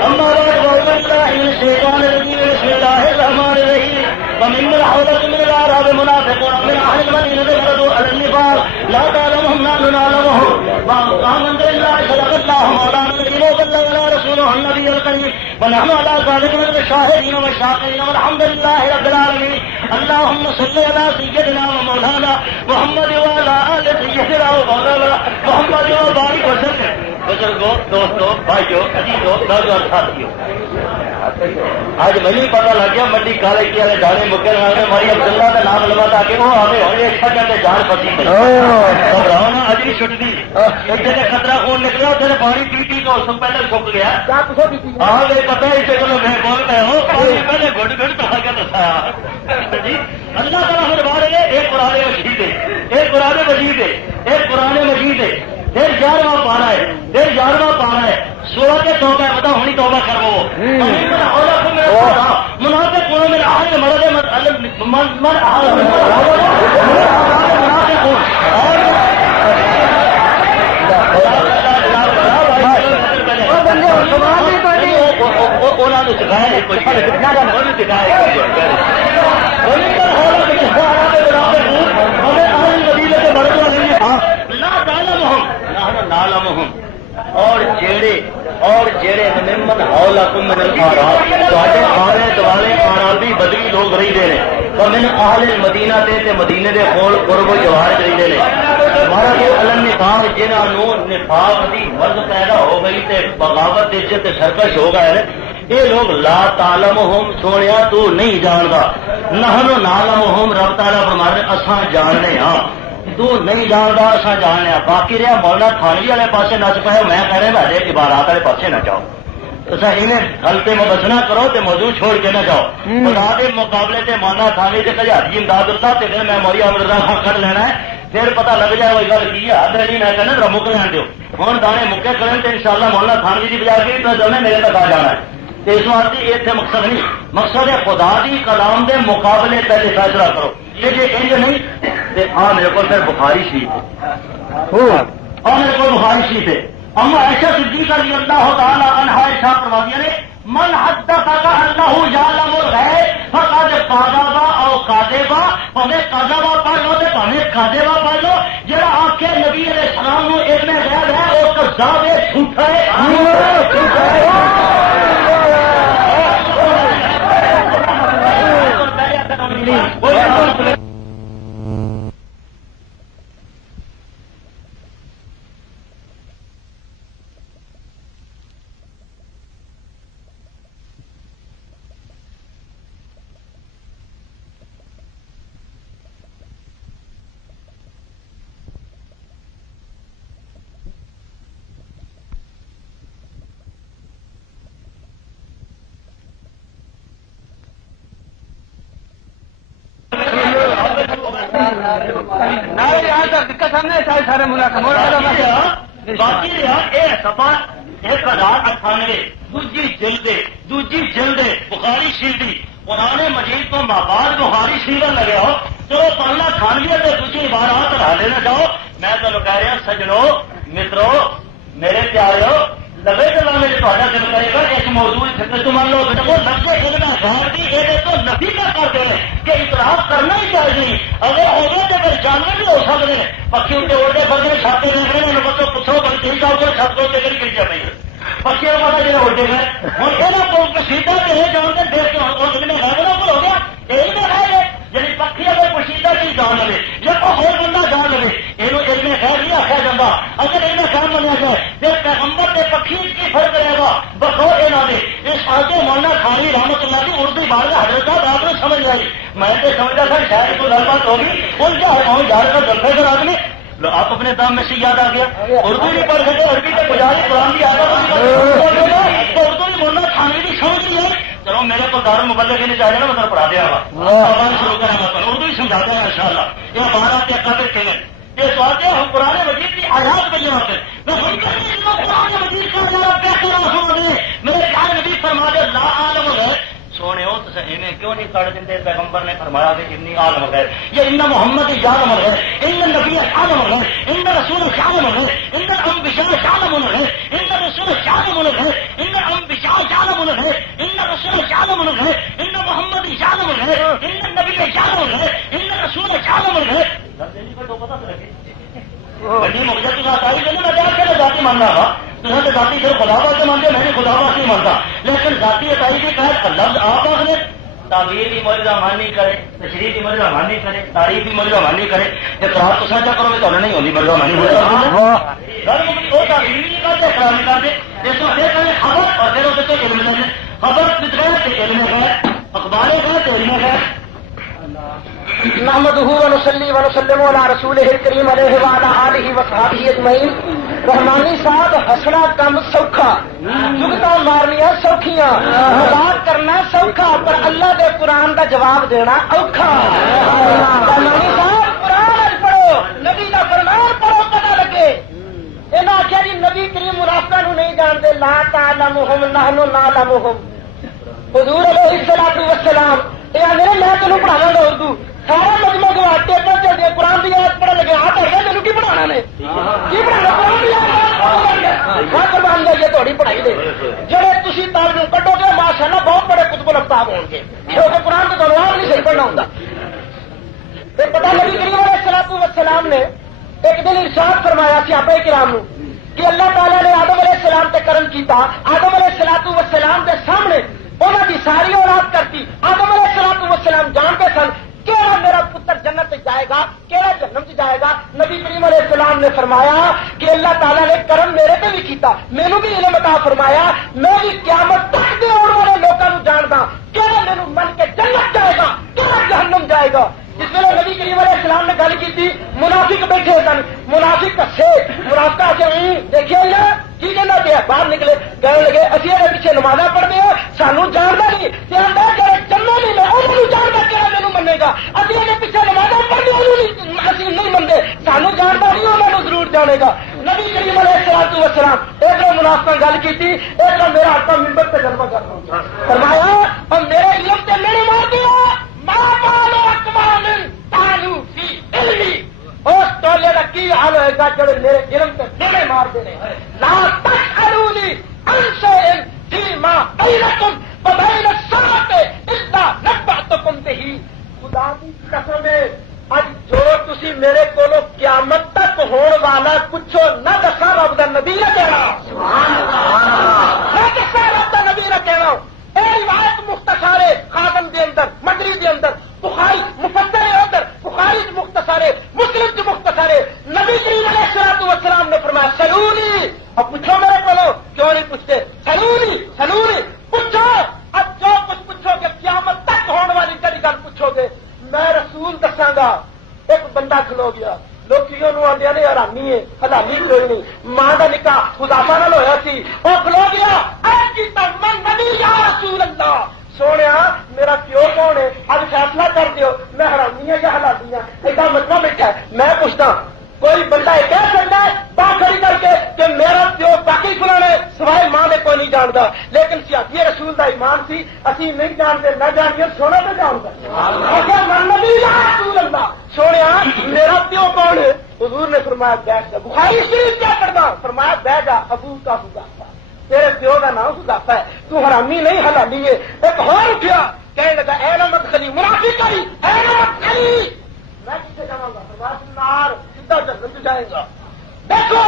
أما بعد فأعوذ بالله من الشيطان الرجيم. بسم الله الرحمن الرحيم. وممن حولكم من الأعراب منافقون من أهل المدينة مردوا على النفاق لا تعلمهم نحن نعلمهم وآمنت بالله صدق الله مولانا الذي لا إله إلا رسوله النبي الكريم ونحن على ذلك من الشاهدين والشاكرين والحمد لله رب العالمين. اللهم صل على سيدنا ومولانا محمد وعلى آل سيدنا ومولانا محمد وبارك وسلم. بزرگوں، دوستوں، بھائیوں، عزیزوں، نوجوان ساتھیوں، آج مجھے پتا لگ گیا منڈی کالے کی والے جانے مکر والے ہماری عبداللہ کا نام لوا تھا کہ وہ آگے ہوئے کہتے جان پتی گھبراؤ نا اج بھی چھٹتی ایک جگہ خطرہ خون نکلا اتنے پانی پی پی کے اس پہلے سک گیا. ہاں میرے پتا اسے چلو میں بول رہے ہو پانی پہلے گھٹ گھٹ تو آ کے دسایا جی. اللہ تعالیٰ ہر بار ہے ایک قرآن مجید ہے، ایک قرآن مجید ہے، ایک قرآن مجید ہے. پھر 11واں پارا ہے، پھر 11واں پارا ہے. سورہ کے توبہ ہے، بتا ہونی توبہ کرو. منافق کونوں میں آج مرد من اور جیڑے ممن حولکم من الأعراب تواڈے آلے دوالے اعرابی بدری لوگ رہندے نے ومن اہل المدینہ تے مدینے دے کول قرب و جوار رہندے نے. ہمارا جو النفاق جنہاں نو نفاق دی مرض پیدا ہو گئی تے بغاوت دے تے سرکش ہو گئے نے یہ لوگ لا تعلمہم سونیا تو نہیں جاندا نحن نعلمہم رب تعالیٰ فرماتے اساں جاننے ہاں تو نہیں جاندا اساں جاننے ہاں. باقی رہا مولانا تھانوی والے پاسے نچ پائے میں کہہ رہا میرے عبارات والے پاسے نہ جاؤ. غلطے میں بسنا کرو تو موضوع چھوڑ کے نہ جاؤ. خدا کے مقابلے سے مولانا تھانوی سے کجاری امداد صاحب سے میں موری امرزا خان کر لینا ہے پھر پتا لگ جائے وہ گل کی ہے نہیں میں کہنا ذرا مک لین دو ہوں دانے مکے کریں تو ان شاء اللہ مولانا تھانوی کی بجا کے تو جانے میرے تک آ جانا ہے. تو اس واسطے یہ اتنے مقصد نہیں، مقصد ہے خدا دی کلام دے مقابلے پہلے فیصلہ کرو. یہ جی انج نہیں ہاں میرے کو پھر بخاری شریف ہے اور میرے کو بخاری شریف ہے. اما عائشہ صدیقہ رضی اللہ تعالی عنہا ارشاد فرماتی ہے من حدثک انہ یعلم الغیب فقد کذب او کاذبا پویں کذبا پڑھ لو تے پویں کاذبا پڑھ لو. جڑا آکھے نبی علیہ السلام نو علم غیب ہے او کذاب ہے، جھوٹا ہے. باقی رہا یہ سفا 1098 دوجی جلد بخاری شریف قرآن مجید تو مابعد بخاری شریف لگے ہو تو پڑھنا تھانوی سے دوسری عبارات لا لینا جاؤ. میں تمہیں کہہ رہا سجنو مترو میرے پیارو لگے تو میرے تھوڑا دل کرے گا ایک موضوع تو مان لو وہ لفظ علم غیب کی یہ تو نفی کا کرتے ہیں کہ اطلاع کرنا ہی چاہیے. اگر ہوگا تو پھر جانور بھی ہو سکتے ہیں پکھی اٹھے اڑتے پڑتے چھاتے دیکھ رہے ہیں مطلب پوچھو بڑی تیز آؤ کر چھت کو کری کری جائے پکھی کا پتا جی اڑتے گئے ہوں یہ سیدھا تو یہ جانتے دیکھ کے علم غیب نہ ہو گیا علم غیب ہے یعنی پکھی اگر پوشیدہ چیز جان لے یا کوئی اور بندہ جان لے یہ علم غیب نہیں آخیا جاتا. اگر علم غیب بنیا جائے پھر پیغمبر کے پکھی کی فرق رہے گا بخور یہاں نے اس آگے مولانا تھانوی رحمت اللہ کی اردو بار کا حضرت صاحب آپ نے سمجھ آئی. میں تو سمجھا تھا شاید کوئی گل بات ہوگی الجھا ہوں جا کر جلفے کر آدمی آپ اپنے دام میں سے یاد آ گیا اردو نہیں پڑھ سکے عربی سے گزاری قرآن کی آدت تو اردو نہیں بولنا تھانوی کی سمجھ نہیں ہے. چلو میرے کو دار مبلغ نہیں چاہیے نا میں پڑھا دیا گا شروع کریں گا اردو ہی سمجھاتا ہے انشاءاللہ یہ ہمارا کیا قدر کے یہ سوال ہے ہم قرآن مجید کی آیات پہ جواب ہے میں ہم قرآن مجید کا جواب کیسے نہ سنو میرے پیارے نبی فرما دے لا عالم ہے سونے ہو تو انہیں کیوں نہیں کر دیتے پیغمبر نے فرمایا کہ اتنی عالم ہے یہ ان محمد عالم ہے ان نبی عالم ہے ان رسول عالم ہے ان انبیاء عالم ہے ان رسول عالم ہے ان انبیاء عالم ہے ان رسول عالم ہے ان محمد عالم ہے ان نبی عالم ہے ان رسول عالم ہے بڑی مقصد کی بات آئی میں ذاتی ماننا تھا تو ذاتی پھر خدا بات سے مانتے میں نے خدا بات نہیں مانتا لیکن ذاتی اتائی کے تحت لفظ آپ نے تعبیر کی مرضا مانی کرے تشریح کی مرضا مانی کرے تاریخ کی مرضا مانی کرے جب آپ تو سانچا کرو گے تو نہیں ہوگی مرضا مانی وہ تعبیر نہیں کرتے خراب نہیں کرتے جس کو خبر اور پھر اسے تو علم ہے خبر علم ہے اخباریں کا تو علم ہے نحمده ونصلي ونسلم على رسوله الكريم عليه وعلى آله وصحبه اجمعین رحمانی صاحب ہسنا کم سوکھا جگتا مارنیاں سوکھیاں مذاق کرنا سوکھا پر اللہ دے قرآن دا جواب دینا اوکھا رحمانی صاحب قرآن پڑھو نبی دا فرمان پڑھو پتہ لگے انہاں آخیا جی نبی کریم منافقاں نو نہیں جانتے لا تعلمهم نحن نعلمهم حضور علیہ الصلوۃ والسلام یہ آدھے میں تینوں پڑھاواں گا اردو سارا مجمع جو پیپر چل گیا قرآن کی آیت پڑھنے لگے ہاں کر گیا تینوں کی پڑھانا نے کی پڑھانا قرآن کی آیت قربان گیا یہ تھوڑی پڑھائی دے جڑے تھی طالب کٹو گے ماشاء اللہ بہت بڑے قطب الافطاب ہو گے کیونکہ قرآن تو دونوں نہیں صحیح پڑھنا ہوتا پتا نبی کریم علیہ الصلوۃ والسلام نے ایک دن ارشاد فرمایا صحابہ کرام کہ اللہ تعالیٰ نے آدم علیہ السلام تے کرم کیتا آدم علیہ الصلوۃ والسلام کے سامنے انہوں کی ساری اولاد کرتی آدم علیہ الصلوۃ والسلام جانتے سن کیڑا میرا پتر جنت جائے گا کیڑا جہنم جائے گا نبی کریم علیہ السلام نے فرمایا کہ اللہ تعالیٰ نے کرم میرے پہ بھی کیتا مینوں بھی علم عطا فرمایا میں بھی قیامت تک دے آنے والے لوگوں کو جاندا کیڑا مینوں من کے جنت جائے گا کیڑا جہنم جائے گا جس ویلے نبی کریم علیہ السلام نے گل کی تھی منافق بیٹھے سن منافق کسے منافقہ کے دیکھیے نا کی کہنا پیا باہر نکلے کہنے لگے اسی یہ پیچھے نمازاں پڑھتے ہیں سانو جانتا نہیں چلنا نہیں میں انہوں جانتا کہڑا مینوں منے گا ابھی یہ پیچھے نمازاں پڑھتے اسی نہیں منتے سانو جانتا نہیں انہوں ضرور جانے گا نبی کریم علیہ الصلوۃ والسلام ایک منافقاں گل کی تھی ایک میرا ہاتھ منبر پہ جلوہ کرنا فرمایا اور میرے علم تے میرے مار دیا اس ٹولے کا کی حال ہوئے گا جڑے میرے علم سے میرے مار دینے لا تسألونی عن شیء فیما بینکم وبین الساعۃ الا نبأتکم بہ خدا کی قسم ہے اج جو تسی میرے کولو قیامت تک ہون والا پوچھو نہ دسا رب دا نبی نہ کہنا سبحان اللہ نہ دسا رب دا نبی نہ کہنا اے روایت مختصر ہے خاتم دے اندر مدری دے اندر بخاری مفسر اندر بخاری مختصر ہے مسلم کی مختصر ہے نبی کریم علیہ الصلوۃ والسلام نے فرمایا سلونی اب پوچھو میرے کو کیوں نہیں پوچھتے سلونی سلونی پوچھو اب جو کچھ پوچھو گے قیامت تک ہونے والی جڑی گل پوچھو گے میں رسول دساں گا ایک بندہ کھلو گیا لوکیوں آدھے نے حرامی ہے حلالی کوئی نہیں ماں کا نکاح خدافا نال ہوا سی وہ کھلو گیا من نبی یا رسول اللہ سونے میرا پیو کون ہے اب فیصلہ کر دیو میں حرامی ہوں یا حلالی ہوں ایسا مطلب بیٹھا ہے میں پوچھتا کوئی بندہ یہ کہہ سکتا ہے بات کھڑی کر کے کہ میرا پیو باقی فلانے سوائے ماں نے کوئی نہیں جانتا لیکن سیاسی رسول کا ایمان سی اسی نہیں جانتے نہ جانتے سونا تو جانتا سونے میرا پیو کون ہے حضور نے فرمایا بیٹھ جا بخاری شریف کیا کرتا فرمایا بیٹھ جا ابو کا حذیفہ تیرے پیو کا نام حذیفہ ہے تو حرامی نہیں حلالی ہے ایک اور اٹھیا کہنے لگا اے نمت خلی منافق کری اے نمت خلی میں کسے جاؤں گا نار سیدھا جنت جائے گا دیکھو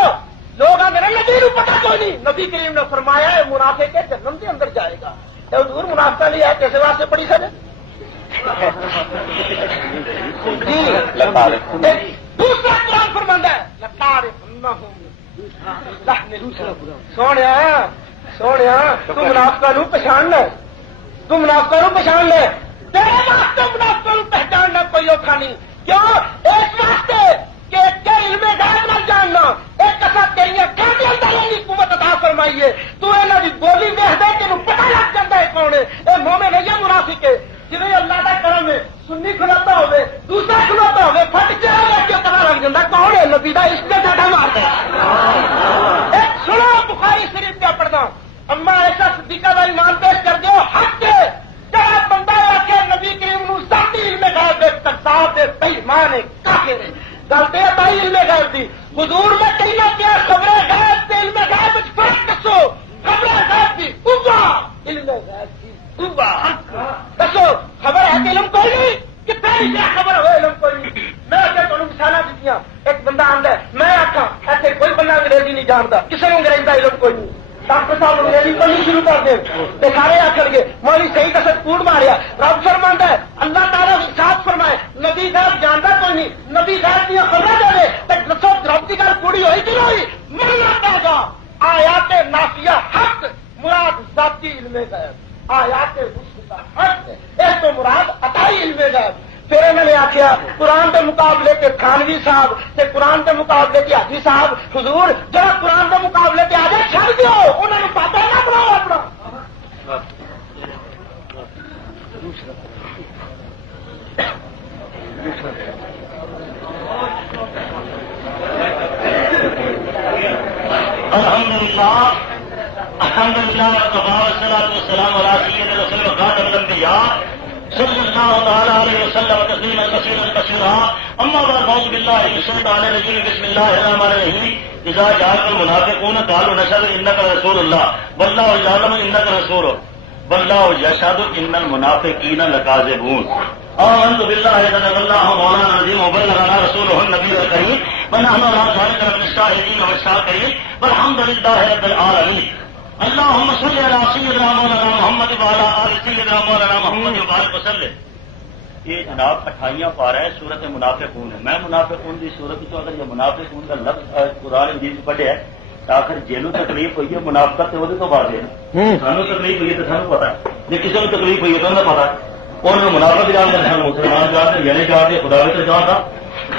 لوگ میرے نبی کو پتا کوئی نہیں نبی کریم نے فرمایا ہے منافق کے جنم کے اندر جائے گا حضور منافقہ نہیں ہے کیسے واسطے پڑھی سکے دوسرا قرآن فرماتا ہے سونے سونے تم منافقہ نو پچھان لے تم منافقہ نو پچھان لے تیرے واسطے منافقہ نو پہچاننا کوئی اوکھا نہیں کیوں اس واسطے کہ علم غیب نہ جاننا ایک کسا تیری اکھاں دے اندر یہ قوت عطا فرمائی ہے تو انہاں دی بولی ویکھ دے تینوں پتہ لگ جاندا ہے کون ہے اے مومن ہے یا منافق ہے جنہیں اللہ کا کرم ہے سنی کھلوتا ہوئے دوسرا کھلوتا ہوئے پھٹ چاہ لے کے پتا لگ جاتا کون ہے نبی دا اس نے ڈاٹا مارتا ہے. ایک سنو بخاری شریف کا پڑھنا اما ایسا صدیقہ کا ایمان پیش کر دو حق کے جڑا بندہ آ کے نبی کریم نو ذاتی علم غیب دے تقدار دے بےمان ہے کافر ہے گلتے بھائی علم غیب دی حضور میں کہنا کیا خبر غیب تے علم غیب وچ فرق دسو. خبر غیب دی قوہ علم غیب دی قوہ دسو. خبر ہے کہ علم کوئی نہیں کتنے کیا خبر ہو علم کوئی نہیں. میں تمہیں مثالاں دیتی ایک بندہ آندا ہے میں آخا ایسے کوئی بندہ انگریزی نہیں جانتا کسی نے انگریزی کا علم کوئی نہیں. ڈاکٹر صاحب انگریزی پڑھنی شروع کر دیں سارے آخر گے مولوی صحیح کسر کوڑ ماریا. رب فرماندا ہے اللہ تعالیٰ ارشاد فرمائے نبی صاحب جانتا کوئی نہیں نبی صاحب دیا خبریں دے تو دسو رب کی گل پوری ہوئی کہ ہوئی ملنا پائے گا. آیات نافیہ حق مراد ذاتی علم غیب آیات مشرکہ حق اس تو مراد عطائی علم غیب. پھر انہوں نے آخیا قرآن کے مقابلے کے تھانوی صاحب تے قرآن کے مقابلے کے حاجی صاحب حضور جہاں قرآن کے مقابلے کے آ جائے چھڑ دو انہوں نے پاتا نہ بناؤ اپنا. الحمدللہ والصلاۃ والسلام علی سید رسول خاتم الانبیاء صلی اللہ تعالی علیہ وسلم تسلیما کثیرا کثیرا. اما بعد اعوذ باللہ من الشیطان الرجیم بسم اللہ الرحمن الرحیم اذا جاءک المنافقون قالوا نشهد انک رسول اللہ واللہ یعلم انک رسول واللہ یشهد ان المنافقین لکاذبون. آمنت باللہ صدق اللہ مولانا العظیم وبلغنا رسولہ النبی الکریم ونحن على ذلك من الشاهدین والشاکرین والحمد للہ رب العالمین. اللهم صل على سيدنا مولانا محمد وعلى آل سيدنا مولانا محمد وبارك وسلم. یہ جناب 28واں پارہ ہے سورت منافقون ہے. میں منافقون کی صورت تو اگر یہ منافقون کا لفظ قرآن مجید پڑھے ہے تو آخر جنوں تکلیف ہوئی ہے منافقت سے وہ تو بات ہے سانو تکلیف ہوئی ہے تو سانو پتا ہے جی کسی کو تکلیف ہوئی ہے تو انہیں پتا ہے اور منافق جانتے ہیں مسلمان جانتے یعنی جانتے خدا بھی تو جانتا.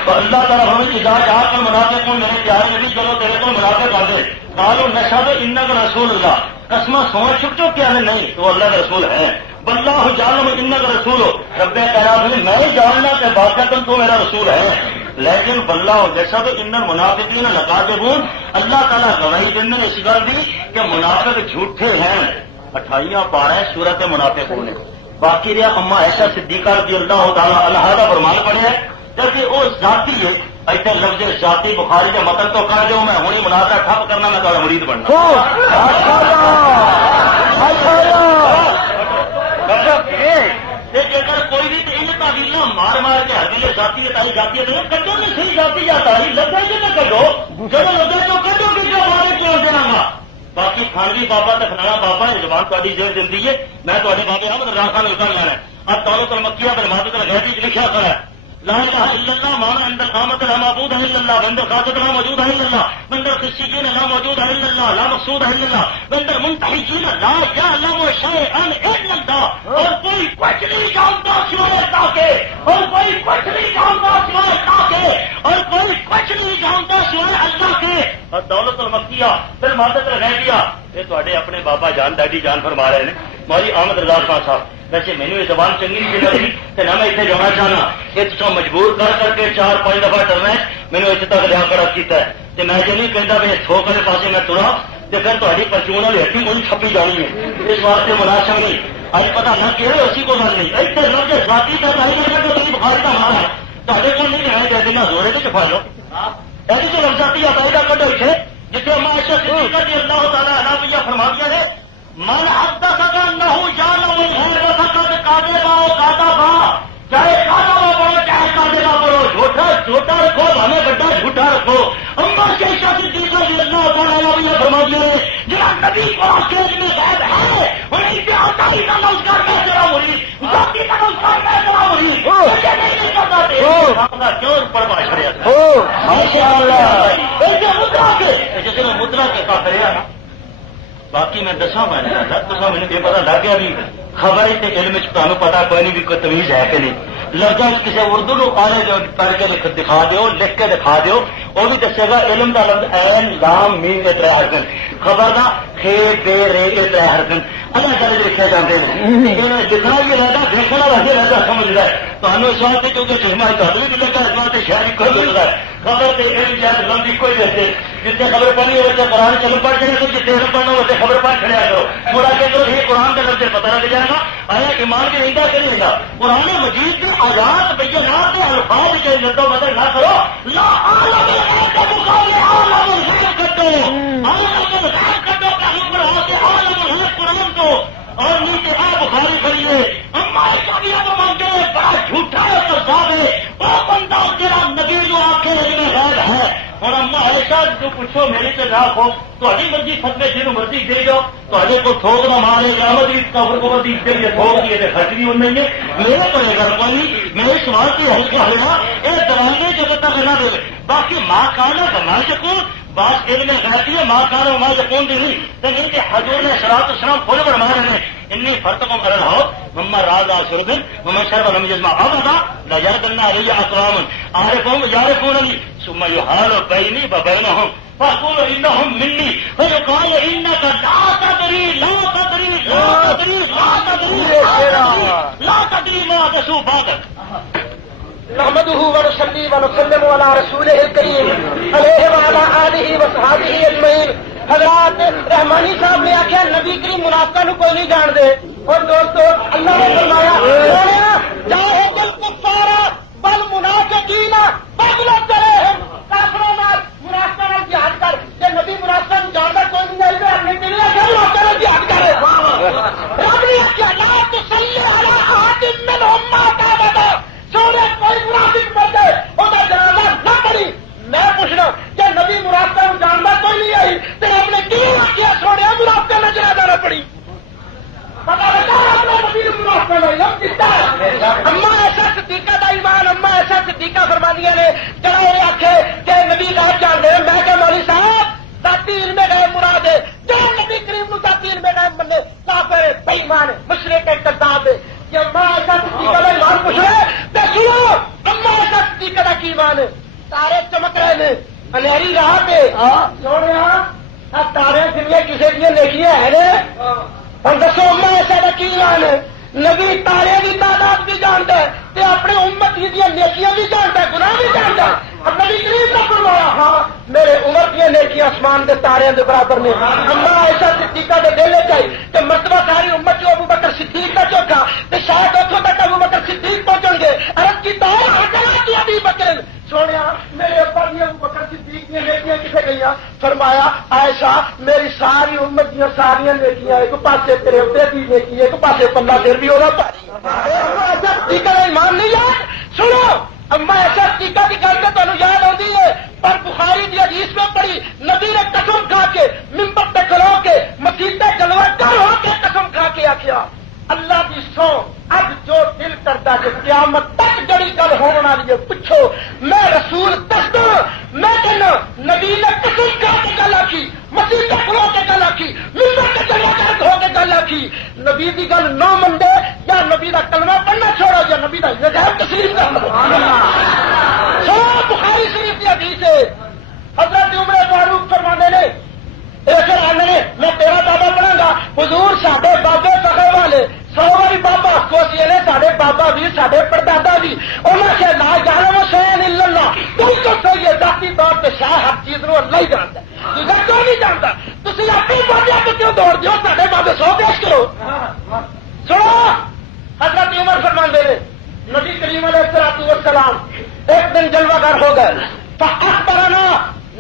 تو اللہ تعالیٰ ہمیں اذا جاءک المنافقون میرے پیارے نبی چلو تیرے کو منافق آ گئے قالوا نشهد انک رسول اللہ قسمہ سوچ چھپ چھپ کیا نہیں تو اللہ کا رسول ہے. واللہ یعلم انک رسول رب کائنات میں جاننا کہ واقعتاً تو میرا رسول ہے. لیکن واللہ یشهد ان المنافقین لکاذبون اللہ تعالیٰ گواہی دینے نے اس گل دی کہ منافق جھوٹے ہیں. 28واں پارہ ہے سورت منافقون. باقی رہا اما عائشہ صدیقہ رضی اللہ تعالیٰ عنہا کا فرمان پڑے ہے کہ وہ ذاتی ہے ایسے لفظ ذاتی بخاری کے متن تو کر دو میں ہونی منافع ٹھپ کرنا میں تھوڑا مرید بننا. اگر کوئی بھی تو تعلیم مار مار کے ہر ذاتی تاری جاتی ہے تو کدو نہیں صحیح جاتی یا تاری لگے کہ نہ کڈو جب لگے تو کدو کہ ہمارے کیوں دینا گا. باقی خانوی بابا تے فلانا بابا زبان تاری جو زندگی ہے میں تے بابے احمد رضا خان لکھا لا رہا ہے. اب دولت المکیہ برمادت الغیبی لکھا کھڑا ہے لا الہ الا اللہ مانا عند قامت لا معبود الا اللہ بندر خاطب لا موجود الا اللہ بندر قسیین لا موجود الا اللہ لا مقصود الا اللہ بندر منتحجین لا یعلم شیئا الا اللہ. اور کوئی کچھ نہیں جانتا سوائے اللہ کے اور کوئی کچھ نہیں جانتا سوائے اللہ کے اور کوئی کچھ نہیں جانتا سوائے اللہ کے. اور دولت المکیہ پھر مادت الغیبیہ یہ تے اپنے بابا جان ڈیڈی جان فرما رہے ہیں مولوی احمد رضا خان صاحب. ویسے مینو یہ زبان چنگی نہیں لگی کہ نہ میں اتنے جانا چاہنا اتنا مجبور کر کے 4-5 دفعہ ڈرنا مینو اتنے تک لیا کڑا کیا ہے میں جو نہیں کہتا بھی تھوک والے پاس میں ترا تو پھر تاری پرچون والی ہٹی کوئی چھپی جانی ہے. اس واسطے مناسب نہیں اج پتا نہ کہ اسی کو گل نہیں اتنے لفظ ذاتی کا نہیں بخاری کا مارا تے کو نہیں ہے کہ دینا زورے تو چھپا لو ایسی تو لفظاتی عقائدہ کڈو اتنے جتنے اما عائشہ صدیقہ رضی اللہ تعالیٰ عنہا فرما دیا ہے من حدثک انہ یعلم الغیب فقد کاذب و کذب. چاہے کاذب پڑھو چاہے کاذب پڑھو جھوٹا رکھو ہمیں بڑا جھوٹا رکھو. اما عائشہ صدیقہ رضی اللہ تعالیٰ عنہا فرما دیا ہے جہاں نبی کو آخر میں غیب ہے انہیں سے عطائی کا نمسکار میں کرا ہوئی ذاتی کا نمسکار میں کرا ہوئی مجھے نہیں کرتا کیوں پڑھوا شریعت مدرا کے جس نے مدرا کے کا کرے نا. باقی میں دساں میں نے یہ پتا لگ گیا بھی خبر تے علم تمہیں پتا کوئی نہیں بھی کوئی تمیز ہے کہ نہیں. لفظ کسی اردو کو پڑھ کے دکھا دیو لکھ کے دکھا دیو وہ بھی دسے گا علم کا لفظ این لام میم کے 3 حرف خبر کا خے بے رے کے 3 حرف اللہ تعالی دیکھے جاتے ہیں جتنا بھی رہتا دیکھنا ویسے رہتا سمجھتا ہے تو ہمیں اس واسطے کیونکہ چشمہ تعدل بھی لگا اس واسطے شہری کوئی ملتا ہے خبر تو لمبی کوئی دیکھتے جتنے خبر پڑھنی ہو قرآن چلو پڑھ جائے تو جتنے پڑھنا ہوتے خبر پڑھ کھڑیا کرو تھوڑا کہ کرو یہ قرآن کا لفظ پتہ لگ جائے گا آیا ایمان کے رہتا کہ نہیں رہتا قرآن مجید کے آزاد بینات کے الفاظ کے لدو بدل نہ کرو لا عالم الغیب کا مقابلہ عالم الغیب کر دو عالم الغیب کر دو کہ ہم بڑھا کے عالم الغیب قرآن کو اور نیچے بخاری کریے ہمارے کبھی اب مانگے بڑا جھوٹا ہے کذاب ہے وہ بندہ تیرا نبی جو آخر علم غیب ہے اور اما ایسا جو پوچھو میری تو نہ ہو تاری مرضی فتوے جنہوں مرضی دے جاؤ تے کو تھوک نہ مارے گرامت قبر کو مرضی دے گی تھوک دیے خرچ بھی ان میں میرے کو گھر والی میرے سوال کی ہلکا ہوا یہ دلانے جگہ تک نہ دے باقی ماں کانا کرنا سکوں بات علم غیب ہے ماں کانا ماں یقون دی نہیں تو نہیں کہ حضور نے صراط السلام کھول بڑھا رہے انی فرتکم علی الحوض مما راضا شربن ومن شرب لم يجمع ابدا لا يردن علي اقوام عارفهم يعرفونني ثم يحال بيني وبينهم فاقول انهم مني فيقال انك لا تدري لا تدري لا تدري لا تدري لا تدري ما تسوء بعدك نحمده ونصلي ونسلم على رسوله الكريم عليه وعلى آله وصحبه اجمعین حضرات رحمانی صاحب نے آخیا نبی کریم منافقہ نو کوئی نہیں جان دے اور دوستو اللہ نے فرمایا جاہے دل کفارا بل منافقین بغل کرہم کافروں نال منافقہ نال جہاد کر کہ نبی منافقہ نو جاندا کوئی نہیں ہے اپنے دل آخیا منافقہ نال جہاد کرے رب نے آخیا لا تصلی علی احد منهم مات ابدا سونے کوئی منافق مر جائے وہ جنازہ نہ پڑی میں پوچھنا کہ نبی مرافقہ کو جاننا کوئی نہیں آئی تو آپ نے کیوں کیا چھوڑیا مرافقہ میں جنازہ نہ پڑی پتا لگا آپ نے نبی مرافقہ نہیں ہم کتا ہے اما ایسا صدیقہ دا ایمان اما ایسا صدیقہ فرمانیاں نے جڑا یہ آخے کہ نبی غیب جان دے میں کہ مولوی صاحب ذاتی علم غیب مراد ہے جو نبی کریم نو ذاتی علم غیب منے کافر ہے بے ایمان ہے مشرک ہے کذاب ہے کہ اما ایسا صدیقہ دا ایمان پوچھ رہے تو سنو اما ایسا صدیقہ دا کی ایمان ہے تارے چمک رہے ہیں انہری راہ پہ سونے تارے دنیا کسی دیا نیکیاں ہیں ہم دسو اما ایسا کا کی ایمان ہے نبی تارے کی تعداد بھی جانتا ہے تے اپنے امت کی دیا نیکیاں بھی جانتا ہے گناہ بھی جانتا ہے اب نبی کریم نے فرمایا ہاں میرے عمر کی نیکیاں آسمان کے تارے کے برابر نے اما ایسا صدیقہ دے دل چاہیے کہ مرتبہ ساری امت جو ابو بکر صدیق کا چوکا تو شاید اتوں تک ابو بکر صدیق پہنچ گے عرب کی دور ابھی بکر سونے میرے ابا بھی ابو بکر صدیق دیا نیکیاں کتنے گئی فرمایا عائشہ میری ساری امت دیا ساری نیکیاں ایک پاسے تیرے اتنے دی نیکی ایک پاسے پلا پھر بھی ہونا ایسا ٹیکا کا ایمان نہیں یاد سنو اما ایسا ٹیکا کی گل تو تمہیں یاد آتی ہے پر بخاری کی حدیث میں پڑھی نبی نے قسم کھا کے ممبر پہ کھلو کے مسجد پہ جلوہ گر ہو کے قسم کھا کے آخیا اللہ کی سو اب جو دل کرتا کہ قیامت تک جڑی گل ہونے والی ہے پوچھو میں رسول دس دوں میں کہنا نبی نے قسم کھا کے گل آخی مسیح کے کھلو کے گل آخی ممبر کے جلوہ گر ہو کے گل آخی نبی کی گل نہ منڈے یا نبی کا کلمہ پڑھنا چھوڑو یا نبی کا غیب تسلیم کرنا سو بخاری شریف کی حدیث ہے حضرت عمر فاروق فرمانے نے ایسے آنے نے میں تیرا بابا پڑھا گا حضور ساڈے بابے فخر والے 100 باری بابا کوسی نے ساڈے بابا بھی ساڈے پردادا بھی انہوں سے لا جانا وہ شہن اللہ بالکل صحیح ہے ذاتی طور پہ شاہ ہر چیز نو اللہ ہی جانتا ہے دوسرا کیوں نہیں جانتا تھی اپنے بابے کو کیوں دوڑ دیو ساڈے بابے 100 پیش کرو سنو حضرت عمر فرماندے نے نبی کریم علیہ الصلوۃ والسلام ایک دن جلوہ گر ہو گئے فاخبرنا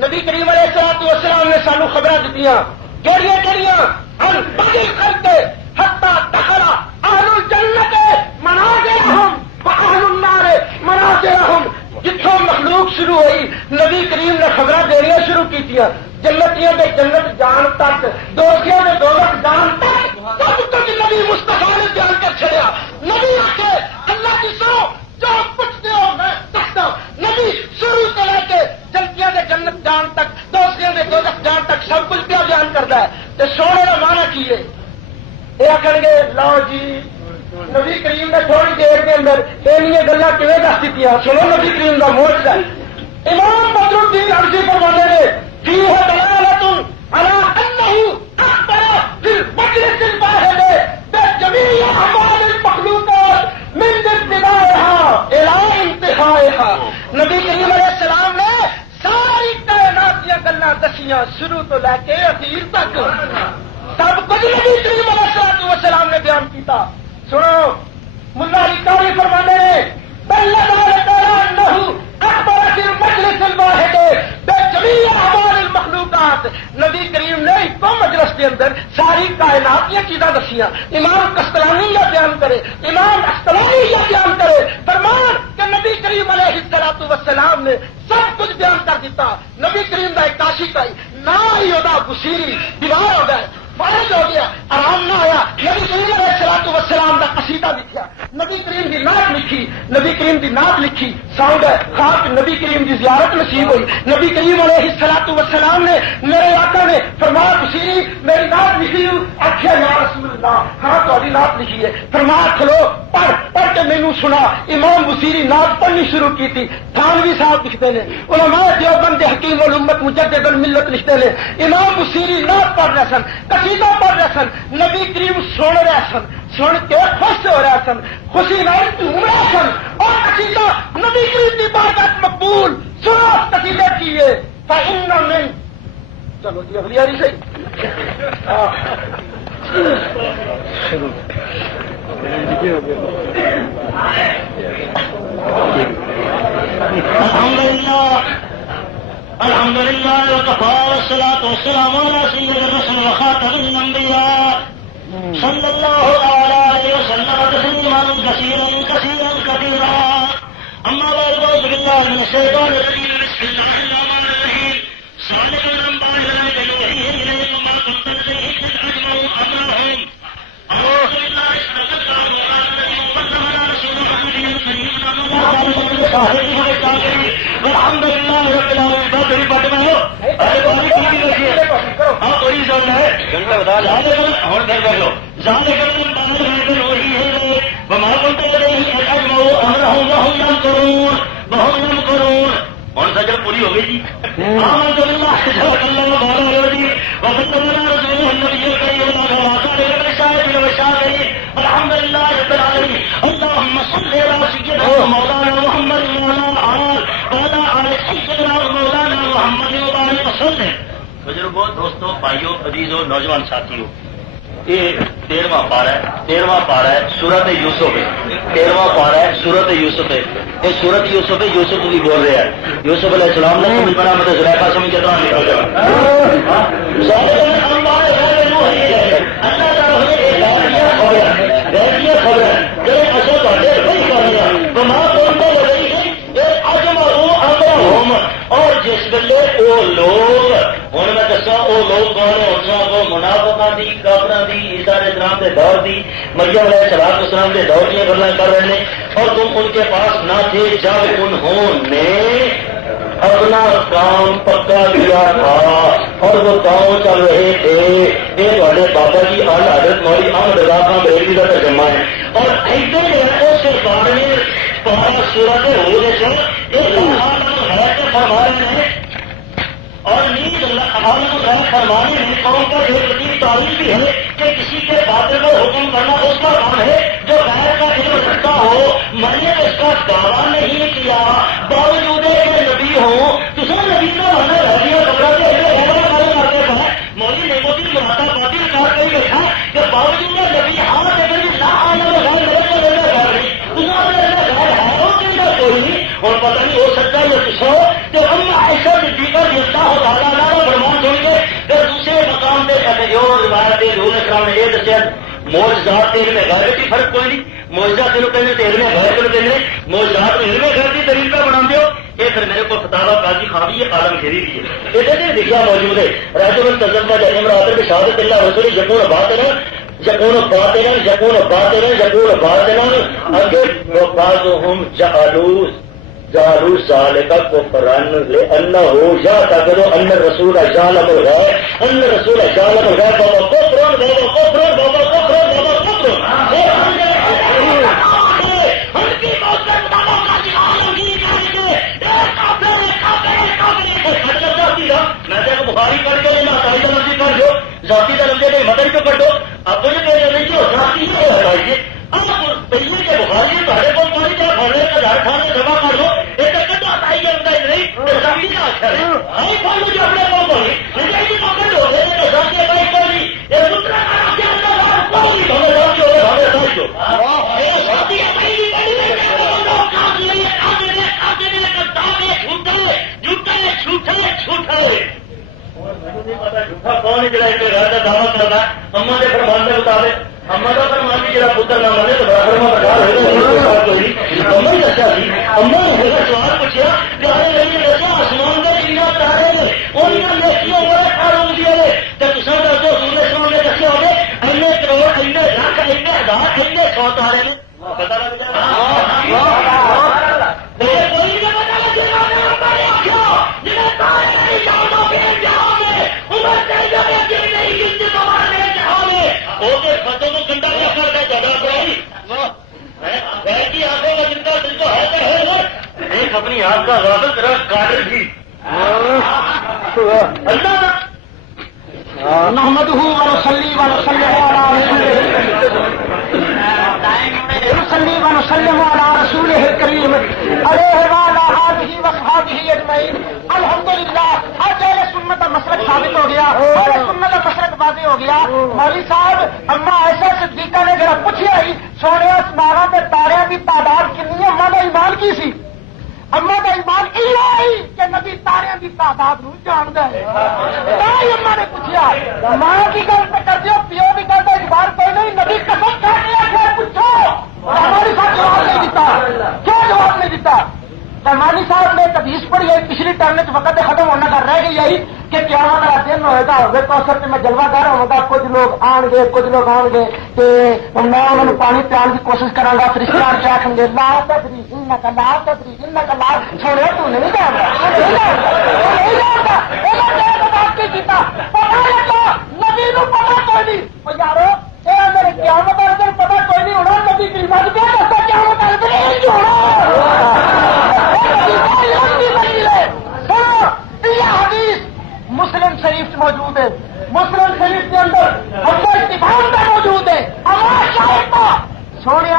نبی کریم علیہ الصلوۃ والسلام نے سانو خبراں دتیاں کیڑیاں ہم بدل کرتے حتی دخل اہل الجنت منازلهم واہل النار منازلهم جتوں مخلوق شروع ہوئی نبی کریم نے خبراں دینیاں شروع کیتیاں جنتیاں دے جنت جان تک دوزخیاں دے دوزخ جان تک سب کچھ نبی مصطفیٰ نے بیان کر چھڑیا نبی آکھے اللہ کی سو جو پوچھتے ہو میں سکتا ہوں نبی شروع سے لے کے جنتیاں دے جنت جان تک دوزخیاں دے دوزخ جان تک سب کچھ پیا بیان کرتا ہے تے سونے کا معنی کی ہے یہ آخر گے لو جی نبی کریم نے تھوڑی دیر کے اندر یہ گلا کیون دس دیتی سنو نبی کریم کا موجزہ ہے امام بدر الدین عرضی فرمانے نے فیہ دلالۃ علی انہ اخبر بالمجلس الواحد نبی کریم علیہ السلام نے ساری کائنات دیا گلاں دسیاں شروع تو لے کے اخیر تک سب کچھ نبی کریم علیہ السلام نے بیان کیتا. سنو ملا علی قاری فرمانے نے المخلوقات نبی کریم نے ایک مجلس کے اندر ساری کائنات یہ چیزاں دسیاں. امام قسطلانی یہ بیان کرے, امام اسقلانی یہ بیان کرے, فرمان کہ نبی کریم علیہ الصلوۃ والسلام نے سب کچھ بیان کر دیتا. نبی کریم کا ایک کاشی کا نہ ہی ہوتا بصیری بیمار ہو گئے, فارغ ہو گیا, آرام نہ آیا. نبی کریم علیہ الصلوۃ والسلام کا قصیدہ لکھا, نبی کریم کی نعت لکھی, نبی کریم کی نعت لکھی, ساؤنڈ ہے خاک نبی کریم کی زیارت نصیب ہوئی. نبی کریم علیہ الصلوۃ والسلام نے میرے آقا نے فرمایا بصیری میری نعت لکھی ہوں. آخیا یا رسول اللہ ہاں تاری نعت لکھی ہے. فرمایا کھلو پڑھ کے مینوں سنا. امام بصیری نعت پڑھنی شروع کی تھی. تھانوی صاحب لکھتے ہیں, علماء دیوبند حکیم الامت مجدد الملت لکھتے ہیں, امام بصیری نعت پڑھ رہے سن, قصیدہ پڑھ رہے سن, نبی کریم سن رہے سن, سن کے خوش ہو رہے سن, خوشی نال جھوم رہے سن, اور قصیدہ نبی کریم کی بارگاہ مقبول. سنو قصیدے کیے فإن من چلو جی اگلی آری صحیح. الحمد لله وكفى والصلاة والسلام على سيد الرسل وخاتم الأنبياء صلى الله عليه وسلم تسليما كثيرا كثيرا كثيرا. أما بعد أعوذ بالله من الشيطان الرجيم. بسم الله الرحمن الرحيم. صالح الأنباء لا يوحيه إليهم ما كنت لديهم إذ أجمعوا أمرهم. أعوذ بالله من الشيطان الرجيم. وسلم على رسوله النبي الكريم والحمد لله رب العالمين. کون سا جب پوری ہو گئی جی. الحمد للہ رب العالمین. اللهم صل على سيدنا مولانا محمد وعلى آل سيدنا مولانا محمد وبارك وسلم. بزرگوں, دوستوں, بھائیوں, عزیزوں, نوجوان ساتھیوں, یہ 13واں پارہ ہے سورت یوسف ہے. 13واں پارہ ہے سورت یوسف ہے. یہ سورت یوسف ہے. یوسف بھی بول رہے ہیں. یوسف علیہ السلام نے سمجھ بنا مطلب زلیخا سمجھ کے تو نکل اور جس ویلے وہ لوگ ہوں میں دسا وہ لوگ کون ہے. منافقاں دی, کافراں دی, عیسیٰ علیہ السلام کے دور دی, مریم علیہ السلام کے دور کی گلاں کر رہے ہیں. اور تم ان کے پاس نہ تھے جب انہوں نے اپنا کام پکا کیا تھا اور وہ کام چل رہے تھے. یہ تھوڑے بابا جی آل حضرت مولوی احمد رضا خان بریلوی کا ترجمہ ہے. اور ادھر جو ہے اس سرکار نے سورت ہود ہے کہ فرما رہے ہیں اور نیز فرمانے میں قوم کا جو لطیف تعریف بھی ہے کہ کسی کے باطل کو حکم کرنا اس کا کام ہے جو غیر کا علم رکھتا ہو. میں نے اس کا دعویٰ نہیں کیا باوجود کہ نبی ہوں. تو سب نبی کا ہونا رہ گیا خبروں کے مولوی نعمتی مراتا باطل کار کر بیٹھا کہ باوجود نبی ہاں اگر بھی نہ آنا اور پتہ نہیں ہو سکتا یہ کچھ ہو کہ ہم ایسا دیگر جتنا ہو تعالیٰ نہ فرمان سن کے پھر دوسرے مقام پہ کہتے جو روایت حضور اسلام نے یہ دسیا معجزات علم غیب کی فرق کوئی نہیں. معجزات تینوں کہنے تے علم غیب کو کہنے معجزات علم غیب کی دلیل پہ بنا دیو. یہ پھر میرے کو فتاوی قاضی خاوی ہے عالم گیری بھی ہے. یہ لکھا موجود ہے راجب التزم کا جنم راتر میں شہادت اللہ رسول یقون باطلا یقون باطلا یقون باطلا یقون باطلا اگر بعضهم جعلوا ذلك كفرا لانه يعتقد ان الرسول جعل الغيب ان الرسول جعل الغيب وهو كفر وهو كفر وهو كفر وهو كفر. میں بخاری پڑھ کے لینا ساری لفظی کر دو ذاتی کا لفظ کے مدن کو کر دو. اب مجھے کہہ رہے جو ذاتی کو ہٹائیے. اب پہلے کے بخاری پہلے کو پانی کا کھانے کا جھاڑ کھانے جمع کر دو. ایک کی کا اچھا ہے ہاں کھول مجھے اپنے کو بولی مجھے بھی پکڑ ہو گئے تو سب کے بھائی کوئی یہ دوسرا کام کیا ہوتا ہے ہمیں ساتھ ہو ہمیں ساتھ جھوٹا کون جڑا ایک گھر کا دعوی کرنا اما کے فرمان کے مطابق اما کا فرمان بھی جڑا پتر نہ مانے تو فرما بردار ہوگا اما ہی دسیا سی اما نے سوال پوچھا کہ دسیا آسمان کا کتنا تارے نے ان نیکیاں بڑے کاروں دیا نے تو تصا دسو سورج سمان نے دسیا ہوگے اینے کروڑ اینے لاکھ اینے ہزار اینے 100 تارے نے پتا لگ فتح کو گندا کیا کرتا ہے جگہ کی آنکھوں کا جن کا دل کو ہے ایک اپنی آنکھ کا غافل طرح کاٹر تھی اللہ نحمده ونصلي ونسلم على رسوله الكريم عليه وعلى آله وصحبه اجمعين الحمدللہ آج اہل سنت کا مسلک ثابت ہو گیا اہل سنت کا مسلک واضح ہو گیا مولوی صاحب اما عائشہ صدیقہ نے ذرا پوچھا ہی سونے آسمانوں کے تارے کی تعداد کنی ہے اما کا ایمان کی سی اما کا ایمان ہی کہ نبی تارے کی تعداد نو جانتا ہے اما نے پوچھا ماں کی گل پہ کر دو پیو کی گل کا اخبار کوئی نہیں نبی قسم کھا کے پوچھو ہمارے ساتھ جواب نہیں دیتا کیوں جواب نہیں دیتا رحمانی صاحب نے حدیث پڑھی ہے پچھلی ٹرم وقت ختم ہونا کر رہ گئی آئی کہ قیامت کا دن ہوئے گا کوثر میں جلوہ گر ہوگا کچھ لوگ آن گے کچھ لوگ آن گے کہ میں انہوں نے پانی پیان کی کوشش کروں گا فرشتے آن کے آخر گے لا تدری انک لا تدری انک لا چھوڑے تو نہیں جانتا پتا لگا نبی نو پتا کوئی نہیں یارو میرے قیامت والے دن پتا کوئی نہیں ہونا نبی کی بات کیا دستا قیامت والے دن نہیں یہ حدیث مسلم شریف موجود ہے مسلم شریف کے اندر حضرت استفہام کا موجود ہے ہمارا شاہد کا سونے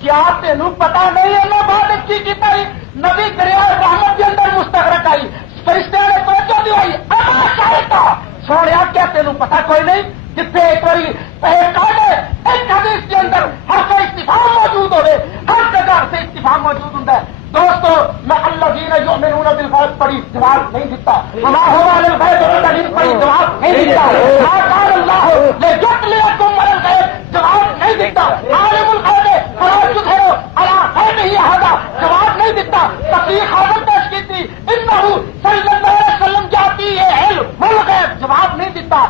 کیا تینوں پتا نہیں ہے میں بات اچھی کی تھی نبی دریا رحمت کے اندر مستغرق آئی فرشتے نے توجہ دی ہوئی ہمارا شاہد کا سونے کیا تینوں پتا کوئی نہیں جتنے ایک بار ایک حدیث کے اندر ہر کا استفہام موجود ہوئے ہر جگہ سے استفہام موجود ہوتا ہے دوستو میں اللہ جی نے جو یؤمنون بالغیب پڑھی جواب نہیں دیتا وما هو علی الغیب بدلیل پڑھی جواب نہیں دیتا ما قال اللہ لیجعلکم علی الغیب جواب نہیں دیتا عالم الغیب فلا یظہر علی غیبہ احدا جواب نہیں دیتا تفریق حاضر پیش کی تھی انہ صلی اللہ علیہ وسلم جاتی ہے علم الغیب جواب نہیں دیتا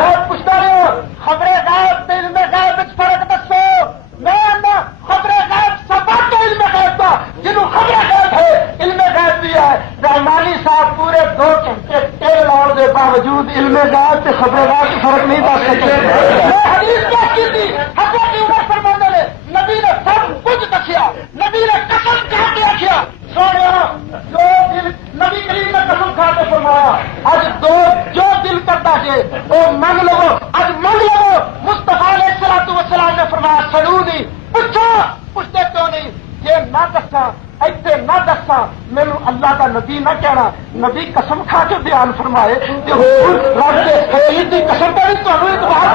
اور پوچھتا رہے ہو خبر غیب علم غیب فرق دسو میں خبر غیب سبق کے علم غیب کا جنہوں خبر غیب ہے علم غیب بھی ہے رحمانی صاحب پورے 2 گھنٹے تیل لاؤ کے باوجود علم غیب سے خبر غیب سے فرق نہیں دس سکے میں حدیث پیش کی تھی حضرت عمر فرماتے نے نبی نے سب کچھ دسیا نبی نے قسم کھا کے رکھیا سونے جو دل نبی کریم نے قسم کھا کے فرمایا اج جو دل کرتا ہے وہ من لو اج من لو مصطفیٰ علیہ الصلوۃ والسلام نے فرمایا سلونی پوچھو پوچھتے کیوں نہیں یہ نہ دسا ایسے نہ دسا مینو اللہ کا نبی نہ کہنا نبی قسم کھا کے بیان فرمائے کہ رب کے شہید کی قسم پر بھی تمہیں اعتبار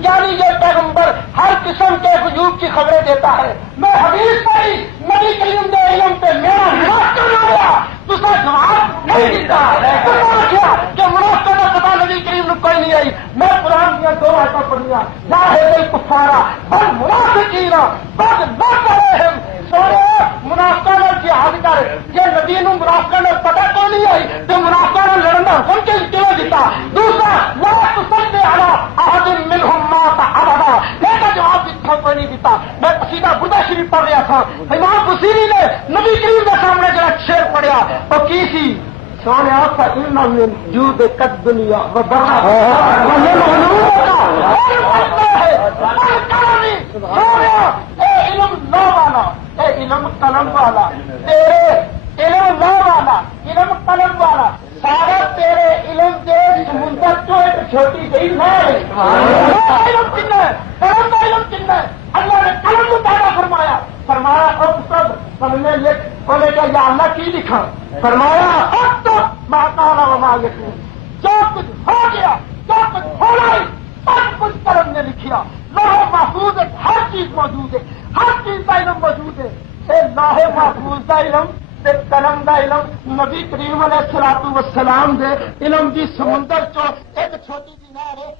یعنی یہ پیغمبر ہر قسم کے غیوب کی خبریں دیتا ہے میں حدیث پڑھی نبی کریم دے علم پہ میرا منافقہ نہ ہوا دوسرا جواب نہیں دیتا کیا کہ منافقہ نہ پتا نبی کریم نے کوئی نہیں آئی میں قرآن دیا 2 آیتیں پڑھیا لا ہے کفارا بل منافقین بل نہ کرے ہم سونے منافقہ نے جہاد کر یہ نبی نو منافقہ نے پتا کو نہیں آئی تو منافقہ نے لڑنا ہن کے کیوں دیتا دوسرا لا تصلی علی احد منهم مات ابدا ایک جواب دیتا کوئی نہیں دیتا میں قصیدہ بردہ شریف پڑھ رہا تھا امام بصیری نے نبی کریم کے سامنے جڑا شعر پڑھیا وہ کی سی سونے آپ ان من جود قد دنیا و برا ومن علومک ہے سونے اے علم لا والا اے علم قلم والا تیرے علم لا والا علم قلم والا سارا تیرے علم کے سمندر تو ایک چھوٹی گئی میں علم کن ہے قلم کا علم کن ہے اللہ نے قلم کو پیدا فرمایا اکتب سمجھنے لکھ بولے کہ یا اللہ کی لکھا فرمایا اکتب ما کان وما یکون جو کچھ ہو گیا جو کچھ ہونا ہی سب کچھ قلم نے لکھیا لوح محفوظ ہے ہر چیز موجود ہے ہر چیز کا علم موجود ہے اے لوح محفوظ کا علم تے قلم دا علم نبی کریم علیہ الصلوۃ والسلام دے علم دی سمندر چو ایک چھوٹی جی نہر ہے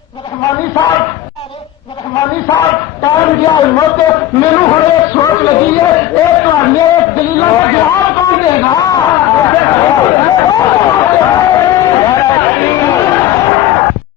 رحمانی صاحب ٹائم گیا موت مینوں ہن ایک سوچ لگی ہے